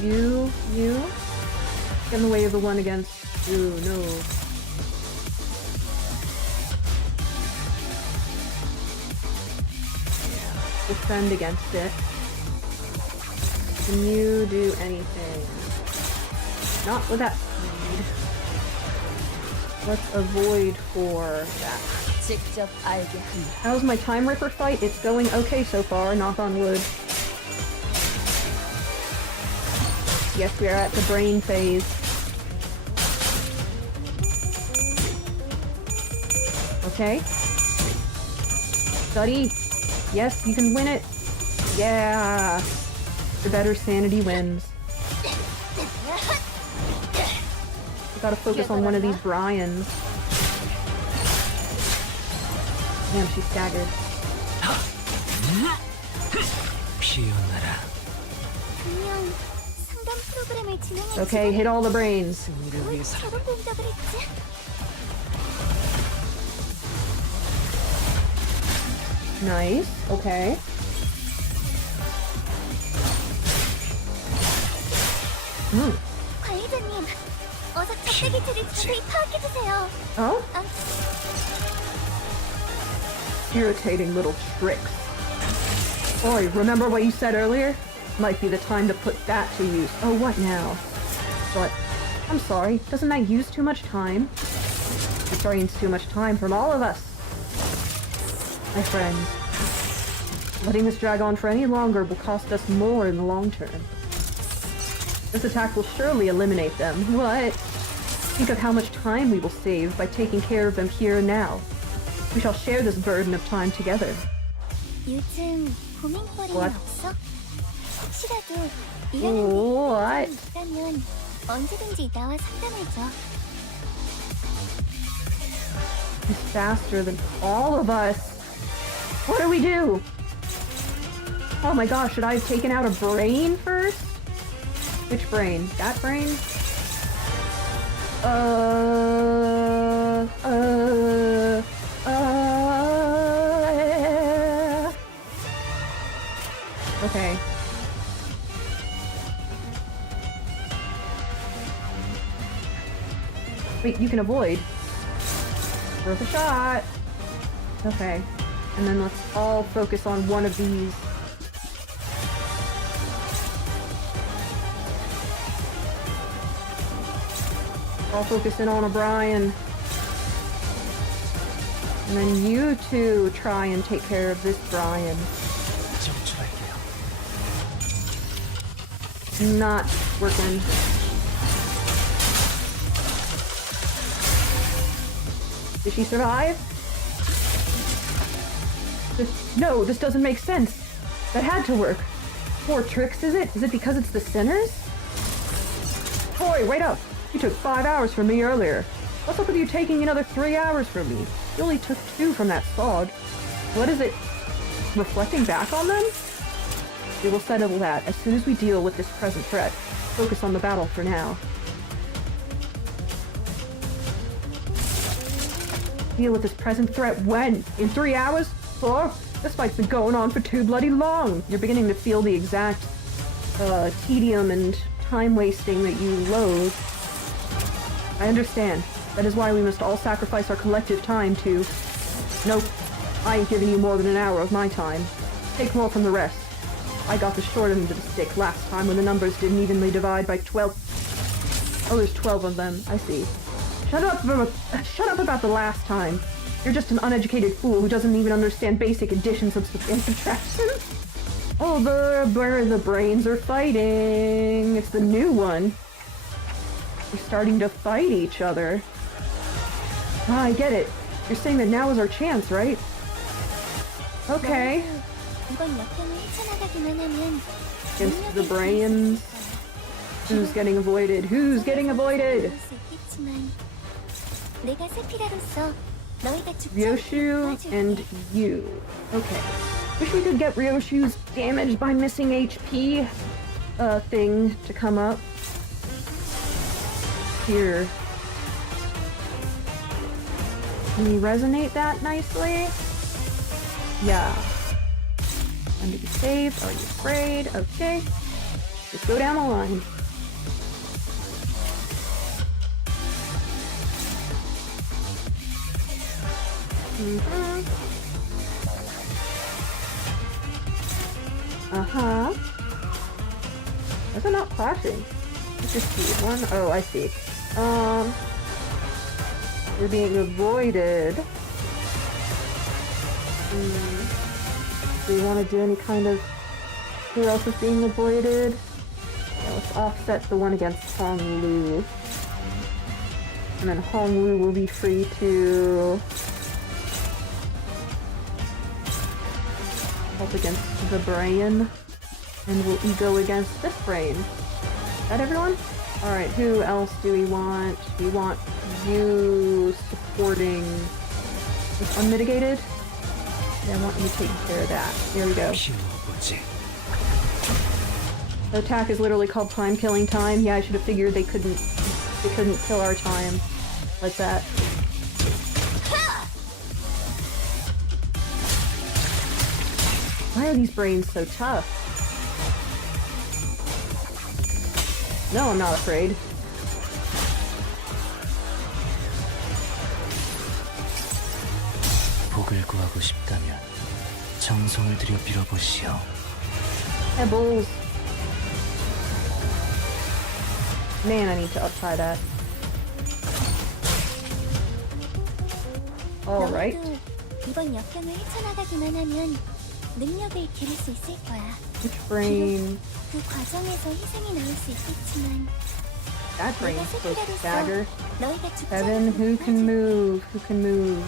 You? Get in the way of the one against... Ooh, no. Defend against it. Can you do anything? Not with that speed. Let's avoid for that. How's my Time Ripper fight? It's going okay so far, knock on wood. Yes, we are at the brain phase. Okay. Study. Yes, you can win it. Yeah. The better sanity wins. We gotta focus on one of these Bryans. Damn, she's staggered. Okay, hit all the brains. Nice. Okay. Oh? Irritating little tricks. Oi, remember what you said earlier? Might be the time to put that to use. Oh, what now? But, I'm sorry, doesn't that use too much time? It drains too much time from all of us. My friends, letting this drag on for any longer will cost us more in the long term. This attack will surely eliminate them. What? Think of how much time we will save by taking care of them here and now. We shall share this burden of time together. What? What? He's faster than all of us. What do we do? Oh my gosh, should I have taken out a brain first? Which brain? That brain? Okay. Wait, you can avoid. Worth a shot. Okay. And then let's all focus on one of these. I'll focus in on O'Brien. And then you two try and take care of this Brian. Not working. Did she survive? No, this doesn't make sense. That had to work. 4 tricks, is it? Is it because it's the sinners? Boy, wait up! You took 5 hours from me earlier. What's up with you taking another 3 hours from me? You only took 2 from that sod. What is it? Reflecting back on them? We will settle that as soon as we deal with this present threat. Focus on the battle for now. Deal with this present threat when? In 3 hours? 4? This fight's been going on for too bloody long. You're beginning to feel the exact tedium and time wasting that you loathe. I understand. That is why we must all sacrifice our collective time to... Nope. I ain't giving you more than an hour of my time. Take more from the rest. I got the short end of the stick last time when the numbers didn't evenly divide by 12... Oh, there's 12 of them. I see. Shut up about the last time. You're just an uneducated fool who doesn't even understand basic addition and subtraction. Oh, where the brains are fighting. It's the new one. We're starting to fight each other. Ah, I get it. You're saying that now is our chance, right? Okay. Against the brains. Who's getting avoided? Who's getting avoided? Ryoshu and you. Okay. Wish we could get Ryoshu's damaged by missing HP thing to come up. Here. Can we resonate that nicely? Yeah. Time to be saved. Are you afraid? Okay. Just go down the line. Uh-huh. Why is it not clashing? Let's just see. One. Oh, I see. We're being avoided. Do we want to do any kind of... Who else is being avoided? Yeah, let's offset the one against Hong Lu. And then Hong Lu will be free to... help against the brain. And we'll ego against this brain. Is that everyone? Alright, who else do we want? We want you supporting this unmitigated. Yeah, I want you taking care of that. There we go. The attack is literally called time killing time. Yeah, I should have figured they couldn't kill our time like that. Why are these brains so tough? No, I'm not afraid. 복을 구하고 싶다면 정성을 들여 빌어보시오. Pebbles. Man, I need to up-tie that. Alright. 이번 역경을 헤쳐나가기만 하면 능력을 기를 수 있을 거야. Which brain? 그 과정에서 희생이 나올 수 있겠지만 That brain's supposed to stagger. 너희가 죽지 Seven, 않도록 who can 도와줘. move? Who can move?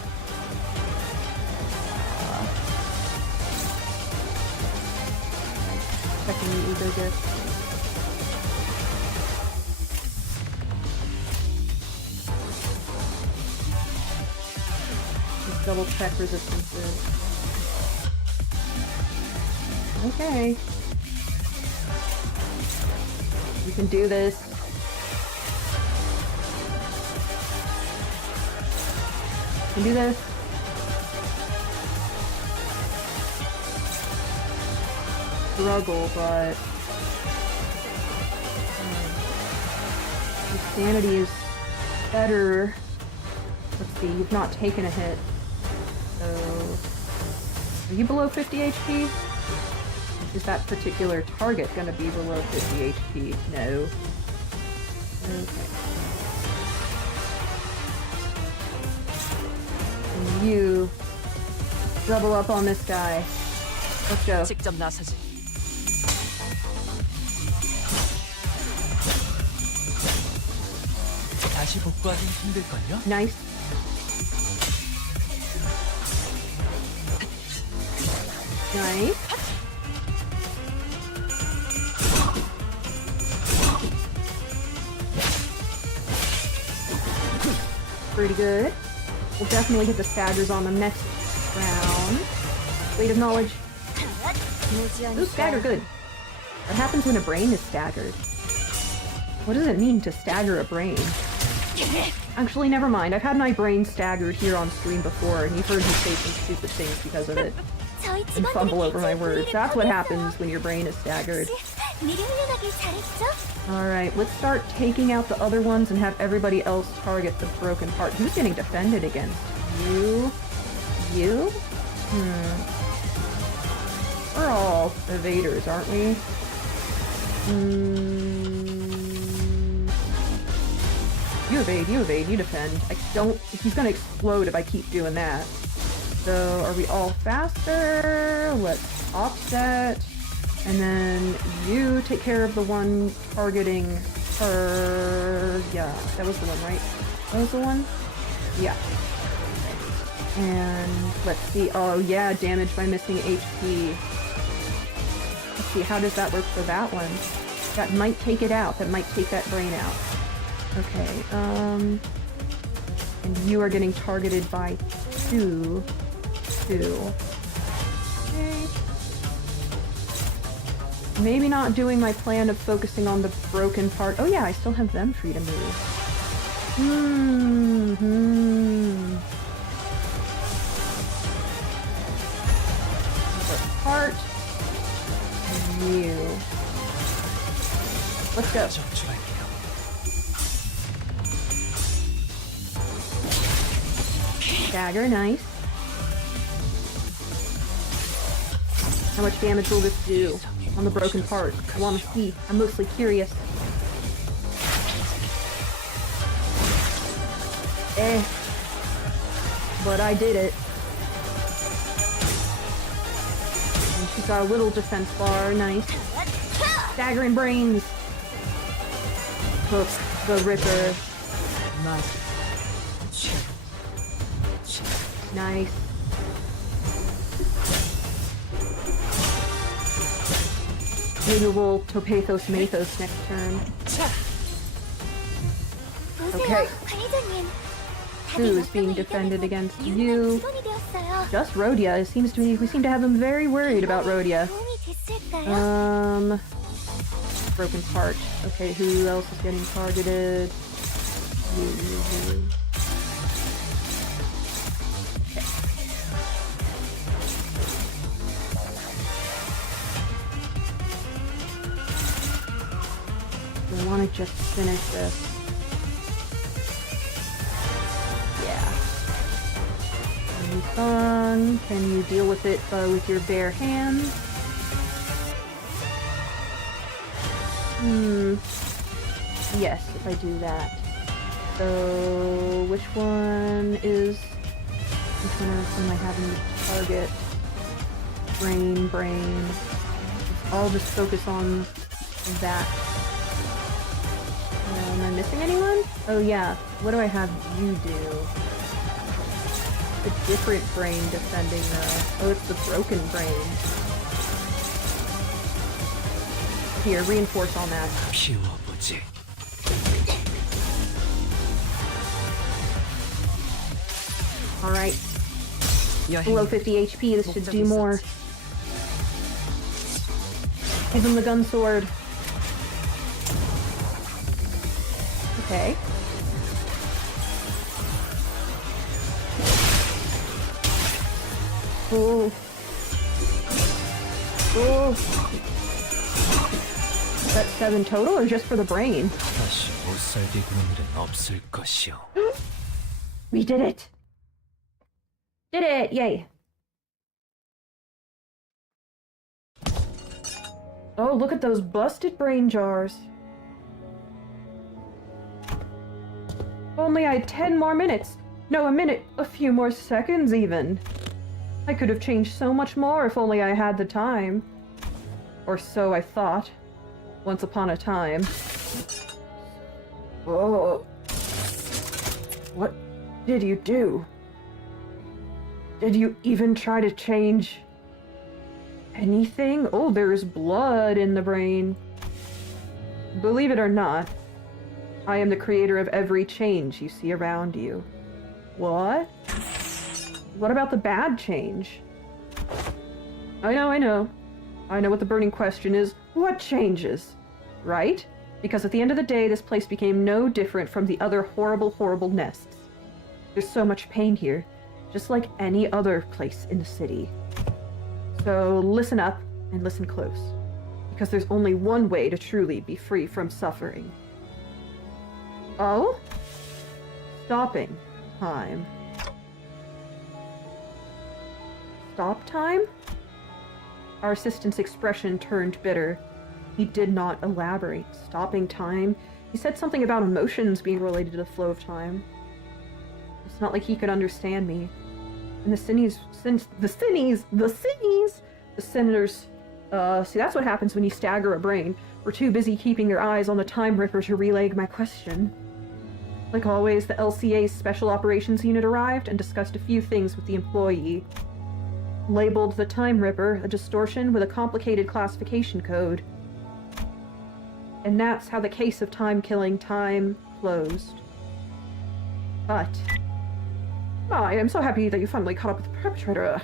Checking the ego gift. Just double check resistances. Okay. You can do this. You can do this. Struggle, but your sanity is better. Let's see, you've not taken a hit. So, are you below 50 HP? Is that particular target gonna be below 50 HP? No. Okay. And you double up on this guy. Let's go. 직접 나서지. 다시 복구하긴 힘들걸요? Nice. Nice. Pretty good. We'll definitely get the staggers on them next round. Weight of knowledge. Ooh, stagger, good. What happens when a brain is staggered? What does it mean to stagger a brain? Actually, never mind. I've had my brain staggered here on stream before, and you've heard me say some stupid things because of it. And fumble over my words. That's what happens when your brain is staggered. Alright, let's start taking out the other ones and have everybody else target the broken part. Who's getting defended against? You? You? We're all evaders, aren't we? You evade, you defend. I don't... He's gonna explode if I keep doing that. So, are we all faster? Let's offset. And then you take care of the one targeting her... Yeah, that was the one, right? That was the one? Yeah. Okay. And let's see. Oh, yeah, damage by missing HP. Let's see, how does that work for that one? That might take it out. That might take that brain out. Okay, and you are getting targeted by two. Okay. Maybe not doing my plan of focusing on the broken part. Oh yeah, I still have them free to move. The part. You. Let's go. Dagger, nice. How much damage will this do on the broken part? I want to see. I'm mostly curious. But I did it. And she's got a little defense bar, nice. Staggering brains. Hook the Ripper. Nice. Nice. Maybe we'll Topathos Mathos next turn. Okay. Who's being defended against you? Just Rodia. It seems to me we seem to have them very worried about Rodia. Broken part. Okay, who else is getting targeted? You. I want to just finish this. Yeah. Song, can you deal with it with your bare hands? Yes, if I do that. So, which one am I having to target? Brain. I'll just focus on that. Am I missing anyone? Oh yeah, what do I have you do? A different brain defending the... Oh, it's the broken brain. Here, reinforce on that. Alright. Below 50 HP, this should do more. Give him the gun sword. Okay. Oh. Oh. Is that 7 total or just for the brain? 다시 못 살게 구는 일은 없을 것이오. We did it! Did it! Yay! Oh, look at those busted brain jars. If only I had 10 more minutes. No, a minute. A few more seconds, even. I could have changed so much more if only I had the time. Or so I thought. Once upon a time. Whoa. What did you do? Did you even try to change anything? Oh, there's blood in the brain. Believe it or not, I am the creator of every change you see around you. What? What about the bad change? I know. I know what the burning question is. What changes? Right? Because at the end of the day, this place became no different from the other horrible, horrible nests. There's so much pain here, just like any other place in the city. So listen up and listen close, because there's only one way to truly be free from suffering. Oh? Stopping time. Stop time? Our assistant's expression turned bitter. He did not elaborate. Stopping time? He said something about emotions being related to the flow of time. It's not like he could understand me. And the senators, see, that's what happens when you stagger a brain. We're too busy keeping their eyes on the Time Ripper to relay my question. Like always, the LCA's Special Operations Unit arrived and discussed a few things with the employee. Labeled the Time Ripper a distortion with a complicated classification code. And that's how the case of time-killing time closed. But I am so happy that you finally caught up with the perpetrator.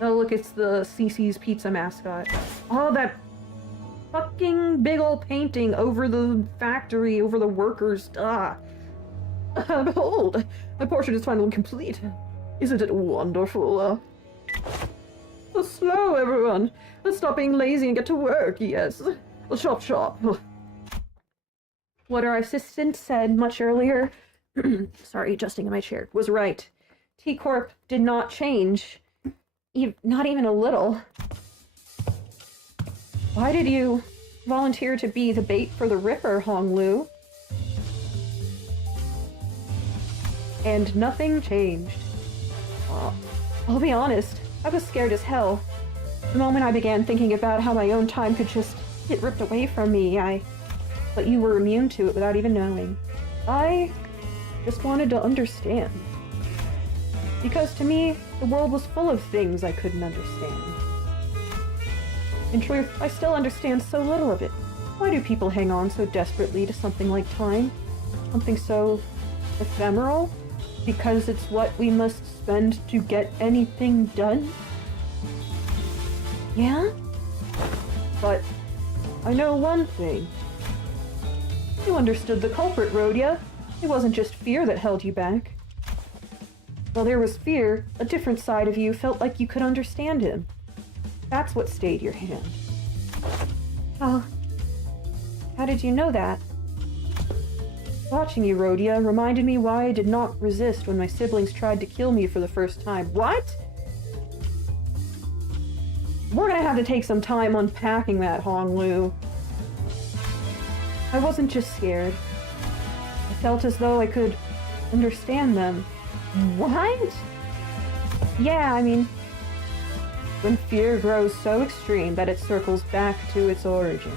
Oh, look, it's the CC's Pizza mascot. Oh, that fucking big ol' painting over the factory, over the workers. Behold, my portrait is finally complete. Isn't it wonderful? So slow, everyone. Let's stop being lazy and get to work, yes. Chop, chop. What our assistant said much earlier, sorry, adjusting in my chair, was right. T-Corp did not change. Not even a little. Why did you volunteer to be the bait for the Ripper, Honglu? And nothing changed. I'll be honest, I was scared as hell. The moment I began thinking about how my own time could just get ripped away from me, but you were immune to it without even knowing. I just wanted to understand. Because to me, the world was full of things I couldn't understand. In truth, I still understand so little of it. Why do people hang on so desperately to something like time? Something so ephemeral? Because it's what we must spend to get anything done? Yeah? But I know one thing. You understood the culprit, Rodion. It wasn't just fear that held you back. While there was fear, a different side of you felt like you could understand him. That's what stayed your hand. Oh. How did you know that? Watching you, Rodion, reminded me why I did not resist when my siblings tried to kill me for the first time. What? We're gonna have to take some time unpacking that, Honglu. I wasn't just scared. I felt as though I could understand them. What? Yeah, I mean, when fear grows so extreme that it circles back to its origin.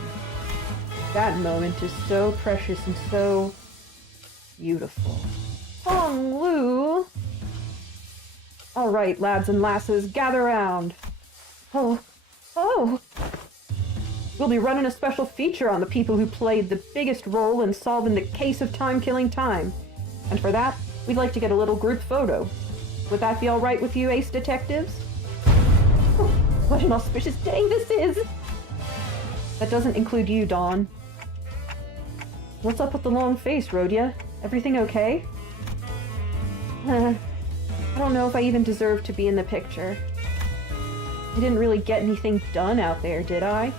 That moment is so precious and so beautiful. Honglu! Alright, lads and lasses, gather round. Oh. We'll be running a special feature on the people who played the biggest role in solving the case of time-killing time. And for that, we'd like to get a little group photo. Would that be alright with you, ace detectives? Oh, what an auspicious day this is! That doesn't include you, Dawn. What's up with the long face, Rhodia? Everything okay? I don't know if I even deserve to be in the picture. I didn't really get anything done out there, did I?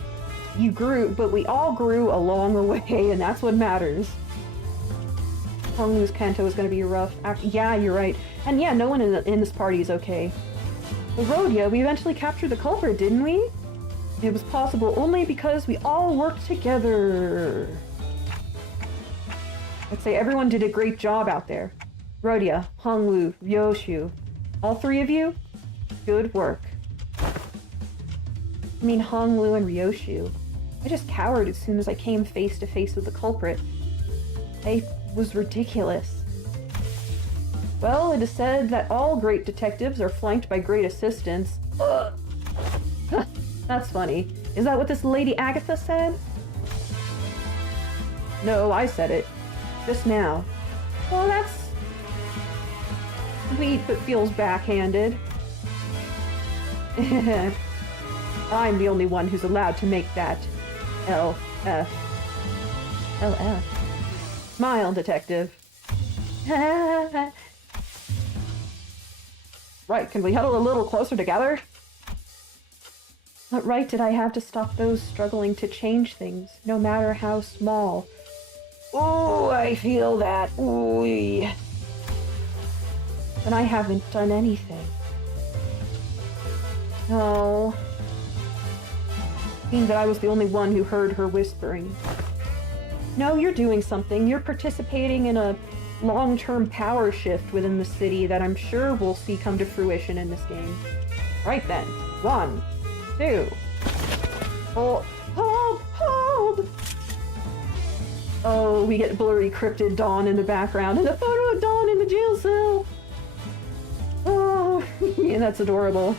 You grew, but we all grew along the way, and that's what matters. Honglu's Kanto is going to be rough. Yeah, you're right. And yeah, no one in this party is okay. But Rhodia, we eventually captured the culprit, didn't we? It was possible only because we all worked together. I'd say everyone did a great job out there. Rhodia, Honglu, Ryoshu. All three of you? Good work. I mean Honglu and Ryoshu. I just cowered as soon as I came face to face with the culprit. I was ridiculous. Well, it is said that all great detectives are flanked by great assistants. Ugh. That's funny. Is that what this Lady Agatha said? No, I said it. Just now. Well, that's sweet, but feels backhanded. I'm the only one who's allowed to make that LF. LF. Smile, detective. Right, can we huddle a little closer together? What right did I have to stop those struggling to change things, no matter how small? Oh, I feel that. Ooh. But I haven't done anything. Oh. Mean that I was the only one who heard her whispering. No, you're doing something. You're participating in a long-term power shift within the city that I'm sure we'll see come to fruition in this game. Right then. 1, 2. Hold. Hold! Hold! Oh, we get blurry cryptid Dawn in the background and a photo of Dawn in the jail cell! Oh, yeah, that's adorable.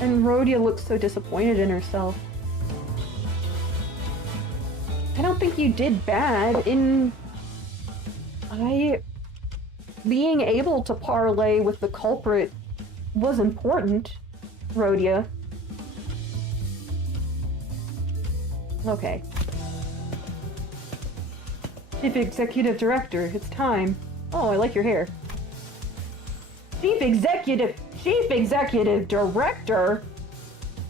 And Rhodia looks so disappointed in herself. I don't think you did bad in... Being able to parlay with the culprit was important, Rhodia. Okay. Chief Executive Director, it's time. Oh, I like your hair. Chief Executive Director?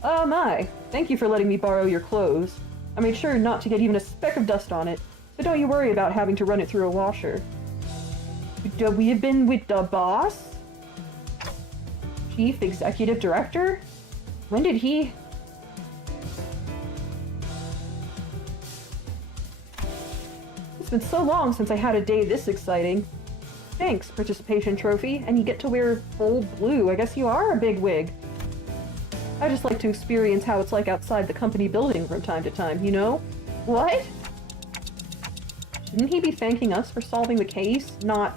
Oh my. Thank you for letting me borrow your clothes. I made sure not to get even a speck of dust on it, so don't you worry about having to run it through a washer. We have been with the boss? Chief Executive Director? When did he... It's been so long since I had a day this exciting. Thanks, participation trophy, and you get to wear full blue. I guess you are a bigwig. I just like to experience how it's like outside the company building from time to time, you know? What? Shouldn't he be thanking us for solving the case? Not,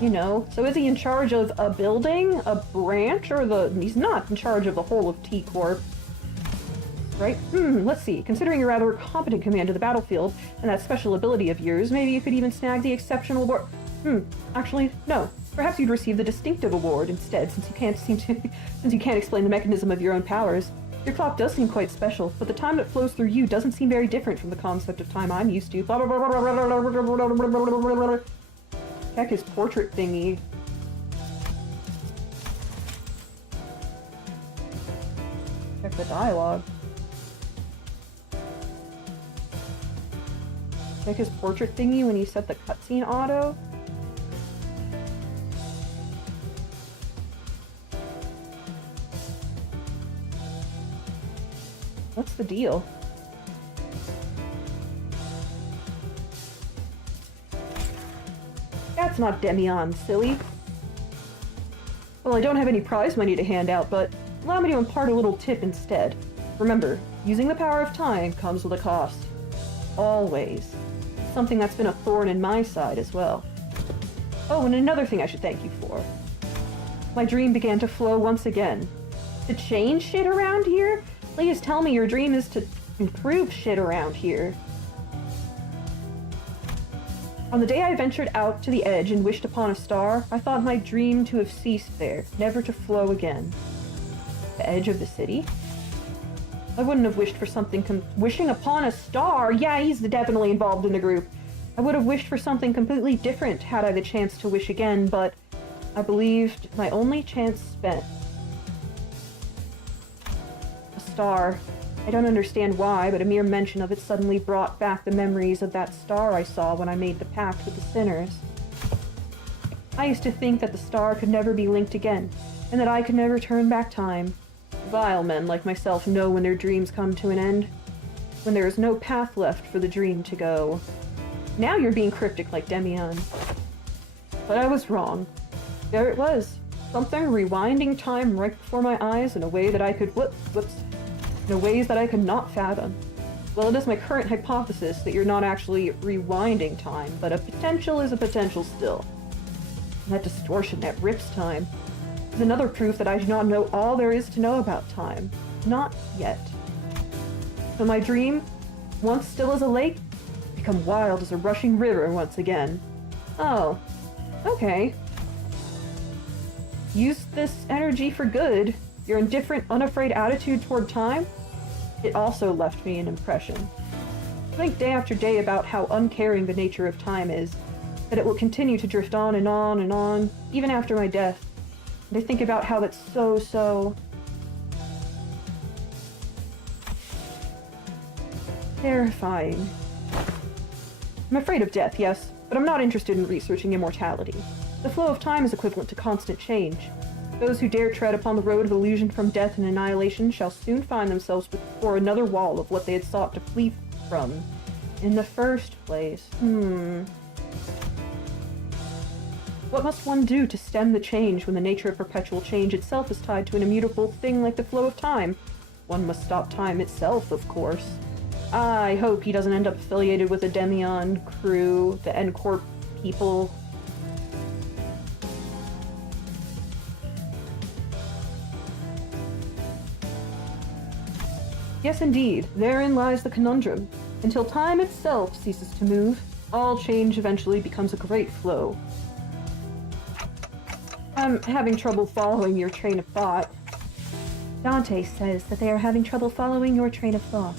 you know. So is he in charge of a building, a branch, or the... He's not in charge of the whole of T-Corp. Right? Let's see. Considering your rather competent command of the battlefield, and that special ability of yours, maybe you could even snag the exceptional award. Actually, no. Perhaps you'd receive the distinctive award instead, since you can't explain the mechanism of your own powers. Your clock does seem quite special, but the time that flows through you doesn't seem very different from the concept of time I'm used to. Blah, blah, blah, blah, blah, blah, blah, blah, blah, blah, blah. Check his portrait thingy. Check the dialogue. Check his portrait thingy when you set the cutscene auto. What's the deal? That's not Demian, silly. Well, I don't have any prize money to hand out, but allow me to impart a little tip instead. Remember, using the power of time comes with a cost. Always. Something that's been a thorn in my side as well. Oh, and another thing I should thank you for. My dream began to flow once again. To change shit around here? Please tell me your dream is to improve shit around here. On the day I ventured out to the edge and wished upon a star, I thought my dream to have ceased there, never to flow again. The edge of the city? I wouldn't have wished for something wishing upon a star. Yeah, he's definitely involved in the group. I would have wished for something completely different had I the chance to wish again, but I believed my only chance spent. A star. I don't understand why, but a mere mention of it suddenly brought back the memories of that star I saw when I made the pact with the sinners. I used to think that the star could never be linked again, and that I could never turn back time. Vile men like myself know when their dreams come to an end, when there is no path left for the dream to go. Now you're being cryptic like Demian. But I was wrong. There it was. Something rewinding time right before my eyes in a way that I could in ways that I could not fathom. Well, it is my current hypothesis that you're not actually rewinding time, but a potential is a potential still. And that distortion that rips time is another proof that I do not know all there is to know about time. Not yet. So my dream, once still as a lake, become wild as a rushing river once again. Oh, okay. Use this energy for good. Your indifferent, unafraid attitude toward time, it also left me an impression. I think day after day about how uncaring the nature of time is, that it will continue to drift on and on and on, even after my death. And I think about how that's so terrifying. I'm afraid of death, yes, but I'm not interested in researching immortality. The flow of time is equivalent to constant change. Those who dare tread upon the road of illusion from death and annihilation shall soon find themselves before another wall of what they had sought to flee from in the first place. What must one do to stem the change when the nature of perpetual change itself is tied to an immutable thing like the flow of time? One must stop time itself, of course. I hope he doesn't end up affiliated with the Demian crew, the N-Corp people. Yes, indeed. Therein lies the conundrum. Until time itself ceases to move, all change eventually becomes a great flow. I'm having trouble following your train of thought. Dante says that they are having trouble following your train of thought.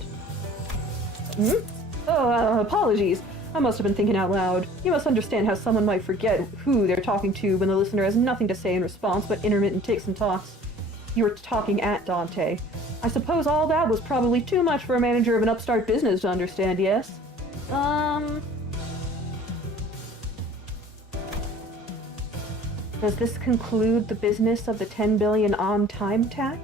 Apologies. I must have been thinking out loud. You must understand how someone might forget who they're talking to when the listener has nothing to say in response but intermittent ticks and talks. You were talking at Dante. I suppose all that was probably too much for a manager of an upstart business to understand, yes? Does this conclude the business of the 10 billion on-time tax?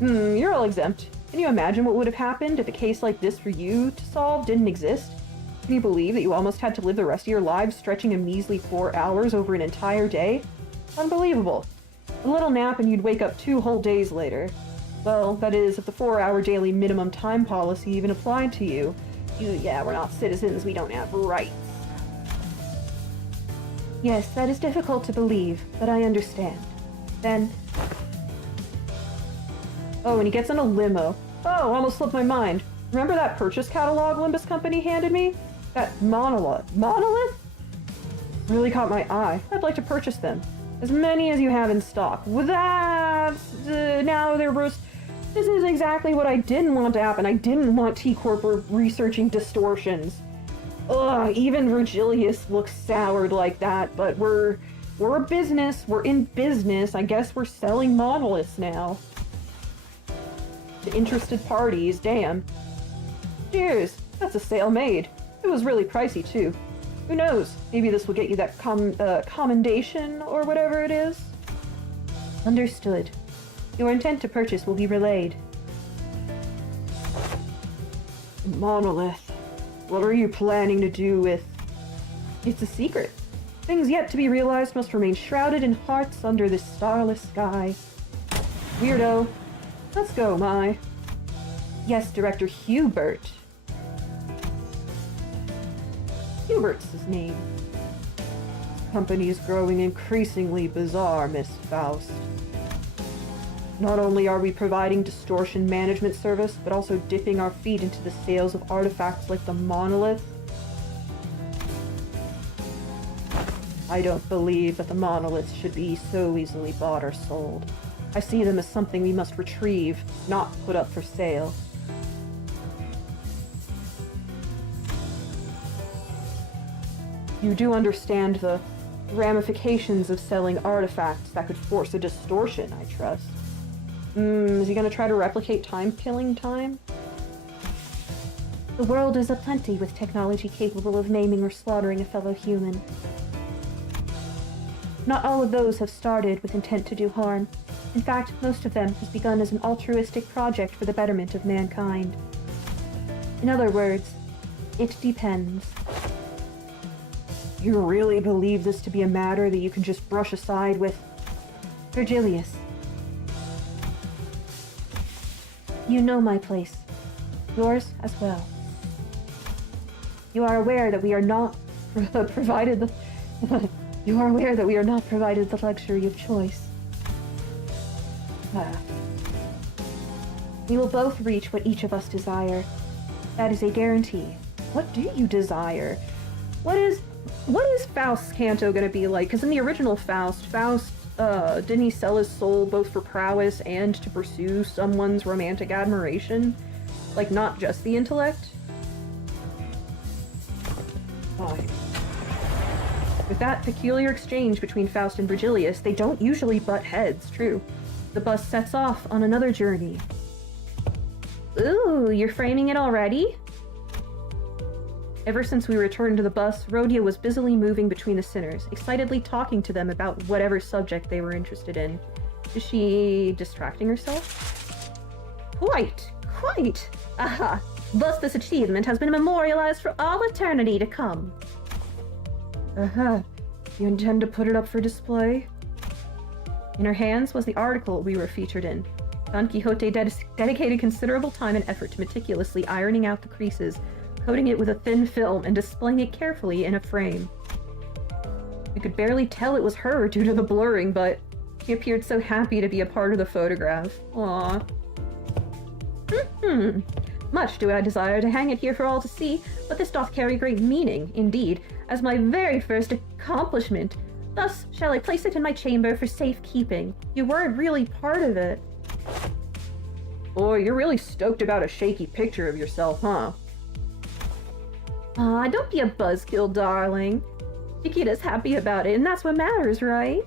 You're all exempt. Can you imagine what would have happened if a case like this for you to solve didn't exist? Can you believe that you almost had to live the rest of your lives stretching a measly 4 hours over an entire day? Unbelievable. A little nap and you'd wake up 2 whole days later. Well, that is, if the 4-hour daily minimum time policy even applied to you. Yeah, we're not citizens, we don't have rights. Yes, that is difficult to believe, but I understand. Then... Oh, and he gets in a limo. Oh, almost slipped my mind. Remember that purchase catalog Limbus company handed me? That monolith. Monolith? Really caught my eye. I'd like to purchase them. As many as you have in stock. With that... now there was... This is exactly what I didn't want to happen. I didn't want T-Corp researching distortions. Ugh, even Virgilius looks soured like that, but we're a business. We're in business. I guess we're selling monoliths now. To interested parties, damn. Cheers. That's a sale made. It was really pricey, too. Who knows? Maybe this will get you that commendation or whatever it is? Understood. Your intent to purchase will be relayed. Monolith. What are you planning to do with... It's a secret. Things yet to be realized must remain shrouded in hearts under this starless sky. Weirdo. Let's go, Mai. Yes, Director Hubert. Hubert's his name. The company is growing increasingly bizarre, Miss Faust. Not only are we providing distortion management service, but also dipping our feet into the sales of artifacts like the monolith. I don't believe that the monoliths should be so easily bought or sold. I see them as something we must retrieve, not put up for sale. You do understand the ramifications of selling artifacts that could force a distortion, I trust. Is he gonna try to replicate time-killing time? The world is aplenty with technology capable of maiming or slaughtering a fellow human. Not all of those have started with intent to do harm. In fact, most of them has begun as an altruistic project for the betterment of mankind. In other words, it depends. You really believe this to be a matter that you can just brush aside with... Virgilius. You know my place. Yours as well. You are aware that we are not provided the... You are aware that we are not provided the luxury of choice. We will both reach what each of us desire. That is a guarantee. What do you desire? What is Faust's canto gonna be like? Because in the original Faust, didn't he sell his soul both for prowess and to pursue someone's romantic admiration? Like, not just the intellect? Fine. With that peculiar exchange between Faust and Virgilius, they don't usually butt heads, true. The bus sets off on another journey. Ooh, you're framing it already? Ever since we returned to the bus, Rodion was busily moving between the sinners, excitedly talking to them about whatever subject they were interested in. Is she distracting herself? Quite! Aha! Thus this achievement has been memorialized for all eternity to come. You intend to put it up for display? In her hands was the article we were featured in. Don Quixote dedicated considerable time and effort to meticulously ironing out the creases, coating it with a thin film, and displaying it carefully in a frame. We could barely tell it was her due to the blurring, but she appeared so happy to be a part of the photograph. Aww. Much do I desire to hang it here for all to see, but this doth carry great meaning, indeed, as my very first accomplishment. Thus shall I place it in my chamber for safekeeping. You weren't really part of it. Boy, you're really stoked about a shaky picture of yourself, huh? Aw, don't be a buzzkill, darling. Chiquita's happy about it, and that's what matters, right?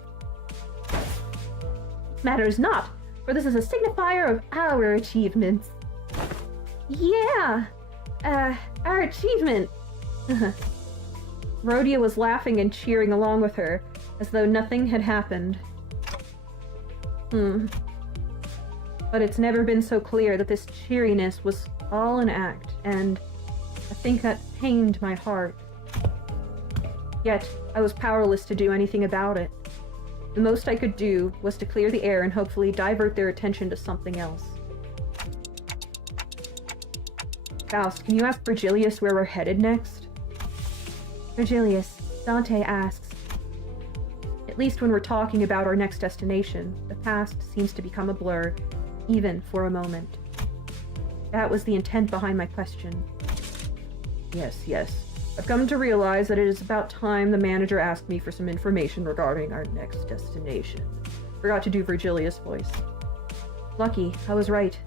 Matters not, for this is a signifier of our achievements. Yeah, our achievement. Rodion was laughing and cheering along with her, as though nothing had happened. But it's never been so clear that this cheeriness was all an act, and I think that pained my heart. Yet, I was powerless to do anything about it. The most I could do was to clear the air and hopefully divert their attention to something else. Faust, can you ask Virgilius where we're headed next? Virgilius, Dante asks. At least when we're talking about our next destination, the past seems to become a blur, even for a moment. That was the intent behind my question. Yes. I've come to realize that it is about time the manager asked me for some information regarding our next destination. Forgot to do Virgilius' voice. Lucky, I was right.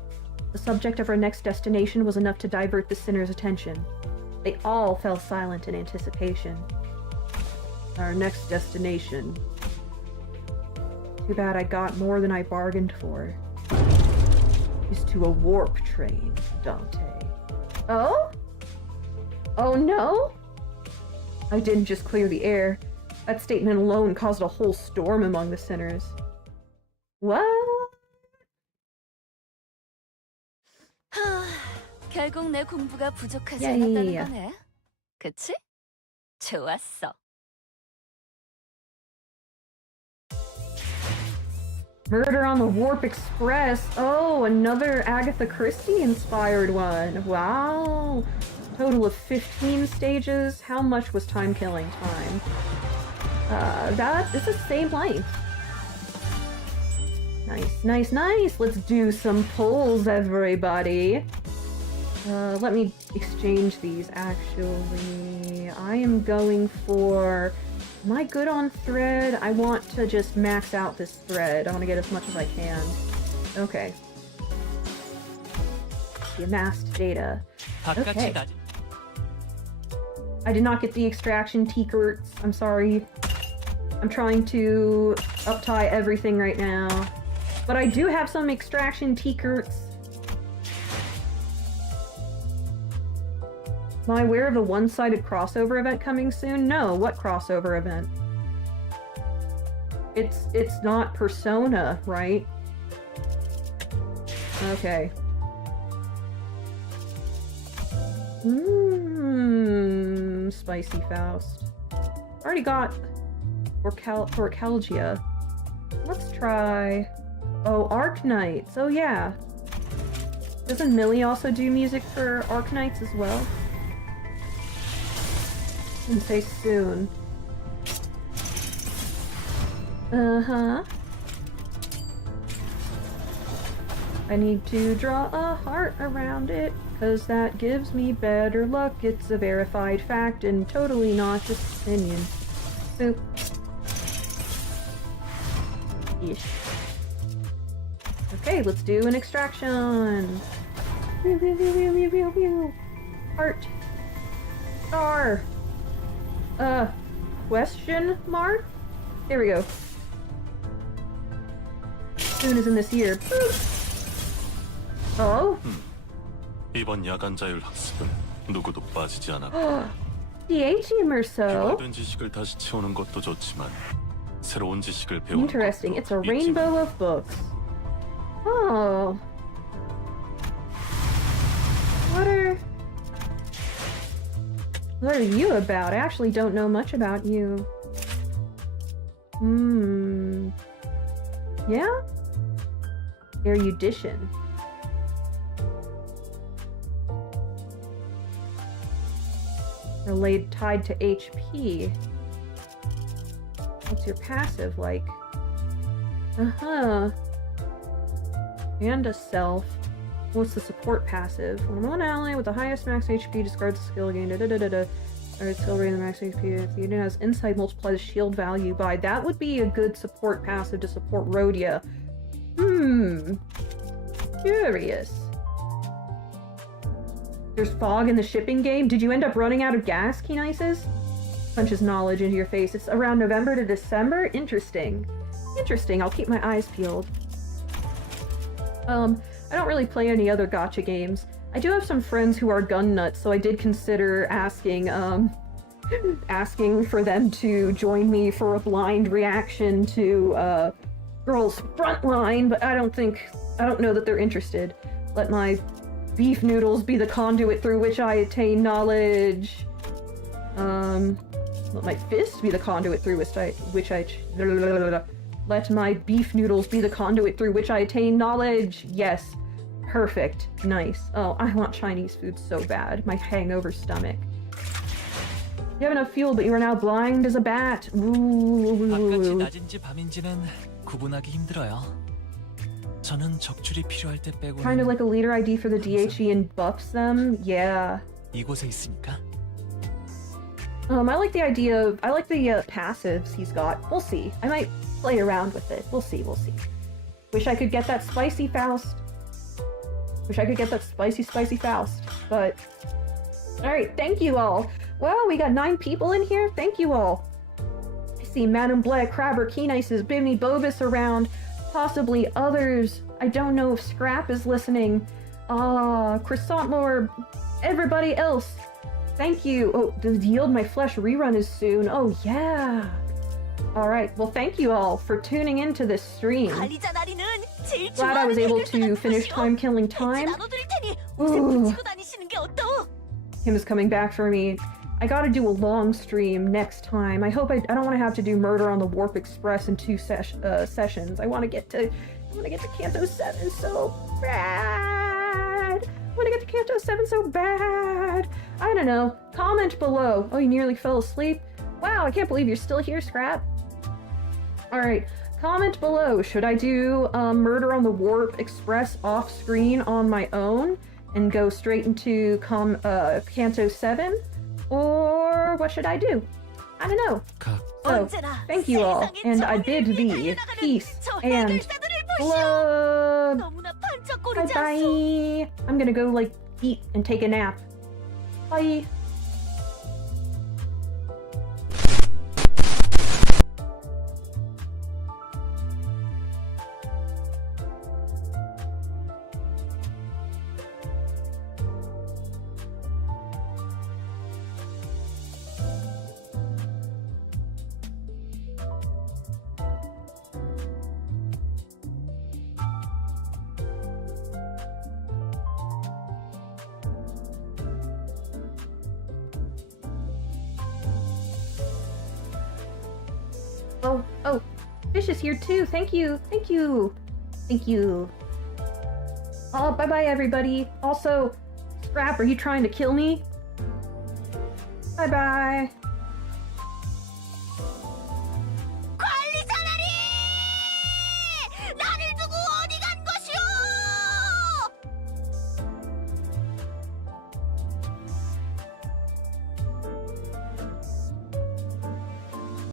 The subject of our next destination was enough to divert the sinner's attention. They all fell silent in anticipation. Our next destination. Too bad I got more than I bargained for. Is to a warp train, Dante. Oh? Oh no? I didn't just clear the air. That statement alone caused a whole storm among the sinners. What? 결국 내 공부가 부족하지 야, 않았다는 야, 야. 거네. 그치? 좋았어. Murder on the Warp Express. Oh, another Agatha Christie inspired one. Wow. Total of 15 stages. How much was time killing time? That is the same length. Nice. Let's do some pulls, everybody. Let me exchange these, actually. I am going for Am I good on thread? I want to just max out this thread. I want to get as much as I can. Okay. The amassed data. Okay. I did not get the extraction T-Kurtz. I'm sorry. I'm trying to uptie everything right now. But I do have some extraction T-Kurtz. Am I aware of a one-sided crossover event coming soon? No, what crossover event? It's not Persona, right? Okay. Spicy Faust. Already got Orcalgia. Let's try... Oh, Arknights. Oh, yeah. Doesn't Millie also do music for Arknights as well? And say soon. Uh-huh. I need to draw a heart around it, because that gives me better luck. It's a verified fact and totally not just opinion. Boop. Ish. Okay, let's do an extraction. Heart. Star. Question mark? Here we go. Soon is in this year. Boop. Oh? 이번 야간 자율 학습은 누구도 빠지지 않았고 DH Merceau. 교화된 지식을 다시 채우는 것도 좋지만 새로운 지식을 배우는 Interesting. It's a 것도 rainbow of books. Oh. What are you about? I actually don't know much about you. Yeah? Erudition. Tied to HP. What's your passive like? Uh-huh. And a self. What's the support passive? When one ally with the highest max HP discards a skill gain, or skill rating the max HP. If the unit has insight, multiply the shield value by. That would be a good support passive to support Rodion. Curious. There's fog in the shipping game. Did you end up running out of gas, Kenices? Punches knowledge into your face. It's around November to December? Interesting. Interesting. I'll keep my eyes peeled. I don't really play any other gacha games. I do have some friends who are gun nuts, so I did consider asking, asking for them to join me for a blind reaction to, Girls Frontline, but I don't know that they're interested. Let my beef noodles be the conduit through which I attain knowledge. Let my fist be the conduit through let my beef noodles be the conduit through which I attain knowledge. Yes. Perfect. Nice. Oh, I want Chinese food so bad. My hangover stomach. You have enough fuel, but you are now blind as a bat. 바깥이 낮인지 밤인지는 구분하기 힘들어요. 저는 적출이 필요할 때 빼고는 Kind of like a leader ID for the DHE and buffs them? Yeah. 이곳에 있으니까. I like the idea of... I like the passives he's got. We'll see. I might play around with it. We'll see, we'll see. Wish I could get that spicy Faust. Wish I could get that spicy Faust. But... Alright, thank you all. Wow, we got 9 people in here? Thank you all. I see Madame Blair, Crabber, Kenices, Bimini, Bobus around. Possibly others. I don't know if Scrap is listening. Croissant Lord, everybody else. Thank you. Oh, the Yield My Flesh rerun is soon. Oh, yeah. Alright, well thank you all for tuning into this stream. Glad I was able to finish Time Killing Time. Ooh. Him is coming back for me. I gotta do a long stream next time. I hope I don't want to have to do Murder on the Warp Express in 2 sessions. I want to get to Kanto 7 so bad. I want to get to Kanto 7 so bad. I don't know. Comment below. Oh, you nearly fell asleep? Wow, I can't believe you're still here, Scrap. Alright, comment below. Should I do Murder on the Warp Express off-screen on my own and go straight into Kanto 7? Or what should I do? I don't know. So, thank you all, and I bid thee peace and love. Bye-bye. I'm gonna go, like, eat and take a nap. Bye. Oh, Fish is here too. Thank you. Thank you. Thank you. Oh, bye-bye, everybody. Also, Scrap, are you trying to kill me? Bye-bye.